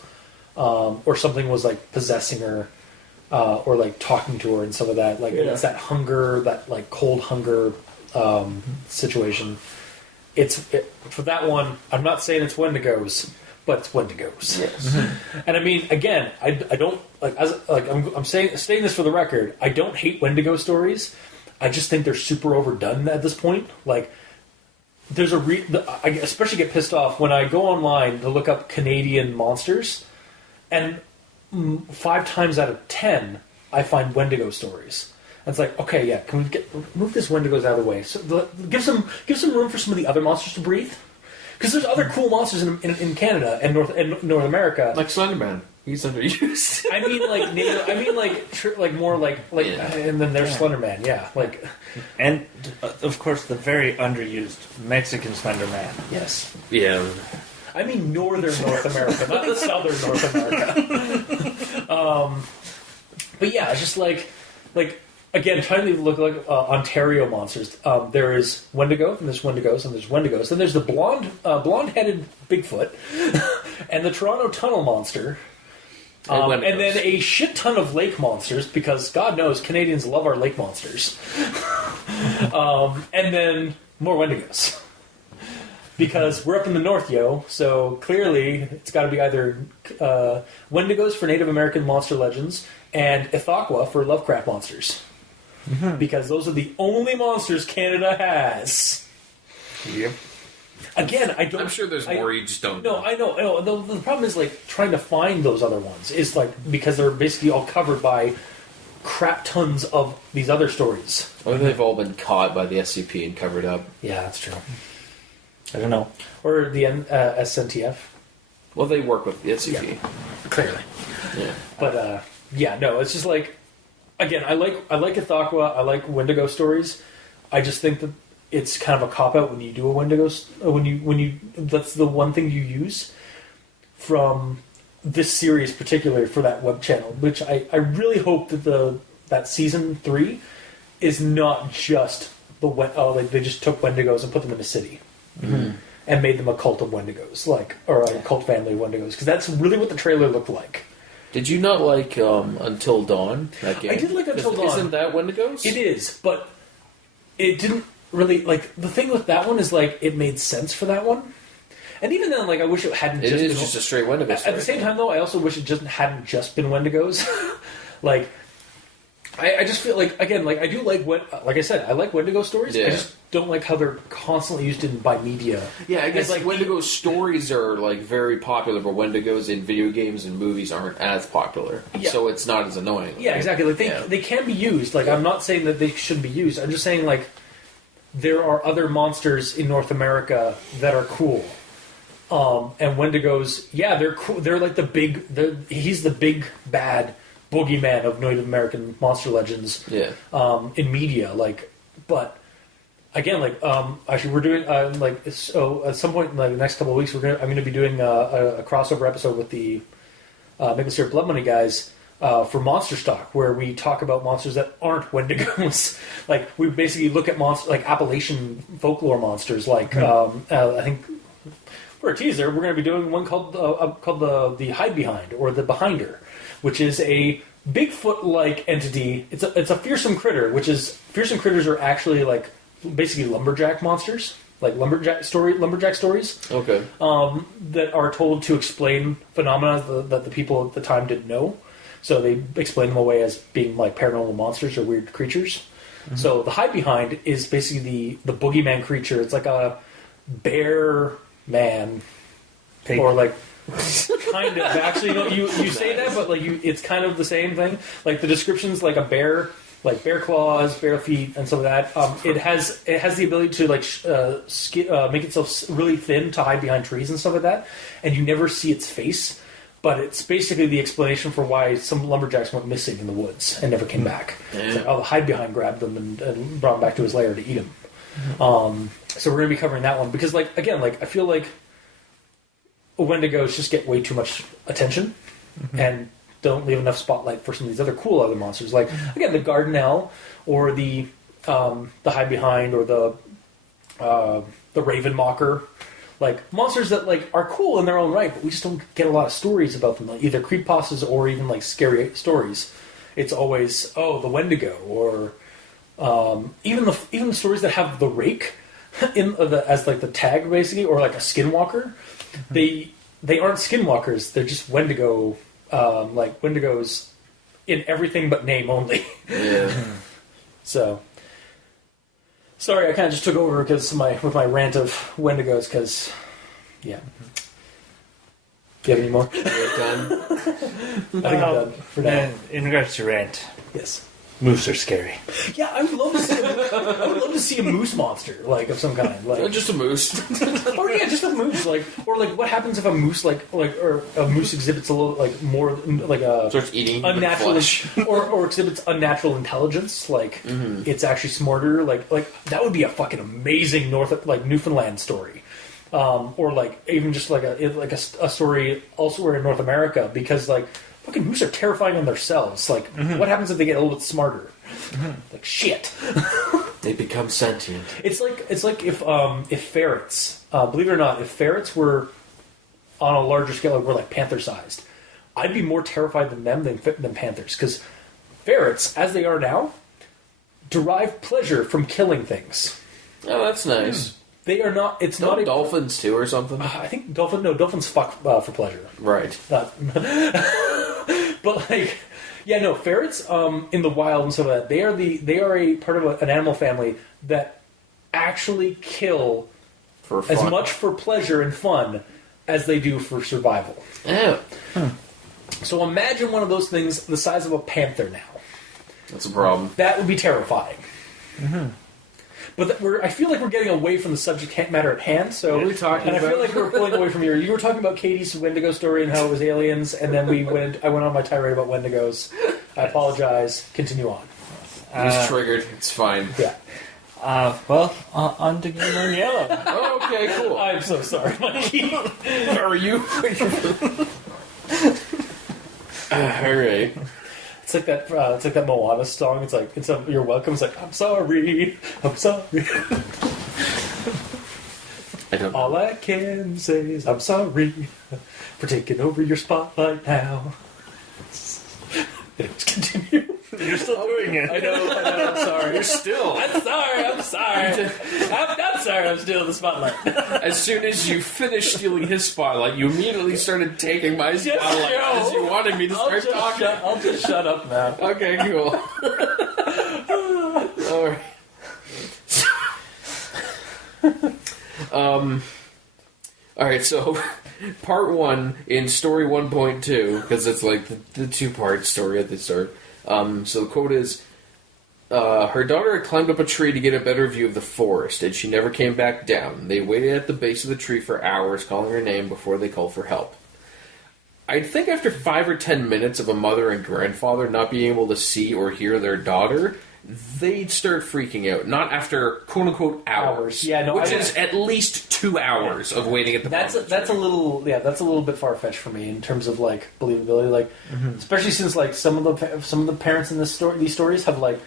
or something was, like, possessing her, or, like, talking to her and some of that. Like, it's that hunger, that, like, cold hunger, situation. For that one, I'm not saying it's Wendigos, but it's Wendigos. Yes. And I mean, again, I don't I'm saying this for the record. I don't hate Wendigo stories. I just think they're super overdone at this point. Like, there's I especially get pissed off when I go online to look up Canadian monsters, and 5 times out of 10 I find Wendigo stories. And it's like, okay, yeah, can we move this Wendigos out of the way? So give some room for some of the other monsters to breathe. Because there's other cool monsters in Canada and North America, Like Slenderman. He's underused. I mean, like native. I mean, like more like, and then there's Slenderman. Yeah, like, and of course the very underused Mexican Slender Man. yes. Yeah. I mean, northern North America, not the southern North America. But yeah, it's just like again, trying to look like Ontario monsters. There is Wendigo, and there's Wendigos, and there's Wendigos, and there's the blonde-headed Bigfoot, and the Toronto Tunnel Monster. And then a shit ton of lake monsters, because God knows Canadians love our lake monsters. And then more Wendigos. Because we're up in the north, yo, so clearly it's got to be either Wendigos for Native American monster legends and Ithaqua for Lovecraft monsters. Mm-hmm. Because those are the only monsters Canada has. Yep. Again, I don't... I'm sure there's more, you just don't know. No, I know. The problem is, like, trying to find those other ones is, like, because they're basically all covered by crap tons of these other stories. Or they've all been caught by the SCP and covered up. Yeah, that's true. I don't know. Or the SNTF. Well, they work with the SCP. Yeah, clearly. Yeah. But, yeah, no, it's just like... Again, I like Ithaqua, I like Wendigo stories. I just think that it's kind of a cop-out when you do a Wendigo... When you that's the one thing you use from this series particularly for that web channel, which I really hope that that season 3 is not just like they just took Wendigos and put them in a city. Mm-hmm. And made them a cult of Wendigos, or a cult family of Wendigos, because that's really what the trailer looked like. Did you not like Until Dawn? That game? I did like Until Dawn. Isn't that Wendigos? It is, but it didn't really, like, the thing with that one is, like, it made sense for that one. And even then, like, I wish it hadn't It just is been... just a straight Wendigo story. At the same time, though, I also wish it hadn't just been Wendigos. Like, I just feel like, again, like, I do like I said, I like Wendigo stories. Yeah. I just don't like how they're constantly used by media. Yeah, I guess like Wendigo stories are like very popular, but Wendigos in video games and movies aren't as popular, so it's not as annoying. Yeah, exactly. Like they can be used. Like, I'm not saying that they shouldn't be used. I'm just saying, like, there are other monsters in North America that are cool. And Wendigos, yeah, they're cool. They're like he's the big bad boogeyman of Native American monster legends. Yeah. In media, like, but again, like, actually, we're doing so at some point in the next couple of weeks, I'm going to be doing a crossover episode with the Maple Syrup Blood Money guys for Monster Stock, where we talk about monsters that aren't Wendigos. Like, we basically look at monsters like Appalachian folklore monsters. Like, I think for a teaser, we're going to be doing one called the Hide Behind, or the Behinder, which is a Bigfoot-like entity. It's a fearsome critter, fearsome critters are actually, like, basically lumberjack monsters, like lumberjack stories. Okay. That are told to explain phenomena that the people at the time didn't know. So they explain them away as being like paranormal monsters or weird creatures. Mm-hmm. So the Hide Behind is basically the boogeyman creature. It's like a bear man, Pig. or like kind of. Actually, you say that, but like it's kind of the same thing. Like the description's like a bear. Like bear claws, bear feet, and some of that. It has the ability to like make itself really thin to hide behind trees and stuff like that, and you never see its face. But it's basically the explanation for why some lumberjacks went missing in the woods and never came back. Yeah. It's like, the Hide Behind grabbed them and brought them back to his lair to eat him. So we're going to be covering that one because, like, again, like I feel like Wendigos just get way too much attention and don't leave enough spotlight for some of these other monsters. Like again, the Gardenelle or the Hide Behind or the Raven Mocker. Like, monsters that, like, are cool in their own right, but we just don't get a lot of stories about them. Like, either creepypastas or even, like, scary stories. It's always, the Wendigo, or even the stories that have the rake as, like, the tag, basically, or, like, a skinwalker. They aren't skinwalkers. They're just Wendigo, like, Wendigos in everything but name only. Yeah. So... Sorry, I kind of just took over with my rant of Wendigos, because, yeah. Do you have any more? We're done. I think I'm done for now. In regards to rant, Yes. moose are scary. Yeah, I would love to see a moose monster, like, of some kind. Like, Just a moose. or yeah, just a moose, like, or like, what happens if a moose, or a moose exhibits a little, like, more, like a Starts eating human unnatural, flesh. or exhibits unnatural intelligence, like it's actually smarter, like that would be a fucking amazing Newfoundland story, or like even just like a story elsewhere in North America, because like fucking moose are terrifying on themselves. Like, what happens if they get a little bit smarter? Like shit. They become sentient. It's like if ferrets, believe it or not, if ferrets were on a larger scale, were like panther sized, I'd be more terrified than them than panthers, because ferrets, as they are now, derive pleasure from killing things. Oh, that's nice. They are not. It's not a dolphins too, or something. I think dolphins fuck for pleasure. Right. But like, yeah, no, ferrets in the wild and stuff like that, they are a part of an animal family that actually kill For as fun. much for pleasure and fun as they do for survival. Yeah. So imagine one of those things the size of a panther now. That's a problem. That would be terrifying. But I feel like we're getting away from the subject matter at hand. So, What are we talking and I feel about? like we're pulling away from you were talking about Katie's Wendigo story and how it was aliens, and then I went on my tirade about Wendigos. I apologize. Continue on. He's triggered. It's fine. Yeah. On to Green and Yellow. Oh, okay, cool. I'm so sorry, Mikey. How are you? Alright. It's like that Moana song. It's like you're welcome. It's like I'm sorry. I don't know. All I can say is I'm sorry for taking over your spotlight now. Let's continue. You're still doing it. I know. I'm sorry. You're still. I'm sorry. I'm not sorry. I'm stealing the spotlight. As soon as you finished stealing his spotlight, you immediately started taking my spotlight as you wanted me to start talking. I'll just shut up now. Okay, cool. Alright, so part 1 in story 1.2, because it's like the 2-part story at the start. So the quote is, her daughter had climbed up a tree to get a better view of the forest, and she never came back down. They waited at the base of the tree for hours, calling her name before they called for help. I'd think after 5 or 10 minutes of a mother and grandfather not being able to see or hear their daughter, they'd start freaking out. Not after quote-unquote hours. Yeah, no, which is at least 2 hours of waiting at the That's bottom of the a little bit far fetched for me in terms of like believability. Like, especially since like some of the parents in these stories have like,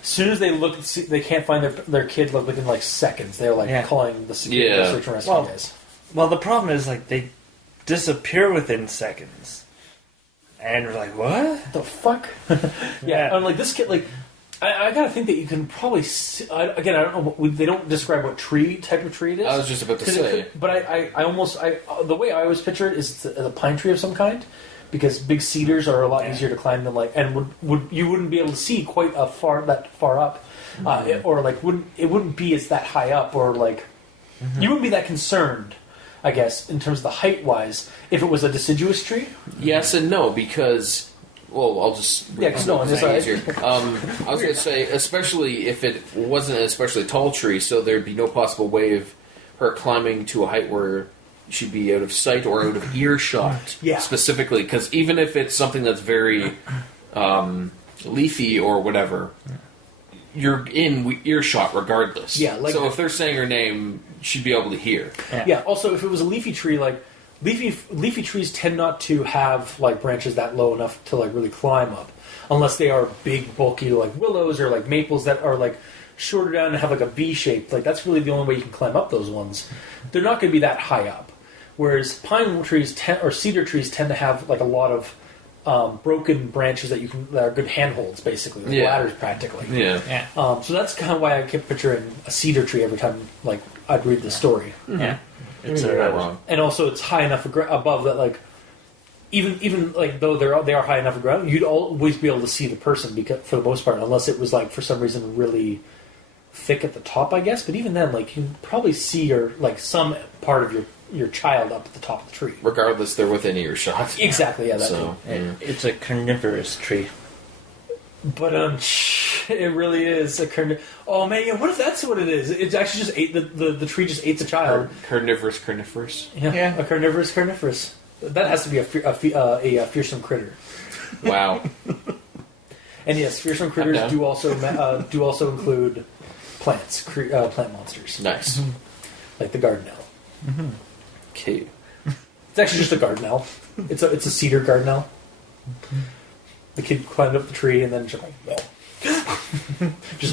as soon as they look, they can't find their kid like within like seconds. They're like calling the security search and rescue guys. Well, the problem is like they disappear within seconds, and we're like, what The fuck? Yeah, and like this kid, like I gotta think that you can probably see, again, I don't know. They don't describe what type of tree it is. I was just about to say, but the way I always picture it is it's a pine tree of some kind, because big cedars are a lot easier to climb than like, and you wouldn't be able to see quite that far up, or like it wouldn't be as that high up, or like you wouldn't be that concerned, I guess, in terms of the height wise, if it was a deciduous tree. yes and no, because... Well, I'll just... Because no, it's easier. I was going to say, especially if it wasn't an especially tall tree, so there'd be no possible way of her climbing to a height where she'd be out of sight or out of earshot, specifically. Because even if it's something that's very leafy or whatever, you're in earshot regardless. Yeah, like- so if they're saying her name, she'd be able to hear. Yeah. Also, if it was a leafy tree, like leafy trees tend not to have like branches that low enough to like really climb up, unless they are big, bulky, like willows or like maples that are like shorter down and have like a V shape. Like that's really the only way you can climb up those ones. They're not going to be that high up. Whereas pine trees or cedar trees tend to have like a lot of broken branches that are good handholds, basically, like ladders practically. Yeah. So that's kind of why I kept picturing a cedar tree every time like I'd read the story. Yeah. It's You're not wrong. And also, it's high enough above that, like even like though they are high enough ground, you'd always be able to see the person because for the most part, unless it was like for some reason really thick at the top, I guess. But even then, like you can probably see some part of your child up at the top of the tree. Regardless, they're within earshot. Exactly. Yeah. That So, too. It's a carnivorous tree. But it really is a Oh man, yeah, what if that's what it is? It actually just ate the tree just ate the child. Carnivorous. Yeah, a carnivorous. That has to be a fearsome critter. Wow. And yes, fearsome critters do also include plants, plant monsters, Nice. like the garden owl. Okay. It's actually just a garden owl. It's a cedar garden owl. The kid climbed up the tree and then just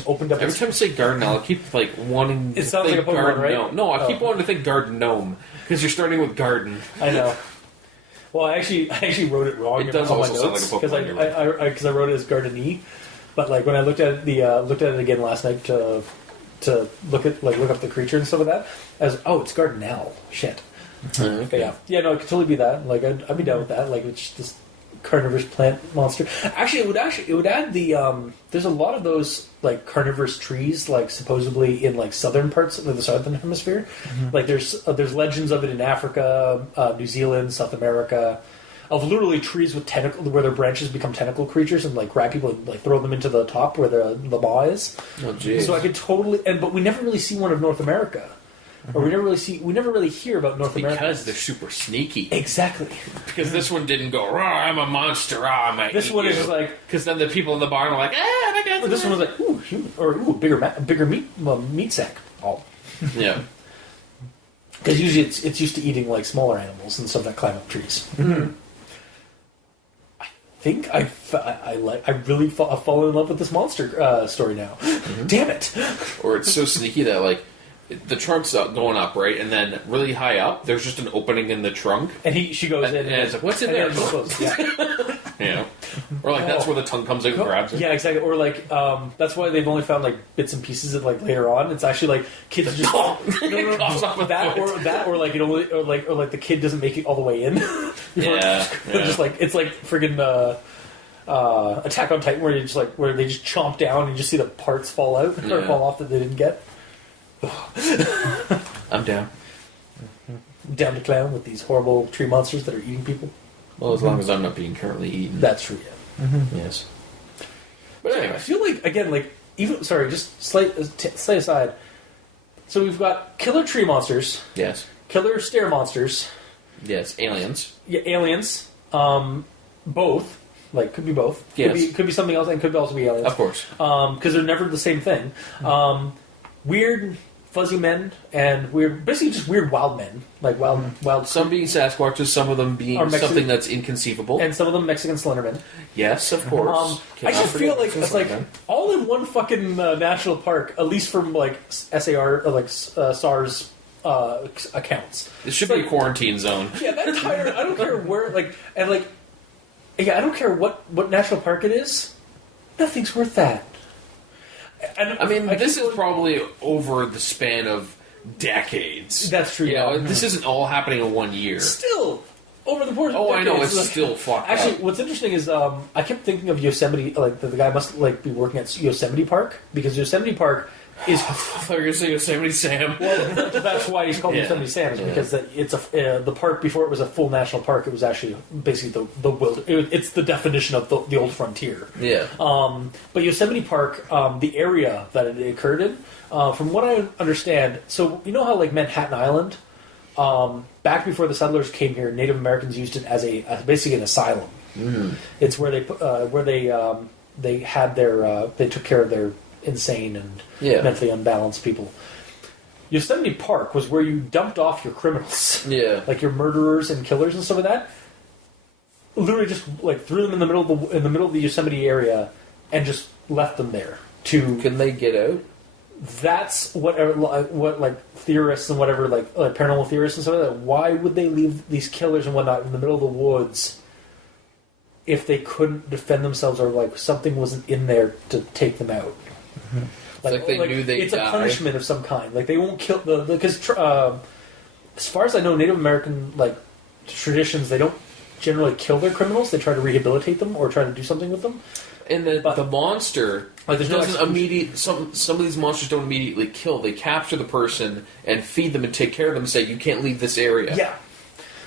opened up. Every time I say garden owl, I keep like wanting to sounds think like a Pokemon, garden right? gnome. No, I keep Oh. wanting to think garden gnome because you're starting with garden. I know. Well, I actually wrote it wrong. It does on my also sound notes like a Pokemon, you're right. because I wrote it as Gardenie, but like when I looked at it again last night to look up the creature and stuff like that, I was it's Garden Owl. Shit. Okay. Yeah. No, it could totally be that. Like I'd be down with that. Like it's just this carnivorous plant monster. Actually, it would add the there's a lot of those like carnivorous trees like supposedly in like southern parts of the southern hemisphere. Like there's legends of it in Africa, New Zealand, South America, of literally trees with where their branches become tentacle creatures and like grab people and like throw them into the top where the maw is. Oh jeez. So I could totally but we never really see one of North America. Or we never really hear about North America. Because they're super sneaky. Exactly. Because this one didn't go, "Rah, I'm a monster, I might This eat one you." is just like... Because then the people in the barn are like, my God. Or this one was like, ooh, human, or ooh, bigger meat sack. Oh. Yeah. Because usually it's used to eating like smaller animals and stuff that climb up trees. Mm-hmm. I think I really fall in love with this monster story now. Mm-hmm. Damn it! Or it's so sneaky that, like, the trunk's going up, right? And then really high up, there's just an opening in the trunk. And she goes in And it's like, what's in and there? then she goes, yeah. You know? Or, like, that's where the tongue comes out and grabs it. Yeah, exactly. Or like, that's why they've only found like bits and pieces of like later on. It's actually like kids just Coughs off with that, or like or like the kid doesn't make it all the way in. Yeah. Just like it's like friggin' Attack on Titan, where they just chomp down and you just see the parts fall out or fall off that they didn't get. I'm down. Down to clown with these horrible tree monsters that are eating people. Well, as long as I'm not being currently eaten. That's true. Yeah. Yes. But I anyway. feel like again, like even just slight aside. So we've got killer tree monsters, Yes. killer stair monsters, Yes. Aliens. aliens, both. Like could be both. Yes. Could be something else, and could also be aliens. Of course. Because they're never the same thing. Weird fuzzy men and basically just weird wild men, like wild. Some being Sasquatches, some of them being Or Mexican- something that's inconceivable. And some of them Mexican Slendermen. Yes, of course. I just feel like it's like all in one fucking national park, at least from like SAR or like SARS accounts. It should be a quarantine zone. Yeah, that entire I don't care where I don't care what national park it is. Nothing's worth that. And I mean, this keep is probably over the span of decades. That's true. You Yeah, know, this isn't all happening in 1 year. still over the course. Oh, of I know, decades, it's still fucked Actually, up. what's interesting is I kept thinking of Yosemite. Like the guy must like be working at Yosemite Park because Yosemite Park is. I thought you were going to say Yosemite Sam. Well, that's why he's called Yeah. Yosemite Sam, is Yeah. because it's the park before it was a full national park. It was actually basically the wild. It's the definition of the old frontier. Yeah. But Yosemite Park, the area that it occurred in, from what I understand, so you know how like Manhattan Island, back before the settlers came here, Native Americans used it as basically an asylum. It's where they had their they took care of their insane and Yeah. mentally unbalanced people. Yosemite Park was where you dumped off your criminals. Yeah. Like your murderers and killers and stuff like that. Literally just like threw them in the middle of the Yosemite area and just left them there to. Can they get out? That's what like theorists and whatever like paranormal theorists and stuff like that. Why would they leave these killers and whatnot in the middle of the woods if they couldn't defend themselves or like something wasn't in there to take them out? Mm-hmm. Like they knew they'd it's die. a punishment of some kind. Like they won't kill because as far as I know, Native American like traditions, they don't generally kill their criminals. They try to rehabilitate them or try to do something with them. And the monster there's no doesn't execution. immediately. Some of these monsters don't immediately kill. They capture the person and feed them and take care of them. And say you can't leave this area. Yeah.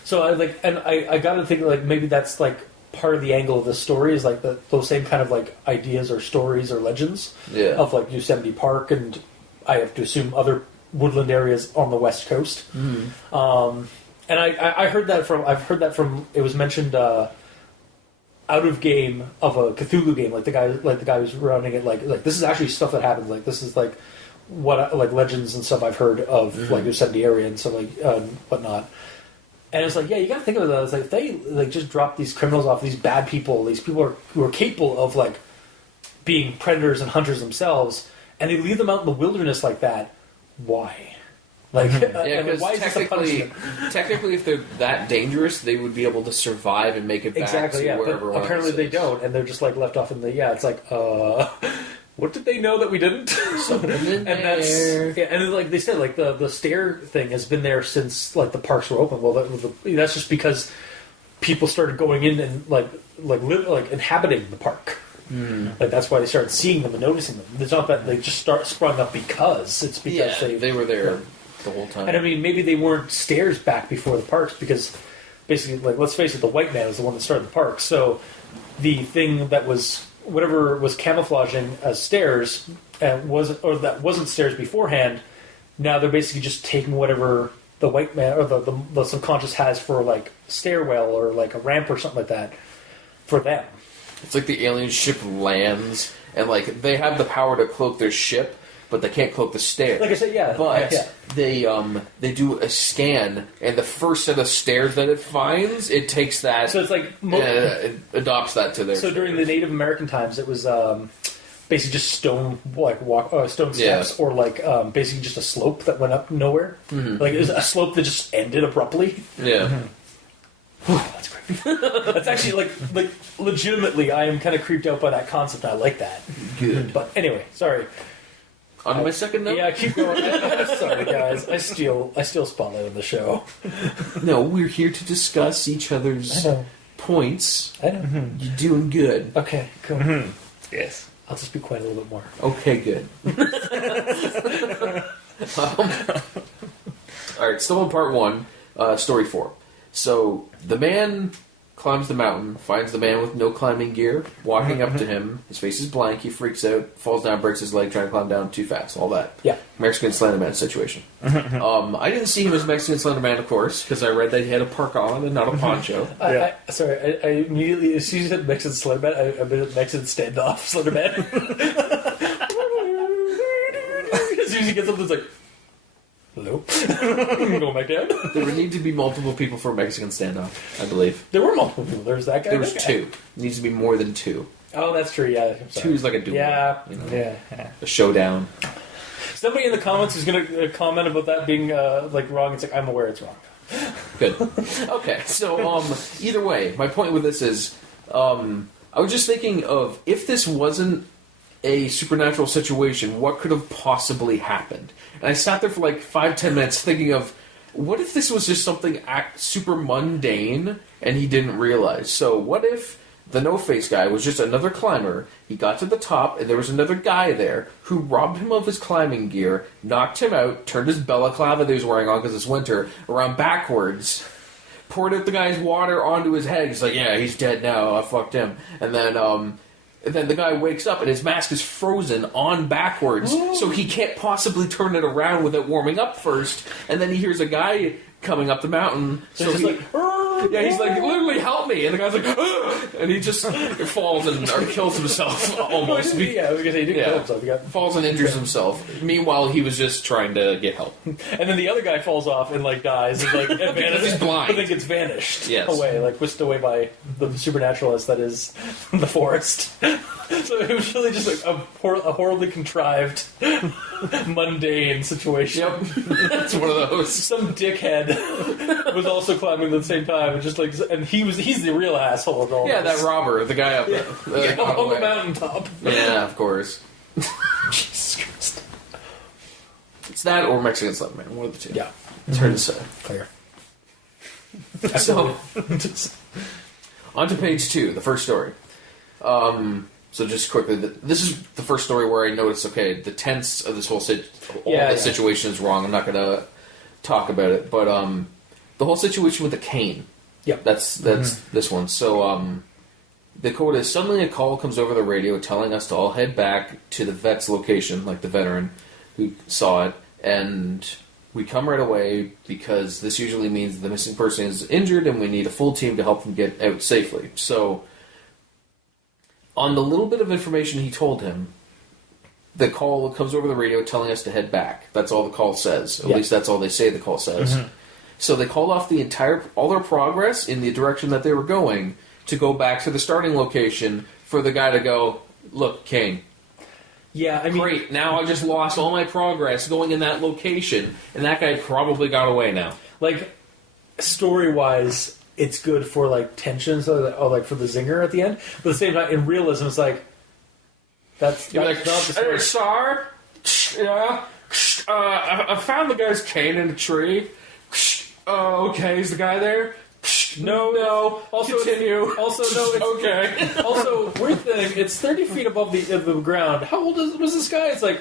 So I got to think like maybe that's like part of the angle of the story is like those same kind of like ideas or stories or legends of like Yosemite Park and I have to assume other woodland areas on the West Coast. Mm. And I heard that from it was mentioned out of game of a Cthulhu game, like the guy who's running it, like this is actually stuff that happens. Like this is like what like legends and stuff I've heard of like Yosemite area and stuff like whatnot. And it's like, yeah, you got to think of it. It's like if they like just drop these criminals off, these bad people, these people who are capable of like being predators and hunters themselves, and they leave them out in the wilderness like that. Why? Like, Yeah, because why is this a punishment? technically, if they're that dangerous, they would be able to survive and make it back Exactly, to yeah. wherever. But apparently else they is. don't, and they're just like left off in the. Yeah, it's like, what did they know that we didn't? Something in And that's there. yeah, and like they said, like the stair thing has been there since like the parks were open. Well, that's just because people started going in and like inhabiting the park. Like that's why they started seeing them and noticing them. It's not that they just sprung up because it's because they were there the whole time. And I mean, maybe they weren't stairs back before the parks because basically, like, let's face it, the white man was the one that started the park. So the thing that was whatever was camouflaging as stairs that wasn't stairs beforehand. Now they're basically just taking whatever the white man or the subconscious has for like stairwell or like a ramp or something like that for them. It's like the alien ship lands, and like they have the power to cloak their ship, but they can't cloak the stairs. Like I said, yeah. But yeah. they do a scan, and the first set of stairs that it finds, it takes that. So it's like it adopts that to their. So during the Native American times, it was basically just stone stone steps, or like basically just a slope that went up nowhere. Mm-hmm. Like it was a slope that just ended abruptly. Yeah. Mm-hmm. That's creepy. That's actually like legitimately, I am kind of creeped out by that concept. I like that. Good. But anyway, sorry. On my second note? Yeah, keep going. I'm sorry, guys. I steal spotlight on the show. No, we're here to discuss each other's points. I know. You're doing good. Okay, cool. Mm-hmm. Yes. I'll just be quiet a little bit more. Okay, good. Alright, still on part 1, story 4. So, the man climbs the mountain, finds the man with no climbing gear, walking up to him. His face is blank, he freaks out, falls down, breaks his leg, trying to climb down too fast, all that. Yeah. Mexican Slenderman situation. I didn't see him as Mexican Slenderman, of course, because I read that he had a parka on and not a poncho. I immediately, as soon as you said Mexican Slenderman, I meant Mexican standoff Slenderman. As soon as he gets up, it's like, hello? Going back down? There would need to be multiple people for a Mexican standoff, I believe. There were multiple people. There was that guy. There was that guy. 2. Needs to be more than 2. Oh, that's true, yeah. I'm sorry. 2 is like a duel. Yeah. You know, Yeah. a showdown. Somebody in the comments is going to comment about that being wrong. It's like, I'm aware it's wrong. Good. Okay, so either way, my point with this is, I was just thinking of if this wasn't a supernatural situation, what could have possibly happened? And I sat there for like 5-10 minutes thinking of, what if this was just something super mundane and he didn't realize? So what if the no-face guy was just another climber, he got to the top, and there was another guy there who robbed him of his climbing gear, knocked him out, turned his balaclava that he was wearing on because it's winter around backwards, poured out the guy's water onto his head. He's like, yeah, he's dead now, I fucked him. And then the guy wakes up and his mask is frozen on backwards, so he can't possibly turn it around without warming up first. And then he hears a guy coming up the mountain, So he's he, like, Yeah, he's like, literally help me, and the guy's like, ugh! And he just falls and or kills himself almost. Yeah, because he didn't kill himself. He got Falls and injures himself. Meanwhile, he was just trying to get help. And then the other guy falls off and like dies and like vanishes. He's blind. But then gets vanished Yes. like whisked away by the supernaturalist that is the forest. So it was really just like a horribly contrived, mundane situation. Yep. It's one of those. Some dickhead was also climbing at the same time, and just like, and he's the real asshole of all. Yeah, this. that robber, the guy up there. On the mountaintop. Yeah, of course. Jesus Christ. It's that or Mexican Slumberman, one of the two. Yeah, It's hard to say. clear. So, on to page 2, the first story. So just quickly, this is the first story where I noticed, okay, the tense of this whole situation is wrong. I'm not going to talk about it, but the whole situation with the cane. Yep. That's this one. So the quote is, suddenly a call comes over the radio telling us to all head back to the vet's location, like the veteran who saw it, and we come right away because this usually means the missing person is injured and we need a full team to help them get out safely. So, on the little bit of information he told him, the call comes over the radio telling us to head back. That's all the call says. At least that's all they say the call says. Mm-hmm. So they called off all their progress in the direction that they were going to go back to the starting location for the guy to go, look, Kane. Yeah, I mean, Great, now I just lost all my progress going in that location, and that guy probably got away now. like story-wise, it's good for like tension, so that, like for the zinger at the end. But at the same time, in realism, it's like that's You're not like, the story. hey, sir, yeah, I found the guy's cane in a tree. Okay, is the guy there? No. Also, continue. Also, no. It's, Okay. Also, weird thing. It's 30 feet above the ground. How old was this guy? It's like,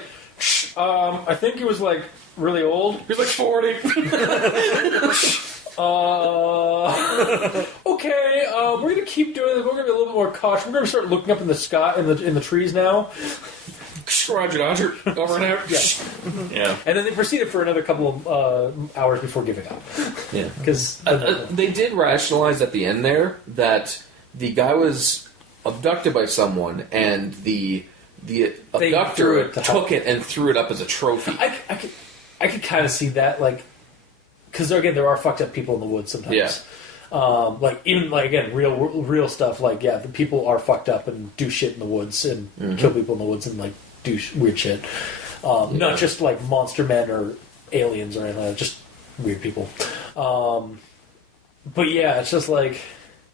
I think he was like really old. He's like 40. Okay. We're gonna keep doing this. We're gonna be a little bit more cautious. We're gonna start looking up in the sky, in the trees now. Roger, Dodger. Over and out. Yeah. Yeah. And then they proceeded for another couple of hours before giving up. Yeah. Because They did rationalize at the end there that the guy was abducted by someone, and the abductor took it and threw it up as a trophy. I could kind of see that, like, because again, there are fucked up people in the woods sometimes. Yeah. Like even like again, real stuff. Like the people are fucked up and do shit in the woods and kill people in the woods and like do weird shit. Not just like monster men or aliens or anything. Just weird people. But yeah, it's just like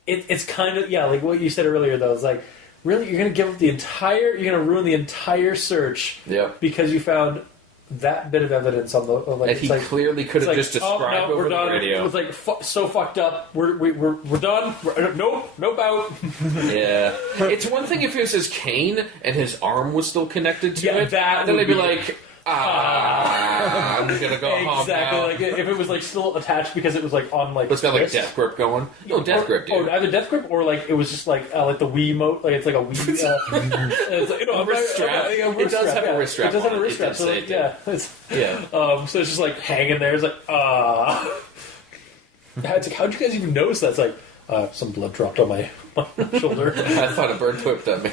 it's kind of like what you said earlier though. It's like really you're gonna ruin the entire search. Because you found that bit of evidence on the like. And he clearly could have just described over the radio. It was like so fucked up. We're done. Nope out. Yeah, it's one thing if it was his cane and his arm was still connected to it. That then they'd be like, I'm gonna go home exactly. now. Like if it was like still attached because it was like on like. But it's got like death grip going. No death grip, dude. Or either death grip or like it was just like the Wii mote. Like it's like a Wii. It's like, a wrist strap. It does have a wrist strap. It does have a wrist strap. So like, yeah. So it's just like hanging there. It's like It's like how'd you guys even notice that? It's like some blood dropped on my shoulder. I thought a bird whipped at me.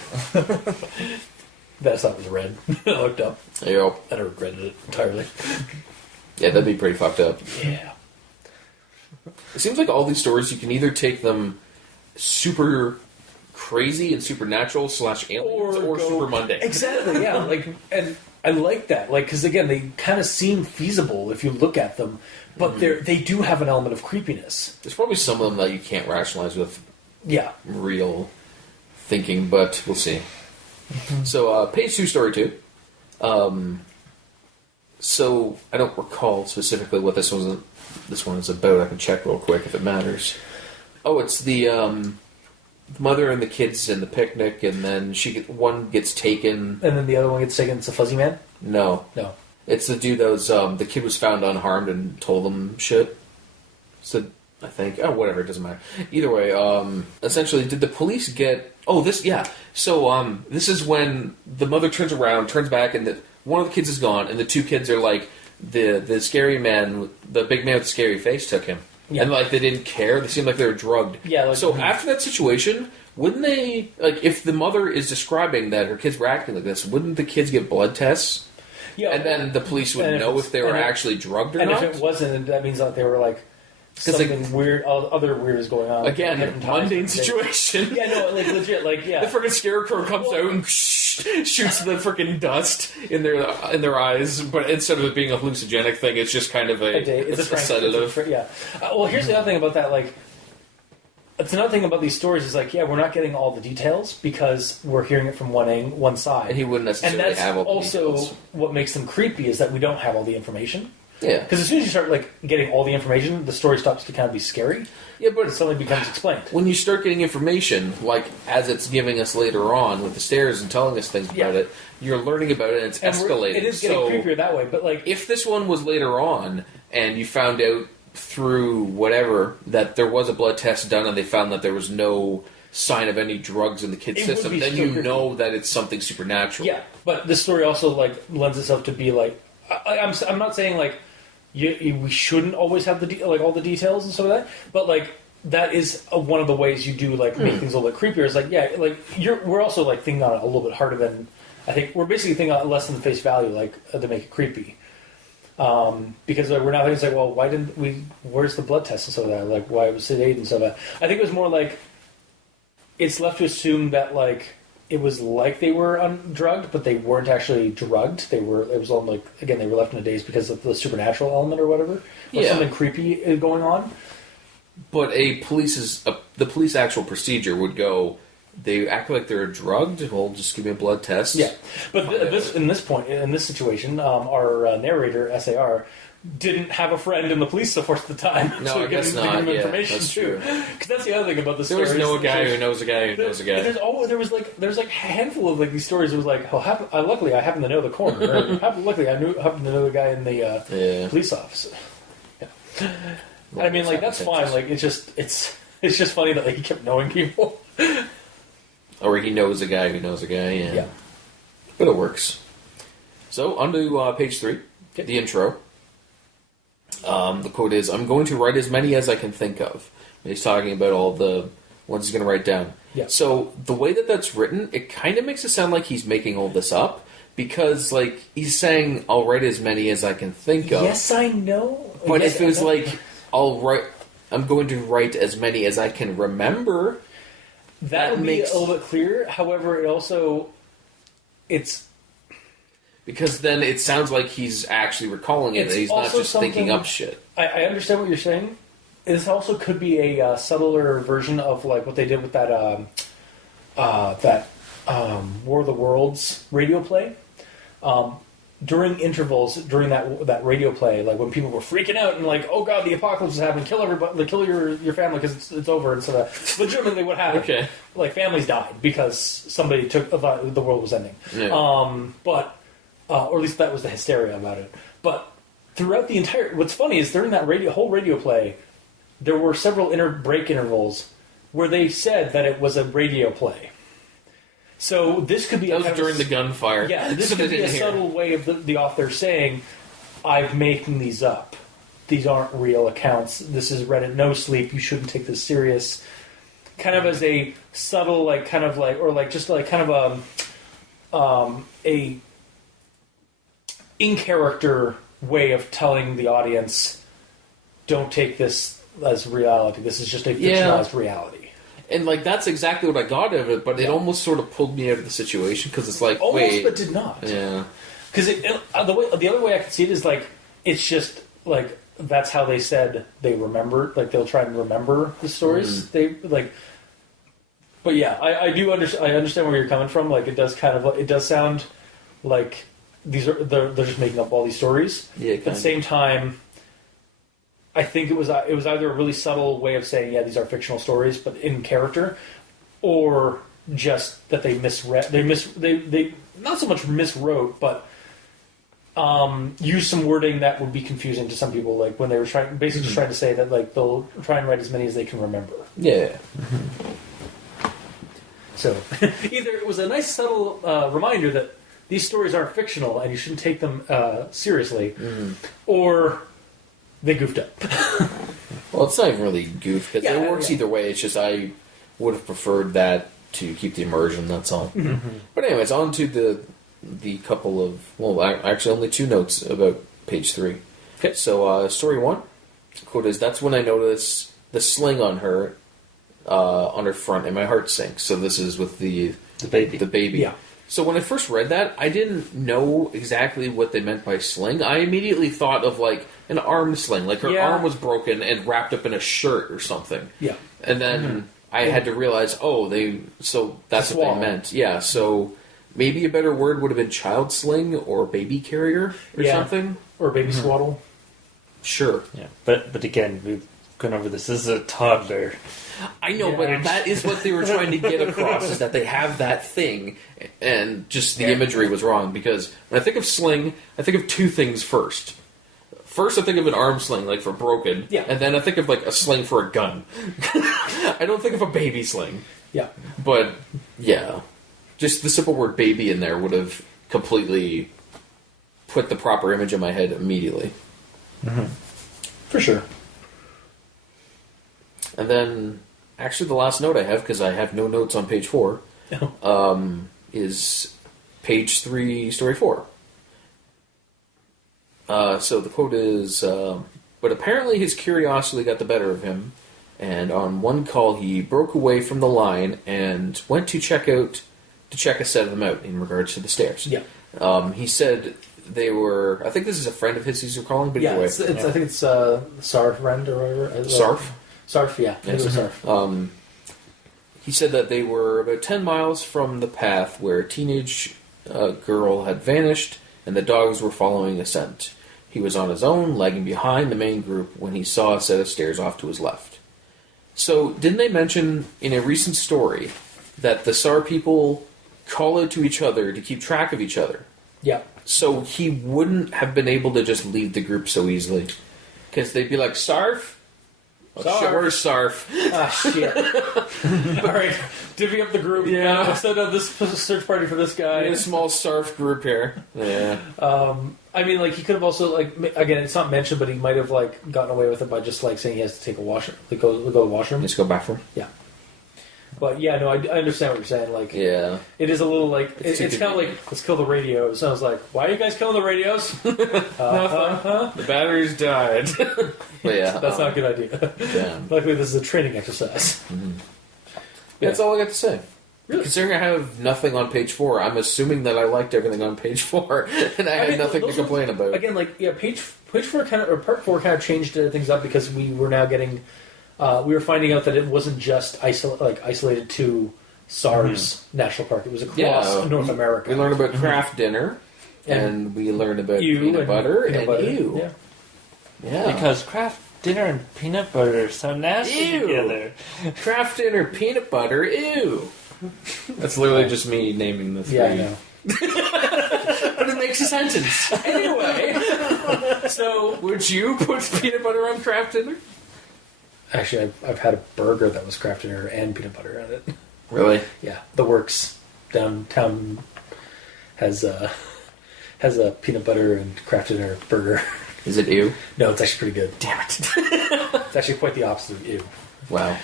That stuff was red. I looked up. Yep. And I regretted it entirely. Yeah, that'd be pretty fucked up. Yeah. It seems like all these stories, you can either take them super crazy and supernatural / aliens or super mundane. Exactly, yeah. Like, and I like that. Like, because again, they kind of seem feasible if you look at them, but they do have an element of creepiness. There's probably some of them that you can't rationalize with real thinking, but we'll see. So, page 2, story 2. So, I don't recall specifically what this one is about. I can check real quick if it matters. Oh, it's the mother and the kids in the picnic, and then one gets taken. And then the other one gets taken. It's a fuzzy man? No. It's the dude that was, the kid was found unharmed and told them shit. So, I think. Oh, whatever, it doesn't matter. Either way, essentially, did the police get... Oh, this, yeah. So, this is when the mother turns around, turns back, and one of the kids is gone, and the two kids are like, the scary man, the big man with the scary face took him. Yeah. And, like, they didn't care. They seemed like they were drugged. Yeah, like, so after that situation, wouldn't they... Like, if the mother is describing that her kids were acting like this, wouldn't the kids get blood tests? Yeah, and then the police would know if they were actually drugged or not? And if it wasn't, that means that they were, like, something weird, other weird is going on. Again, mundane situation. Yeah, no, like, legit, like, yeah. The freaking scarecrow comes out and shoots the freaking dust in their eyes, but instead of it being a hallucinogenic thing, it's just kind of a sedative. Yeah. Well, here's the other thing about that, like, it's another thing about these stories is, like, yeah, we're not getting all the details because we're hearing it from one side. And he wouldn't necessarily have all the details. And that's also what makes them creepy is that we don't have all the information. Yeah. Because as soon as you start, like, getting all the information, the story stops to kind of be scary. Yeah, but it suddenly becomes explained. When you start getting information, like, as it's giving us later on with the stairs and telling us things about it, you're learning about it and it's escalating. It is getting creepier that way, but, like... If this one was later on, and you found out through whatever that there was a blood test done and they found that there was no sign of any drugs in the kid's system, then you know that it's something supernatural. Yeah, but this story also, like, lends itself to be, like... I'm not saying, like, we shouldn't always have all the details and stuff like that, but, like, that is one of the ways you do, like, make things a little bit creepier. It's like, yeah, like, we're also, like, thinking on it a little bit harder than... I think we're basically thinking on it less than the face value, like, to make it creepy. Because we're not thinking, like, well, why didn't we... Where's the blood test and stuff like that? Like, why was it sedated and stuff like that? I think it was more like... It's left to assume that, like... It was like they were drugged, but they weren't actually drugged. It was all like, again, they were left in a daze because of the supernatural element or whatever. Or something creepy going on. But the police actual procedure would go, they act like they're drugged, well, just give me a blood test. Yeah. But in this situation, our narrator, SAR, didn't have a friend in the police force at the time. No, so I guess not. Give him Yeah, information that's too. Because that's the other thing about the story. There was a guy who knows a guy who knows a guy. There's like a handful of, like, these stories. It was like, luckily I happen to know the coroner. Luckily I happen to know the guy in the police office. Yeah. I mean, like, that's fine. Like, it's just funny that, like, he kept knowing people. Or he knows a guy who knows a guy. Yeah. But it works. So on to page 3, the intro. The quote is, "I'm going to write as many as I can think of." And he's talking about all the ones he's going to write down. Yeah. So the way that that's written, it kind of makes it sound like he's making all this up. Because, like, he's saying, I'll write as many as I can think of. Yes, I know. But if it was like, I'm going to write as many as I can remember... That would be a little bit clearer. However, it's... Because then it sounds like he's actually recalling it, and he's not just thinking up shit. I understand what you're saying. This also could be a subtler version of, like, what they did with that War of the Worlds radio play. During intervals, during that radio play, like, when people were freaking out and, like, oh god, the apocalypse is happening, kill everybody, kill your family because it's over, and so that legitimately what happened. Okay. Like, families died because somebody thought the world was ending. Yeah. Or at least that was the hysteria about it. But throughout the what's funny is during that whole radio play, there were several break intervals where they said that it was a radio play. So this could be... That was during the gunfire. Yeah, this could be a subtle way of the author saying, I'm making these up. These aren't real accounts. This is read at NoSleep. You shouldn't take this serious. Kind of as a subtle, like, kind of like... Or, like, just like kind of a in-character way of telling the audience, don't take this as reality. This is just a fictionalized reality. And, like, that's exactly what I got out of it, but it almost sort of pulled me out of the situation, because it's like, almost, but did not. Yeah. Because the other way I could see it is, like, it's just, like, that's how they said they remember, like, they'll try and remember the stories. They, like... But yeah, I understand where you're coming from. Like, it does sound like they're just making up all these stories. Yeah, at the same time, I think it was either a really subtle way of saying, yeah, these are fictional stories, but in character, or just that they misread. They not so much miswrote, but used some wording that would be confusing to some people. Like when they were trying to say that, like, they'll try and write as many as they can remember. Yeah. So either it was a nice subtle reminder that these stories aren't fictional and you shouldn't take them seriously, or They goofed up. Well, it's not even really goof, because Yeah, it works either way. It's just I would have preferred that to keep the immersion, that's all. Mm-hmm. But anyways, on to the couple of... Well, actually only 2 notes about page 3. Okay. So, story 1, quote is, "That's when I noticed the sling on her front, and my heart sinks." So this is with the baby. The baby. Yeah. So when I first read that, I didn't know exactly what they meant by sling. I immediately thought of like an arm sling, like her arm was broken and wrapped up in a shirt or something. Yeah. And then I had to realize, so that's what they meant. Yeah, so maybe a better word would have been child sling or baby carrier or something. Or baby swaddle. Sure. Yeah, but again, we've gone over this. This is a toddler. I know, but that is what they were trying to get across, is that they have that thing, and just the imagery was wrong, because when I think of sling, I think of 2 things first. First, I think of an arm sling, like for broken, and then I think of like a sling for a gun. I don't think of a baby sling. Yeah. But, yeah, just the simple word baby in there would have completely put the proper image in my head immediately. Mm-hmm. For sure. And then, actually, the last note I have, because I have no notes on page 4, is page 3, story 4. So the quote is, "But apparently his curiosity got the better of him, and on one call he broke away from the line and went to check a set of them out in regards to the stairs." Yeah. He said they were, I think this is a friend of his he's calling, but either way. I think it's Sarf friend or whatever. Sarf? Sarf, yeah. I think it was Sarf. He said that they were about 10 miles from the path where a teenage girl had vanished, and the dogs were following a scent. He was on his own, lagging behind the main group, when he saw a set of stairs off to his left. So, didn't they mention in a recent story that the SAR people call out to each other to keep track of each other? Yeah. So he wouldn't have been able to just leave the group so easily. Because they'd be like, "Sarf? Oh, Sarf. shit, where's Sarf?" Ah, shit. Alright, divvy up the group. Yeah. Instead of this search party for this guy. A small Sarf group here. Yeah. I mean, like, he could have also, like, again, it's not mentioned, but he might have, like, gotten away with it by just, like, saying he has to take a washroom, like, go to the washroom. Let's go bathroom. Yeah. But, yeah, no, I understand what you're saying. Like, Yeah. it is a little, like, it's kind of like, let's kill the radio. It sounds like, why are you guys killing the radios? The batteries died. But yeah. That's not a good idea. Damn. Luckily, this is a training exercise. Yeah, that's all I got to say. Really? Considering I have nothing on page 4, I'm assuming that I liked everything on page 4, and I had nothing to complain about. Again, like, yeah, page 4 kind of, or part 4 kind of changed things up because we were now getting, we were finding out that it wasn't just isolated to SARS National Park. It was across North America. We learned about craft dinner, and we learned about peanut butter, and ew. Yeah. Yeah. Because craft dinner and peanut butter are so nasty Ew. together. Craft dinner, peanut butter, ew. That's literally just me naming the 3. Yeah, I know. But it makes a sentence. Anyway. So, would you put peanut butter on craft dinner? Actually, I've had a burger that was Kraft dinner and peanut butter on it. Really? Yeah, the Works downtown has a peanut butter and Kraft dinner burger. Is it ew? No, it's actually pretty good. Damn it. It's actually quite the opposite of ew. Wow.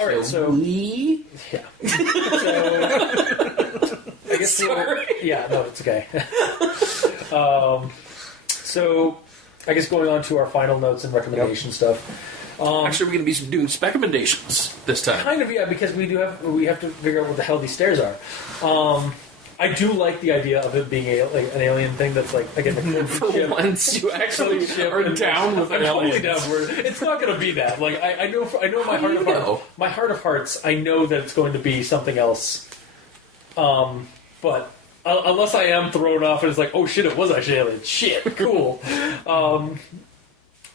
All right, so yeah. I guess Sorry. no, it's okay. So I guess going on to our final notes and recommendation stuff. Actually, we're going to be doing recommendations this time. Kind of, yeah, because we have to figure out what the hell these stairs are. I do like the idea of it being an alien thing that's like, again, For once, you actually are down with I'm aliens. totally down for it. It's not going to be that. Like, I know my heart of hearts. My heart of hearts, I know that it's going to be something else. But unless I am thrown off and it's like, oh shit, it was actually alien. Shit, cool.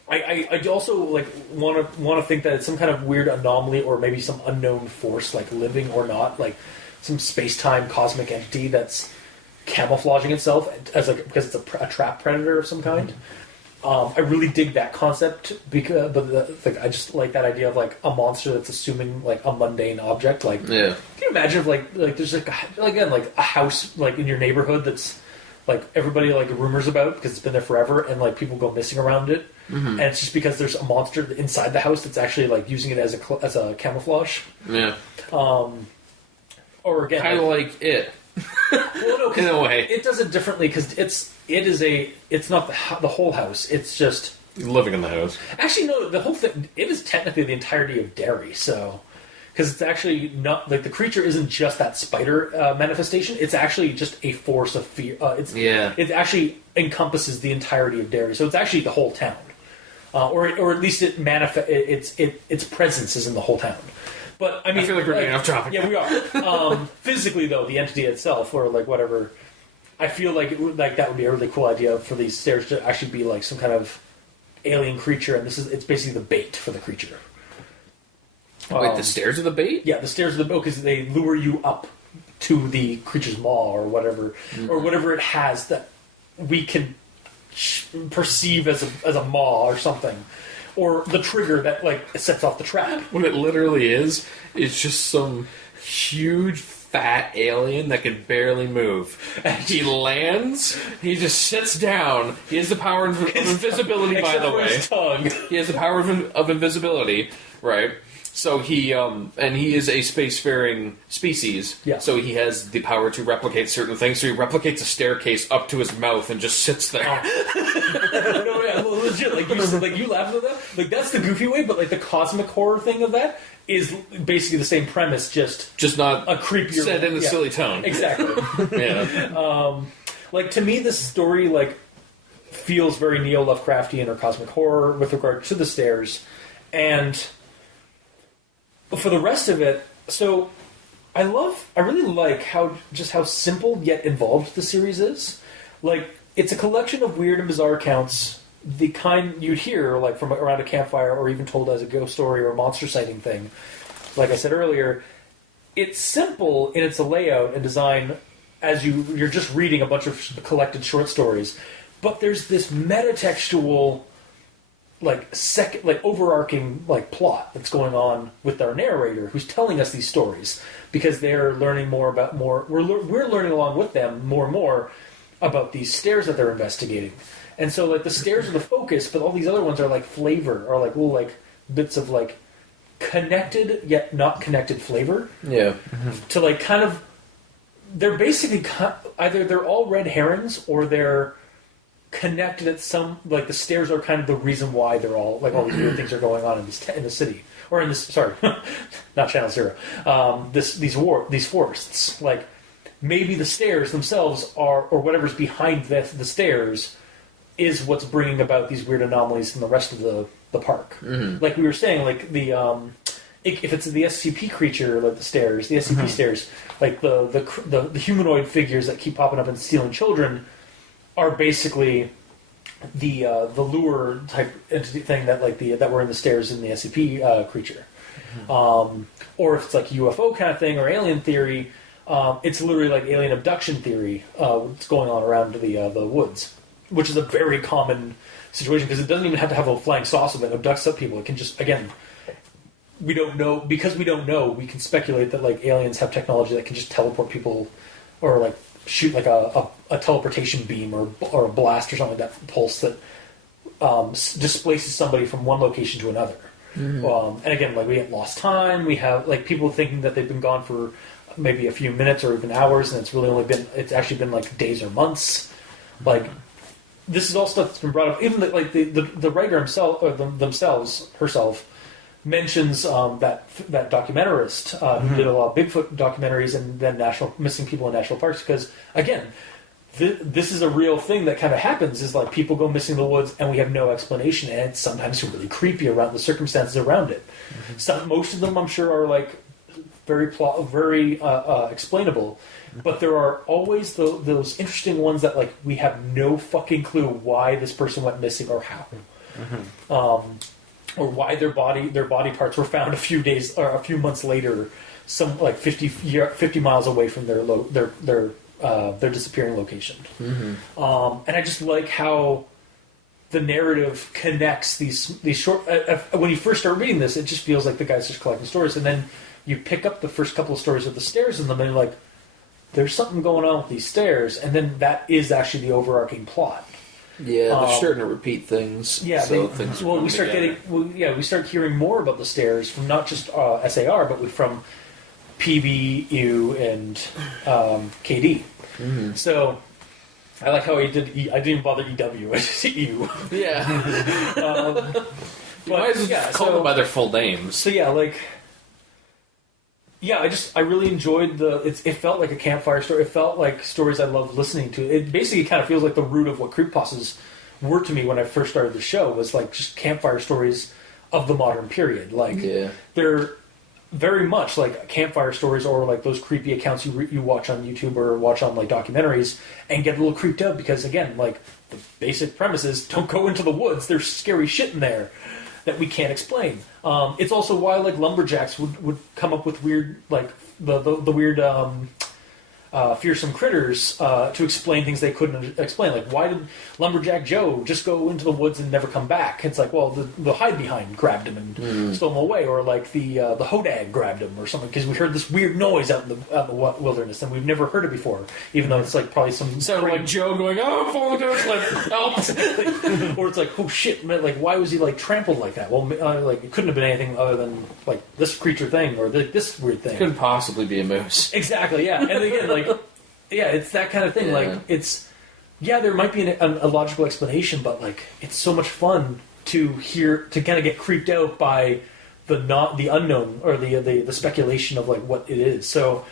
I also like want to think that it's some kind of weird anomaly or maybe some unknown force, like living or not, like some space-time cosmic entity that's camouflaging itself as because it's a trap predator of some kind. I really dig that concept I just like that idea of like a monster that's assuming like a mundane object. Like, Yeah. can you imagine if like there's like a house like in your neighborhood that's like everybody like rumors about because it's been there forever, and like people go missing around it, and it's just because there's a monster inside the house that's actually like using it as a camouflage. Yeah. Or again, Kind of like it. well, no, in a way. it does it differently because it's not the whole house. It's just living in the house. Actually, no. The whole thing. It is technically the entirety of Derry. So. Because it's actually not like the creature isn't just that spider manifestation. It's actually just a force of fear. It actually encompasses the entirety of Derry. So it's actually the whole town, or at least its presence is in the whole town. But I mean, I feel like we're getting off topic. Yeah, we are. Physically, though, the entity itself, or like whatever, I feel like that would be a really cool idea for these stairs to actually be like some kind of alien creature, and it's basically the bait for the creature. Wait, the stairs are the bait? Yeah, the stairs are the bait because they lure you up to the creature's maw or whatever it has that we can perceive as a maw or something, or the trigger that like sets off the trap. What it literally is just some huge fat alien that can barely move. He lands, he just sits down. He has the power of invisibility, by the way. His tongue. He has the power of invisibility, right? So he is a spacefaring species. Yeah. So he has the power to replicate certain things. So he replicates a staircase up to his mouth and just sits there. No, yeah, legit. Like you laugh at that. Like that's the goofy way, but like the cosmic horror thing of that is basically the same premise, just not a creepier, said in a silly tone. Exactly. Yeah. Like to me, this story like feels very neo-Lovecraftian or cosmic horror with regard to the stairs, and. For the rest of it, so I really like how simple yet involved the series is. Like, it's a collection of weird and bizarre accounts, the kind you'd hear like from around a campfire or even told as a ghost story or a monster sighting thing. Like I said earlier, it's simple in its layout and design as you're just reading a bunch of collected short stories, but there's this metatextual overarching plot that's going on with our narrator who's telling us these stories because they're learning we're learning along with them more and more about these stairs that they're investigating. And so like the stairs are the focus, but all these other ones are like flavor or like little like bits of like connected yet not connected flavor. Yeah. To like kind of they're basically either they're all red herrings or they're connected at some, like the stairs are kind of the reason why they're all like all these weird things are going on in the city or in this. Sorry, not Channel Zero. These forests. Like maybe the stairs themselves are, or whatever's behind the stairs, is what's bringing about these weird anomalies in the rest of the park. Mm-hmm. Like we were saying, like the if it's the SCP creature, like the stairs, the SCP stairs, like the humanoid figures that keep popping up and stealing children. Are basically the lure type entity thing that that were in the stairs in the SCP creature, or if it's like UFO kind of thing or alien theory, it's literally like alien abduction theory. What's going on around the woods, which is a very common situation because it doesn't even have to have a flying saucer that abducts up people. It can just we don't know because we don't know. We can speculate that like aliens have technology that can just teleport people or like. Shoot like a teleportation beam or a blast or something like that pulse that displaces somebody from one location to another. Mm-hmm. And again, like we have lost time. We have like people thinking that they've been gone for maybe a few minutes or even hours, and it's actually been like days or months. Like this is all stuff that's been brought up. Even like the writer himself or herself mentions that documentarist who did a lot of Bigfoot documentaries and then missing people in national parks because again this is a real thing that kind of happens is like people go missing in the woods and we have no explanation and it's sometimes really creepy around the circumstances around it. Most of them I'm sure are like very explainable, but there are always those interesting ones that like we have no fucking clue why this person went missing or how. Or why their body parts were found a few days or a few months later, some like 50 miles away from their disappearing location. Mm-hmm. And I just like how the narrative connects these short. When you first start reading this, it just feels like the guy's just collecting stories, and then you pick up the first couple of stories with the stairs in them, and you're like, there's something going on with these stairs, and then that is actually the overarching plot. Yeah, they're starting to repeat things. Yeah, so things are we start together. we start hearing more about the stairs from not just SAR, but from PB, EU, and KD. Mm-hmm. So I like how he did. I didn't even bother EW. I just EU. Yeah. But, Why is it call them by their full names? So yeah, I really enjoyed it felt like a campfire story. It felt like stories I loved listening to. It basically kind of feels like the root of what creepypastas were to me when I first started the show, was like just campfire stories of the modern period. Like they're very much like campfire stories, or like those creepy accounts you watch on YouTube or watch on like documentaries and get a little creeped out because, again, like the basic premise is don't go into the woods. There's scary shit in there that we can't explain. It's also why like lumberjacks would come up with weird, like the weird fearsome critters to explain things they couldn't explain. Like, why did Lumberjack Joe just go into the woods and never come back? It's like, well, the hide behind grabbed him and stole him away, or like the hodag grabbed him or something, because we heard this weird noise out in the wilderness and we've never heard it before, even though it's like probably some sounded like Joe going, "Oh, I'm falling down a cliff, help!" Or it's like, oh shit, man, like why was he like trampled like that? Well, like it couldn't have been anything other than like this creature thing or this weird thing. Couldn't possibly be a moose. Exactly, yeah. And again, like, yeah, it's that kind of thing. Yeah. Like, it's there might be a logical explanation, but like, it's so much fun to kind of get creeped out by the unknown or the speculation of like what it is. So,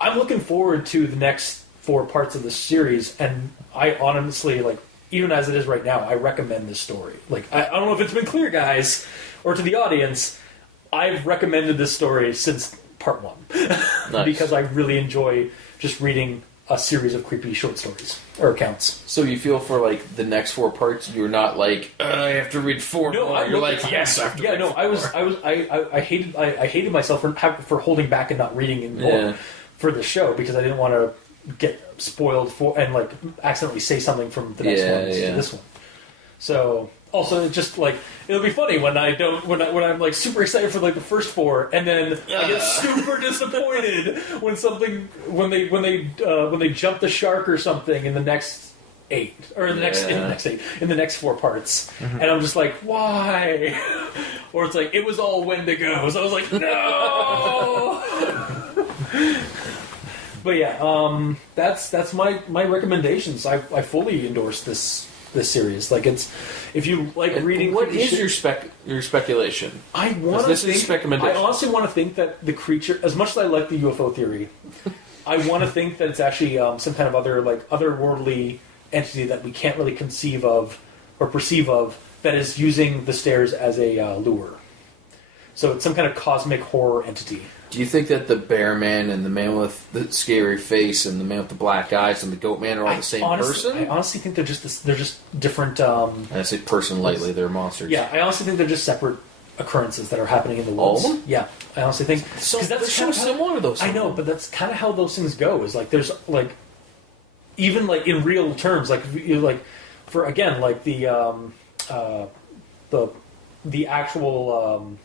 I'm looking forward to the next 4 parts of this series, and I honestly, like, even as it is right now, I recommend this story. Like, I don't know if it's been clear, guys, or to the audience, I've recommended this story since part 1 Nice. because I really enjoy just reading a series of creepy short stories or accounts. So you feel for like the next 4 parts, you're not like, I have to read 4 No, more. You're like, yes, I have to read 4. I hated myself for holding back and not reading anymore for the show, because I didn't want to get spoiled and like accidentally say something from the next one to this one. So also, it's just like, it'll be funny when I'm like super excited for like the first 4, and then I get super disappointed when they jump the shark or something in the next 8, or in the next 4 parts, and I'm just like, why? Or it's like, it was all Wendigos. I was like, no. But yeah, that's my recommendations. I fully endorse this series. Like, it's, if you like reading. What is your speculation? I want to This is speculation. I honestly want to think that the creature, as much as I like the UFO theory, I want to think that it's actually some kind of otherworldly entity that we can't really conceive of or perceive of, that is using the stairs as a lure. So it's some kind of cosmic horror entity. Do you think that the bear man and the man with the scary face and the man with the black eyes and the goat man are all the same person? I honestly think they're just different. I say person lightly; they're monsters. Yeah, I honestly think they're just separate occurrences that are happening in the woods. All of them? Yeah, I honestly think, So because they're so similar to those. I know, but that's kind of how those things go. Is like, there's like, even like in real terms, like you like, for again, like the actual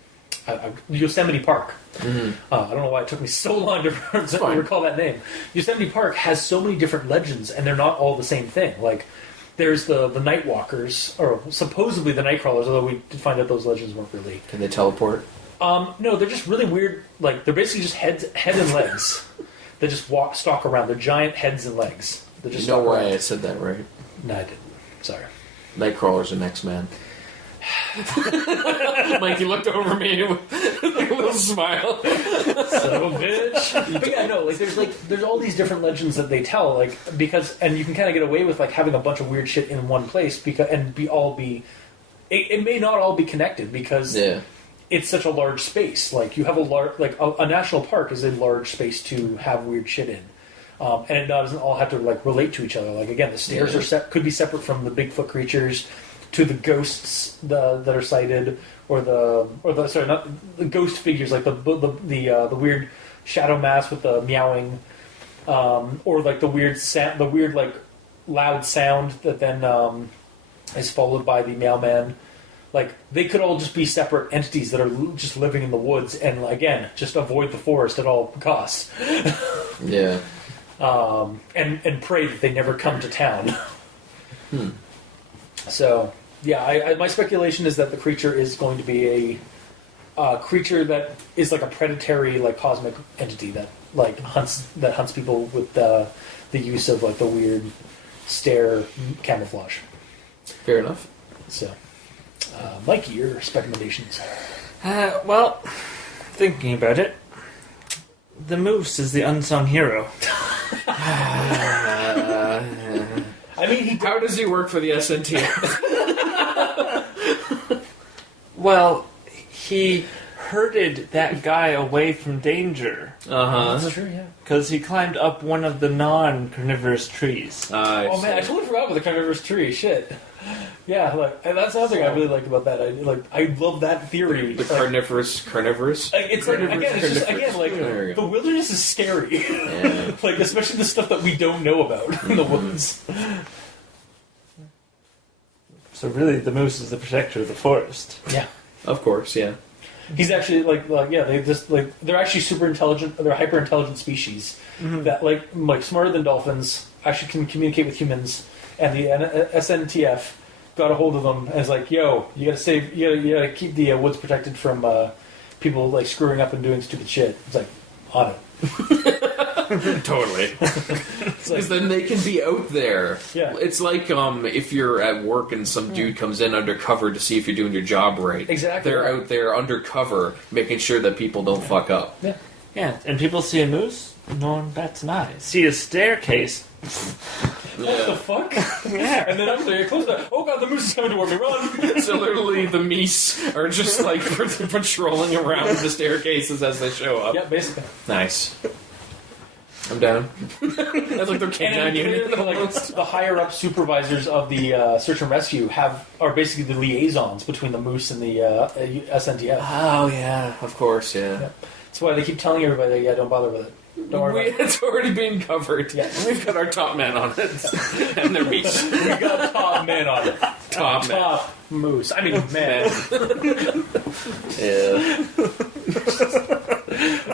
Yosemite Park. Mm-hmm. I don't know why it took me so long to recall that name. Yosemite Park has so many different legends, and they're not all the same thing. Like, there's the night walkers, or supposedly the night crawlers, although we did find out those legends weren't really. Can they teleport? No, they're just really weird. Like, they're basically just head and legs. They just stalk around. They're giant heads and legs. They just No way, I said that right. No, I didn't. Sorry. Nightcrawler's the next man. Mikey looked over me with a little smile. Son of a bitch. But yeah, no, like there's all these different legends that they tell, like, because, and you can kind of get away with like having a bunch of weird shit in one place, because it may not all be connected, because it's such a large space. Like, you have a national park is a large space to have weird shit in. And it doesn't all have to like relate to each other. Like, again, the stairs could be separate from the Bigfoot creatures, to the ghosts that are sighted, or the ghost figures, like the weird shadow mask with the meowing, or like the weird like loud sound that then is followed by the meow man. Like, they could all just be separate entities that are just living in the woods, and again, just avoid the forest at all costs. Yeah. and pray that they never come to town. So, yeah, my speculation is that the creature is going to be a creature that is like a predatory, like cosmic entity that hunts people with the use of like the weird stare camouflage. Fair enough. So, Mikey, your recommendations? Well, thinking about it, the moose is the unsung hero. I mean, how does he work for the SNTF? Well, he herded that guy away from danger. That's true, yeah. Because he climbed up one of the non-carnivorous trees. Oh man, I totally forgot about the carnivorous tree. Shit. Yeah, that's another thing I really like about that. I love that theory. The carnivorous. It's like the wilderness is scary. Yeah. Especially the stuff that we don't know about in the woods. So really, the moose is the protector of the forest. Yeah, of course. Yeah. He's actually they're actually super intelligent. They're a hyper intelligent species that like smarter than dolphins. Actually can communicate with humans. And the SNTF got a hold of them and was like, "Yo, you gotta keep the woods protected from people like screwing up and doing stupid shit." It's like, on it. Totally. Because then they can be out there. Yeah. It's like if you're at work and some dude comes in undercover to see if you're doing your job right. Exactly. They're out there undercover making sure that people don't fuck up. Yeah. Yeah, and people see a moose, no one bats an eye. See a staircase. What the fuck? Yeah. And then I'm there, close the. Oh god, the moose is coming toward me! Run! So literally, the meese are just like patrolling around the staircases as they show up. Yeah, basically. Nice. I'm down. That's like their canine unit. The higher up supervisors of the search and rescue are basically the liaisons between the moose and the SNTF. Oh yeah, of course, yeah. Yep. That's why they keep telling everybody, don't bother with it. Don't worry about it. It's already being covered. Yeah. We've got our top man on it. And their meese. We got top man on it. Top moose. I mean, man. Yeah.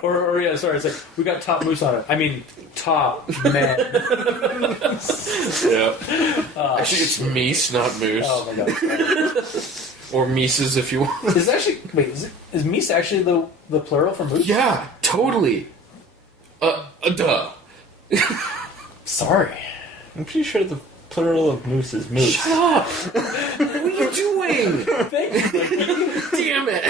or yeah, sorry, it's like, we got top moose on it. I mean, top man. Yeah. Actually, it's meese, not moose. Oh my god. Or Mises, if you want. Is actually is meese actually the plural for moose? Yeah, totally. Duh. Sorry. I'm pretty sure the plural of moose is moose. Shut up! What are you doing? Thank you. Damn it!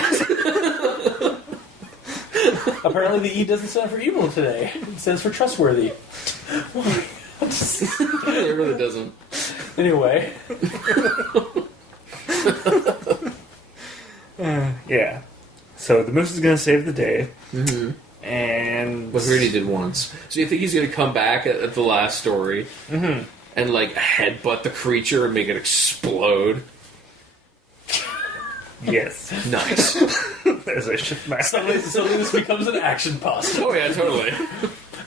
Apparently the E doesn't stand for evil today. It stands for trustworthy. It really doesn't. Anyway. Yeah. So the moose is going to save the day. Mm-hmm. And... Well, he already did once. So you think he's going to come back at the last story and, headbutt the creature and make it explode? Yes. Nice. As I shift my... Suddenly this becomes an action pasta. Oh, yeah, totally.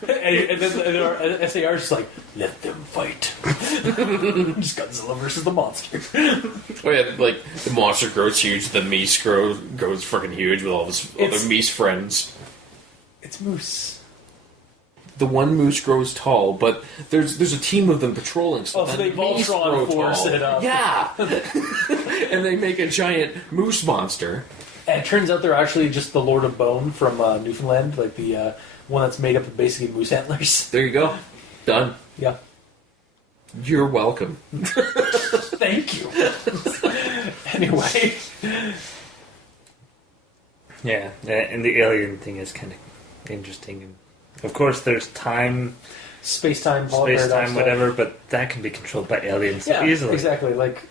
And then our SAR is just like, let them fight. Just Godzilla versus the monster. Oh, yeah, the monster grows huge, the meese grows freaking huge with all his other meese friends. It's moose. The one moose grows tall, but there's a team of them patrolling. So they Voltron force it up. Yeah, and they make a giant moose monster. And it turns out they're actually just the Lord of Bone from Newfoundland, like the one that's made up of basically moose antlers. There you go, done. Yeah. You're welcome. Thank you. Anyway. Yeah, and the alien thing is kind of interesting. And of course, there's time, Space-time, whatever, but that can be controlled by aliens so easily. Exactly. Like,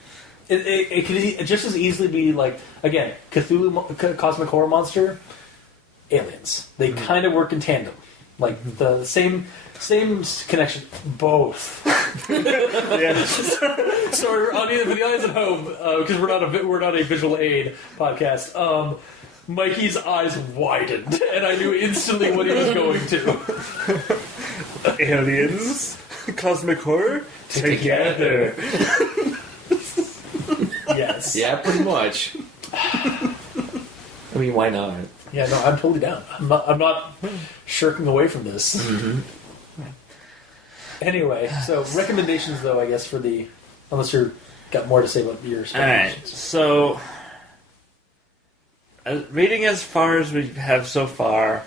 it could just as easily be like, again, Cthulhu, cosmic horror monster, aliens. They kind of work in tandem. Like the same connection. Both. Yeah. Sorry, for the audience at home, because we're not a visual aid podcast. Mikey's eyes widened, and I knew instantly what he was going to. Aliens, cosmic horror, together. Yes. Yeah, pretty much. I mean, why not? Yeah, no, I'm totally down. I'm not shirking away from this. Mm-hmm. Anyway, so recommendations, though, I guess, for the... Unless you've got more to say about yours. Alright, so... reading as far as we have so far,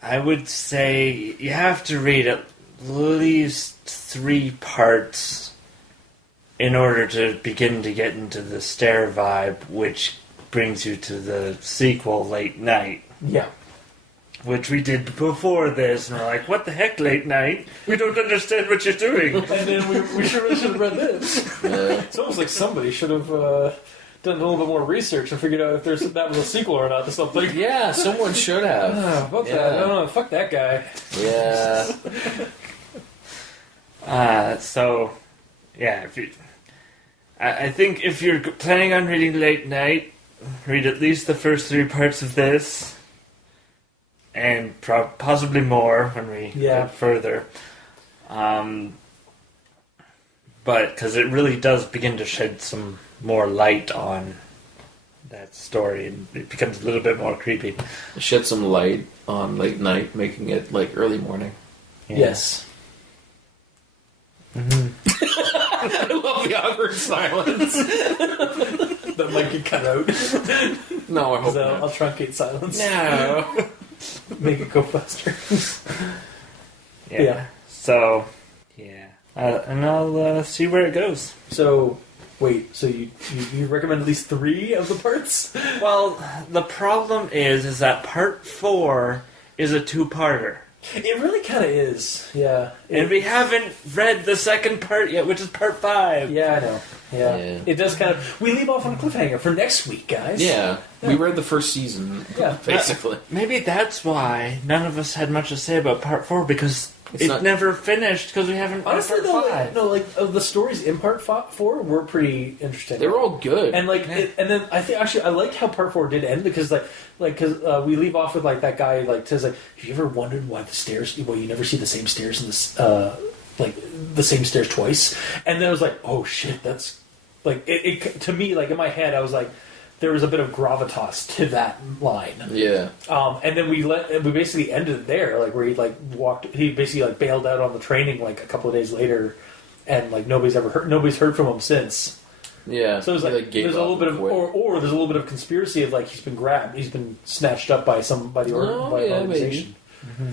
I would say you have to read at least 3 parts in order to begin to get into the Stair vibe, which brings you to the sequel, Late Night. Yeah. Which we did before this, and we're like, what the heck, Late Night? We don't understand what you're doing. And then we should have read this. It's almost like somebody should have done a little bit more research and figured out if that was a sequel or not to something. Yeah, someone should have. Fuck that. I don't know. Fuck that guy. Yeah. So, yeah, I think if you're planning on reading Late Night, read at least the first 3 parts of this. And possibly more when we get further. But, because it really does begin to shed some more light on that story, and it becomes a little bit more creepy. Shed some light on Late Night, making it like early morning. Yeah. Yes. Mm-hmm. I love the awkward silence. That might get cut out. No, I hope not. I'll truncate silence. No. Make it go faster. Yeah. So, yeah. And I'll see where it goes. So, wait. So you recommend at least 3 of the parts? Well, the problem is that part 4 is a 2-parter. It really kind of is. Yeah. And we haven't read the second part yet, which is part 5. Yeah, I know. Yeah. It does kind of... We leave off on a cliffhanger for next week, guys. Yeah. We read the first season, basically. Maybe that's why none of us had much to say about part 4, because it never finished, because we haven't read honestly, part 5. The stories in part 4 were pretty interesting. They were all good. And and then I think actually I like how part 4 did end, because because we leave off with that guy says have you ever wondered why the stairs? Well, you never see the same stairs in this the same stairs twice. And then I was like, oh shit, that's it to me, in my head I was like, there was a bit of gravitas to that line. Yeah. And then we basically ended it there, where he basically bailed out on the training a couple of days later, and nobody's heard from him since. Yeah. So it was there's a little bit of or there's a little bit of conspiracy of he's been snatched up by an organization. Mm-hmm.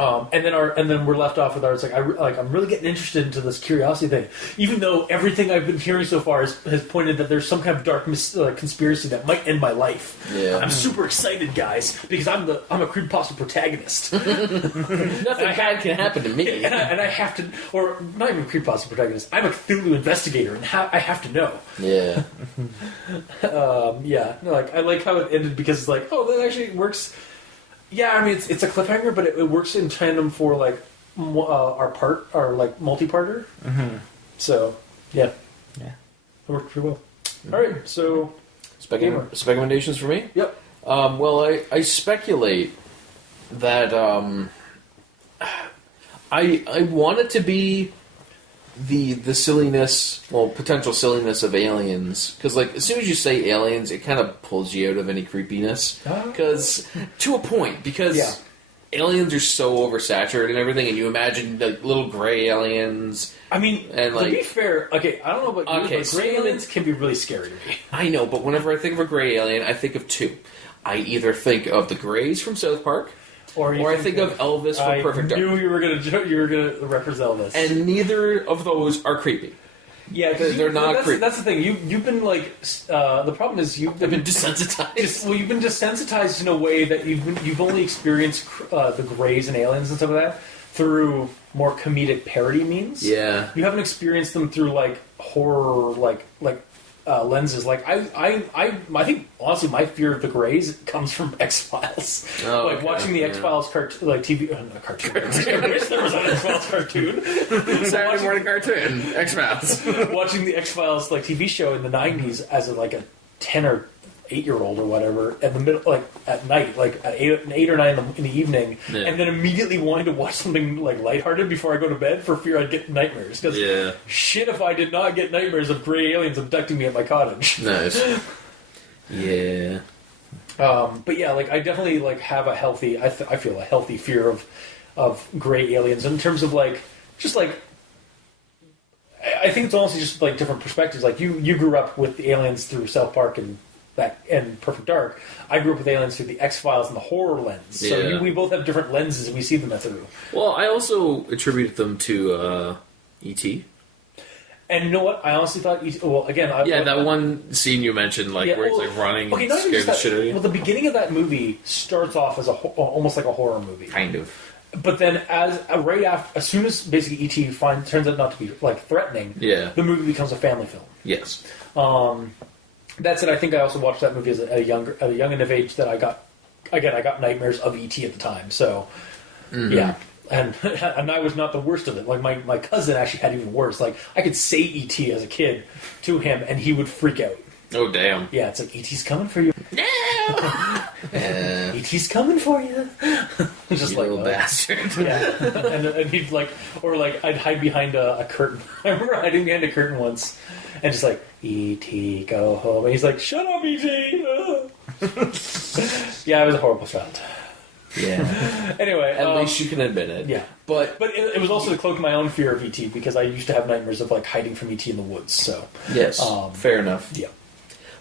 And then we're left off with our. It's I'm really getting interested into this curiosity thing, even though everything I've been hearing so far has pointed that there's some kind of dark conspiracy that might end my life. Yeah. I'm super excited, guys, because I'm a creepypasta protagonist. Nothing bad can happen to me, and I have to, or not even a creepypasta protagonist. I'm a Cthulhu investigator, and I have to know. Yeah. I like how it ended, because it's that actually works. Yeah, I mean it's a cliffhanger, but it works in tandem for our multi-parter. Mm-hmm. So yeah, it worked pretty well. All right, so recommendations for me. Yep. Well, I speculate that I want it to be the silliness, potential silliness of aliens, because as soon as you say aliens, it kind of pulls you out of any creepiness, because to a point, because aliens are so oversaturated and everything, and you imagine little gray aliens. I mean, and to be fair, okay, I don't know about you, but gray aliens can be really scary to me. I know, but whenever I think of a gray alien, I think of 2. I either think of the Greys from South Park, or I think of Elvis from Perfect Dark. I knew you were gonna reference Elvis, and neither of those are creepy. Yeah, they're not creepy. That's the thing. You've been the problem is I've been desensitized. You've been desensitized in a way that you've only experienced the Greys and aliens and stuff like that through more comedic parody means. Yeah, you haven't experienced them through horror lenses. I think honestly, my fear of the Greys comes from X-Files. Watching the X-Files TV, not cartoon. I wish there was an X-Files cartoon. Saturday morning cartoon, X-Files. Watching the X-Files TV show in the 90s as a 10 or 8-year-old or whatever at the middle, at night, at 8 or 9 in the evening, and then immediately wanting to watch something lighthearted before I go to bed for fear I'd get nightmares. Because shit, if I did not get nightmares of gray aliens abducting me at my cottage. Nice. But yeah, I definitely have a healthy. I feel a healthy fear of of gray aliens in terms of like just like. I think it's honestly just like different perspectives. Like you grew up with the aliens through South Park and Perfect Dark. I grew up with aliens through the X-Files and the horror lens. Yeah. So we both have different lenses and we see them through. Well, I also attributed them to E.T. And you know what? I honestly thought... Well, again... that one scene you mentioned, like where he's like running and scares the shit out of you. Well, the beginning of that movie starts off as almost like a horror movie. Kind of. But then, as soon as basically E.T. turns out not to be like threatening, the movie becomes a family film. Yes. That said, I think I also watched that movie at a young enough age that I got nightmares of E.T. at the time. So, yeah. And I was not the worst of it. Like, my cousin actually had even worse. Like, I could say E.T. as a kid to him, and he would freak out. Oh, damn. Yeah, it's like, E.T.'s coming for you. No! E.T.'s coming for you. Just you like, little bastard. Yeah. And he'd like, or like, I'd hide behind a curtain. I remember hiding behind a curtain once, and just like, E.T., go home. And he's like, shut up, E.T. Yeah, I was a horrible child. Yeah. Anyway. At least you can admit it. Yeah. But it was also to cloak my own fear of E.T. because I used to have nightmares of like hiding from E.T. in the woods, so. Yes. Fair enough. Yeah.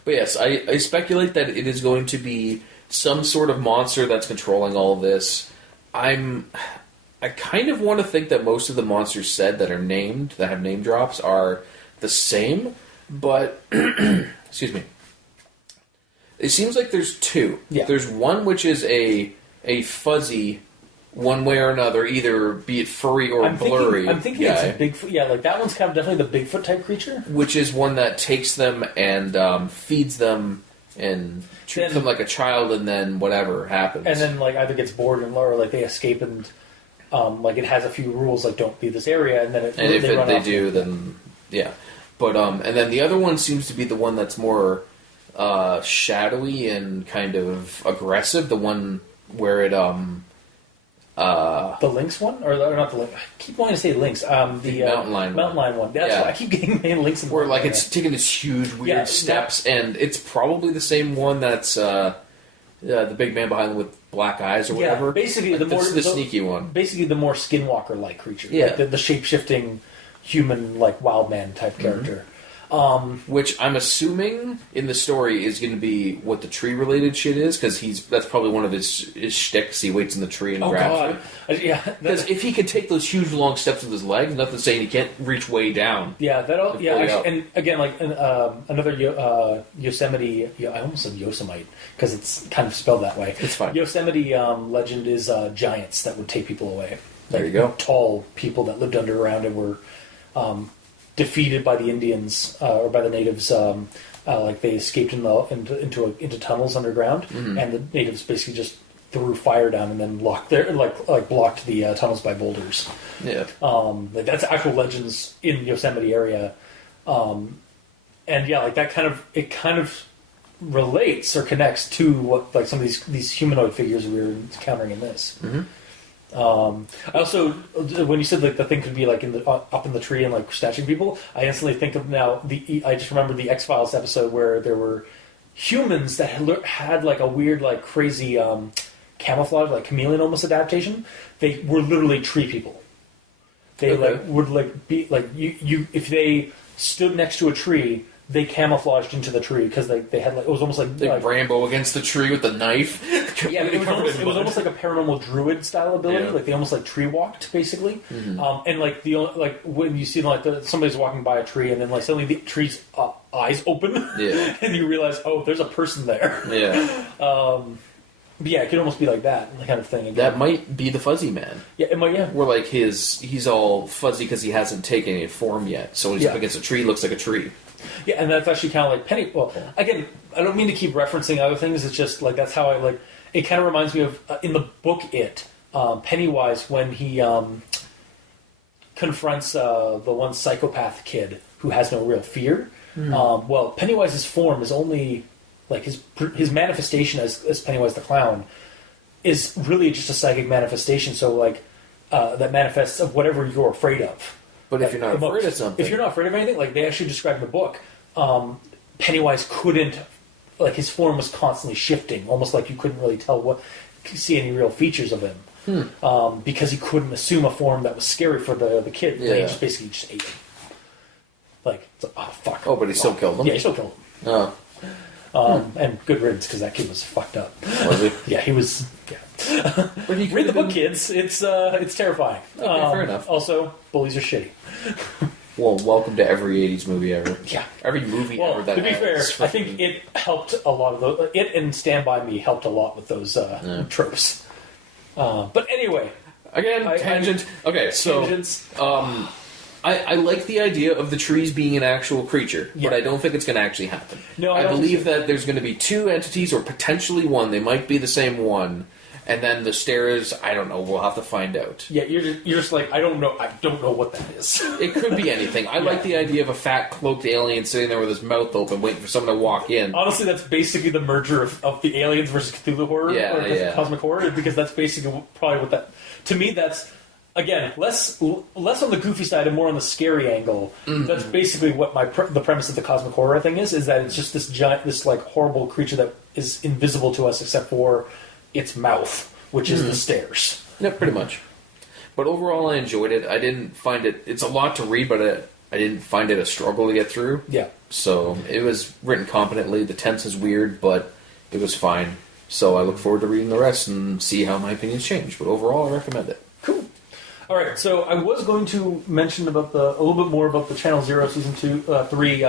But yes, I speculate that it is going to be some sort of monster that's controlling all of this. I kind of want to think that most of the monsters said that are named, that have name drops, are the same, but excuse me. It seems like there's two. Yeah. There's one which is a fuzzy, one way or another, either be it furry or blurry. I'm thinking it's a Bigfoot. Yeah, like that one's kind of definitely the Bigfoot type creature. Which is one that takes them and feeds them and treats them like a child, and then whatever happens. And then like either gets bored or like they escape and like it has a few rules like don't leave this area, and then if they do, then yeah. But and then the other one seems to be the one that's more shadowy and kind of aggressive. The one where it the Lynx one? Or not the Lynx. I keep wanting to say Lynx. The Mountain Lion one. That's why I keep getting my Lynx and where like it's taking this huge weird steps, and it's probably the same one that's the big man behind them with black eyes or whatever. Basically like the sneaky one. Basically the more Skinwalker-like creature. Yeah. Like the shape-shifting human, like wild man type character. Which I'm assuming in the story is going to be what the tree-related shit is, because that's probably one of his shticks. He waits in the tree and grabs it. Yeah, because if he could take those huge long steps with his legs, nothing saying he can't reach way down. Yeah, actually, and again, like another Yosemite. I almost said Yosemite because it's kind of spelled that way. It's fine. Yosemite legend is giants that would take people away. There you go. Tall people that lived underground and were. Defeated by the Indians or by the natives, like they escaped into tunnels underground, and the natives basically just threw fire down and then blocked the tunnels by boulders. Yeah, that's actual legends in Yosemite area, and yeah, like that kind of relates or connects to what like some of these humanoid figures we were encountering in this. Mm-hmm. I also, when you said like the thing could be like up in the tree and like snatching people, I instantly think of I just remember the X-Files episode where there were humans that had like a weird like crazy camouflage, like chameleon almost adaptation. They were literally tree people. They would be like you if they stood next to a tree. They camouflaged into the tree because they had like it was almost like Rambo against the tree with the knife. Yeah, it was almost like a paranormal druid style ability. Yeah. Like they almost like tree walked basically, and like when you see like somebody's walking by a tree and then like suddenly the tree's eyes open, and you realize there's a person there. Yeah. But yeah, it could almost be like that kind of thing. Again. That might be the Fuzzy Man. Yeah, it might. Yeah, where like he's all fuzzy because he hasn't taken any form yet. So when he's up against a tree, looks like a tree. Yeah, and that's actually kind of like Penny. Well, again, I don't mean to keep referencing other things. It's just like that's how I like. It kind of reminds me of in the book Pennywise when he confronts the one psychopath kid who has no real fear. Well, Pennywise's form is only like his manifestation as Pennywise the clown is really just a psychic manifestation. So like that manifests of whatever you're afraid of. But if you're not afraid of something... If you're not afraid of anything, like they actually describe in the book, Pennywise couldn't... Like his form was constantly shifting, almost like you couldn't really see any real features of him. because he couldn't assume a form that was scary for the kid. Yeah. He just basically just ate him. Like, it's like, oh, fuck. Oh, but he still killed him? Yeah, he still killed him. Oh. And good riddance, because that kid was fucked up. Was he? Yeah, he was... Yeah. But he Read the book, kids. It's terrifying. Okay, fair enough. Also, bullies are shitty. Well, welcome to every 80s movie ever. Yeah. Every movie Well, ever that to be fair, has I think it helped a lot of those... It and Stand By Me helped a lot with those tropes. But anyway... Again, tangent. Okay, so... Tangents. I like the idea of the trees being an actual creature, but I don't think it's going to actually happen. No, I I don't believe think so. that there's going to be two entities, or potentially one. They might be the same one, and then the stairs. I don't know. We'll have to find out. Yeah, you're just like, I don't know what that is. It could be anything. I like the idea of a fat cloaked alien sitting there with his mouth open, waiting for someone to walk in. Honestly, that's basically the merger of the aliens versus Cthulhu horror, or cosmic horror, because that's basically probably what that... To me, that's... Again, less on the goofy side and more on the scary angle. Mm-hmm. That's basically what the premise of the cosmic horror thing is that it's just this giant, this like horrible creature that is invisible to us except for its mouth, which is the stairs. Yeah, pretty much. But overall, I enjoyed it. I didn't find it... It's a lot to read, but I didn't find it a struggle to get through. Yeah. So, it was written competently. The tense is weird, but it was fine. So, I look forward to reading the rest and see how my opinions change. But overall, I recommend it. Cool. All right, so I was going to mention about a little bit more about the Channel Zero Season 3,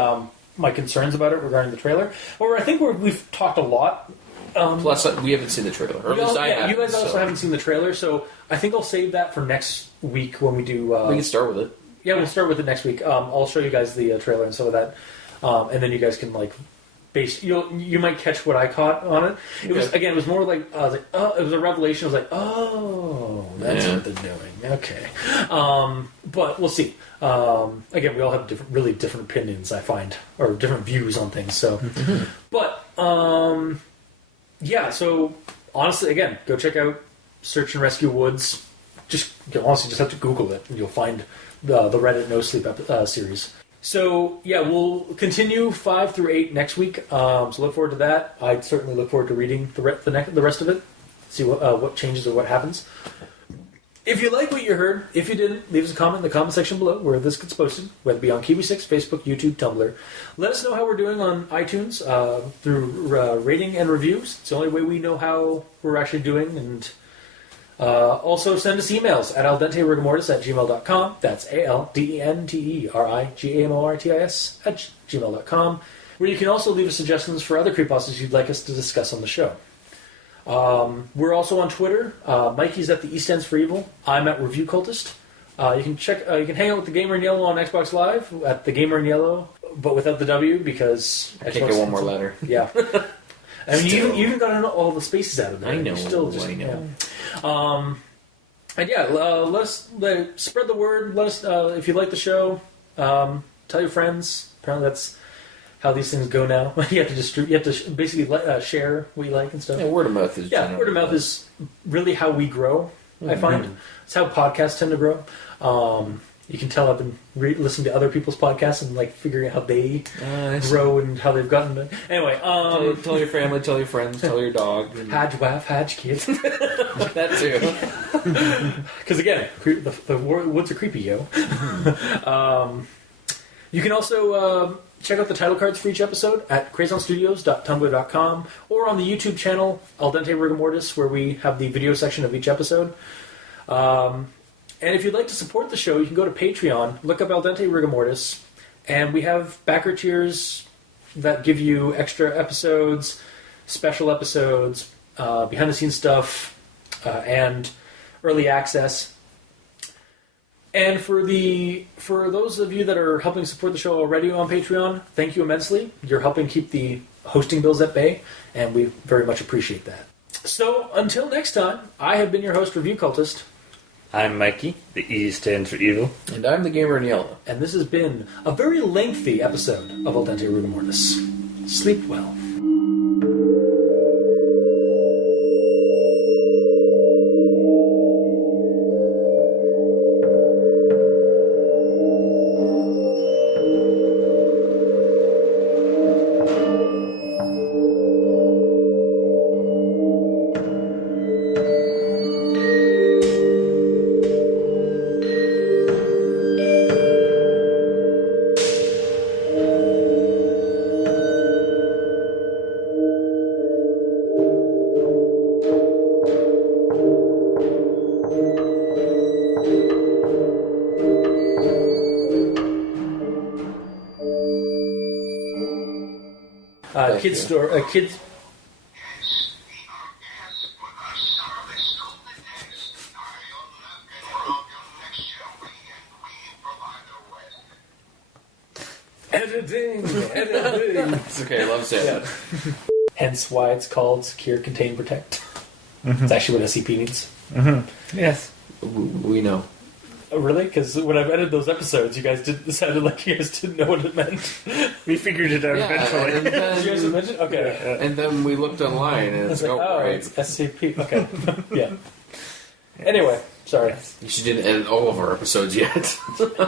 my concerns about it regarding the trailer. However, I think we've talked a lot. Plus, we haven't seen the trailer. Or at least I haven't. You guys also haven't seen the trailer, so I think I'll save that for next week when we do... we can start with it. Yeah, we'll start with it next week. I'll show you guys the trailer and some of that, and then you guys can you might catch what I caught on it. It was more like I was like, oh, it was a revelation. I was like, oh, that's what they're doing. Okay, but we'll see. Again, we all have really different opinions, I find, or different views on things. So, but yeah. So honestly, again, go check out Search and Rescue Woods. You'll honestly just have to Google it, and you'll find the Reddit NoSleep series. So, yeah, we'll continue 5 through 8 next week. So look forward to that. I'd certainly look forward to reading the rest of it, see what changes or what happens. If you like what you heard, if you didn't, leave us a comment in the comment section below where this gets posted, whether it be on Kiwi6, Facebook, YouTube, Tumblr. Let us know how we're doing on iTunes through rating and reviews. It's the only way we know how we're actually doing, and... also send us emails at aldenterigamortis@gmail.com. That's aldenterigamortis@gmail.com, where you can also leave us suggestions for other creepypastas you'd like us to discuss on the show. We're also on Twitter. Mikey's at the East Ends for Evil. I'm at Review Cultist. You can you can hang out with the Gamer in Yellow on Xbox Live at the Gamer in Yellow, but without the W because I can't get one more letter. Yeah. I mean, you even got all the spaces out of there. I know. I know. And yeah, let us spread the word. Let us if you like the show. Tell your friends. Apparently, that's how these things go now. You have to distribute. You have to basically share what you like and stuff. Yeah, word of mouth is word of mouth is really how we grow. I find it's how podcasts tend to grow. You can tell I've been listening to other people's podcasts and like figuring out how they grow and how they've gotten to... Anyway, tell your family, tell your friends, tell your dog. Hadge wife, Hadge kid. That too. Because again, the woods are creepy, yo. You can also check out the title cards for each episode at crazonstudios.tumblr.com or on the YouTube channel Al Dente Rigor Mortis, where we have the video section of each episode. And if you'd like to support the show, you can go to Patreon, look up Al Dente Rigor Mortis, and we have backer tiers that give you extra episodes, special episodes, behind-the-scenes stuff, and early access. And for those of you that are helping support the show already on Patreon, thank you immensely. You're helping keep the hosting bills at bay, and we very much appreciate that. So, until next time, I have been your host, Review Cultist. I'm Mikey, the E stands for evil. And I'm the Gamer in Yellow. And this has been a very lengthy episode of Al Dente Rigor Mortis. Sleep well. Kids store. Kids. Editing. It's okay, I love saying Yeah. it. Hence why it's called Secure, Contain, Protect. It's actually what SCP means. Yes. We know. Oh, really? Because when I've edited those episodes, you guys sounded like you guys didn't know what it meant. We figured it out Yeah, eventually. and Did you guys then, mention? Okay. and then we looked online, and it's It's like, oh, right. it's SCP. Okay. Yeah. Anyway, sorry. She didn't edit all of our episodes yet.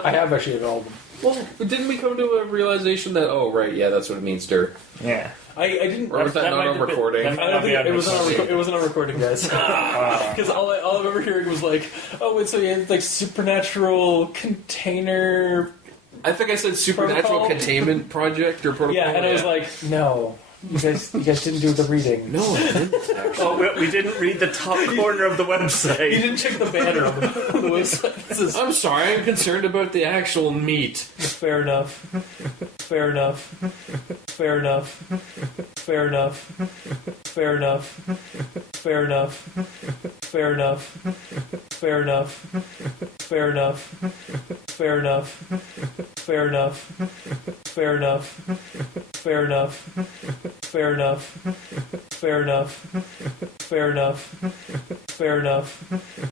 I have actually edited all of them. Well, but didn't we come to a realization that, oh, right, yeah, that's what it means, Dir? Yeah. I didn't. Or was that not might on have been- recording? that might I not don't be think on it wasn't on recording. it wasn't on recording, guys. Because all I remember hearing was like, "Oh, wait, so you had like supernatural container." I think I said Supernatural Protocol? Containment Project or Protocol. Yeah, and I was like, "No, you guys didn't do the reading. no, I didn't, actually. Oh, we didn't read the top corner of the You website. didn't check the banner on the website." This is I'm sorry, I'm concerned about the actual meat. fair enough. Fair enough. Fair enough. Fair enough. Fair enough. Fair enough. Fair enough. Fair enough. Fair enough. Fair enough. Fair enough. Fair enough. Fair enough. Fair enough. Fair enough. Fair enough. Fair enough.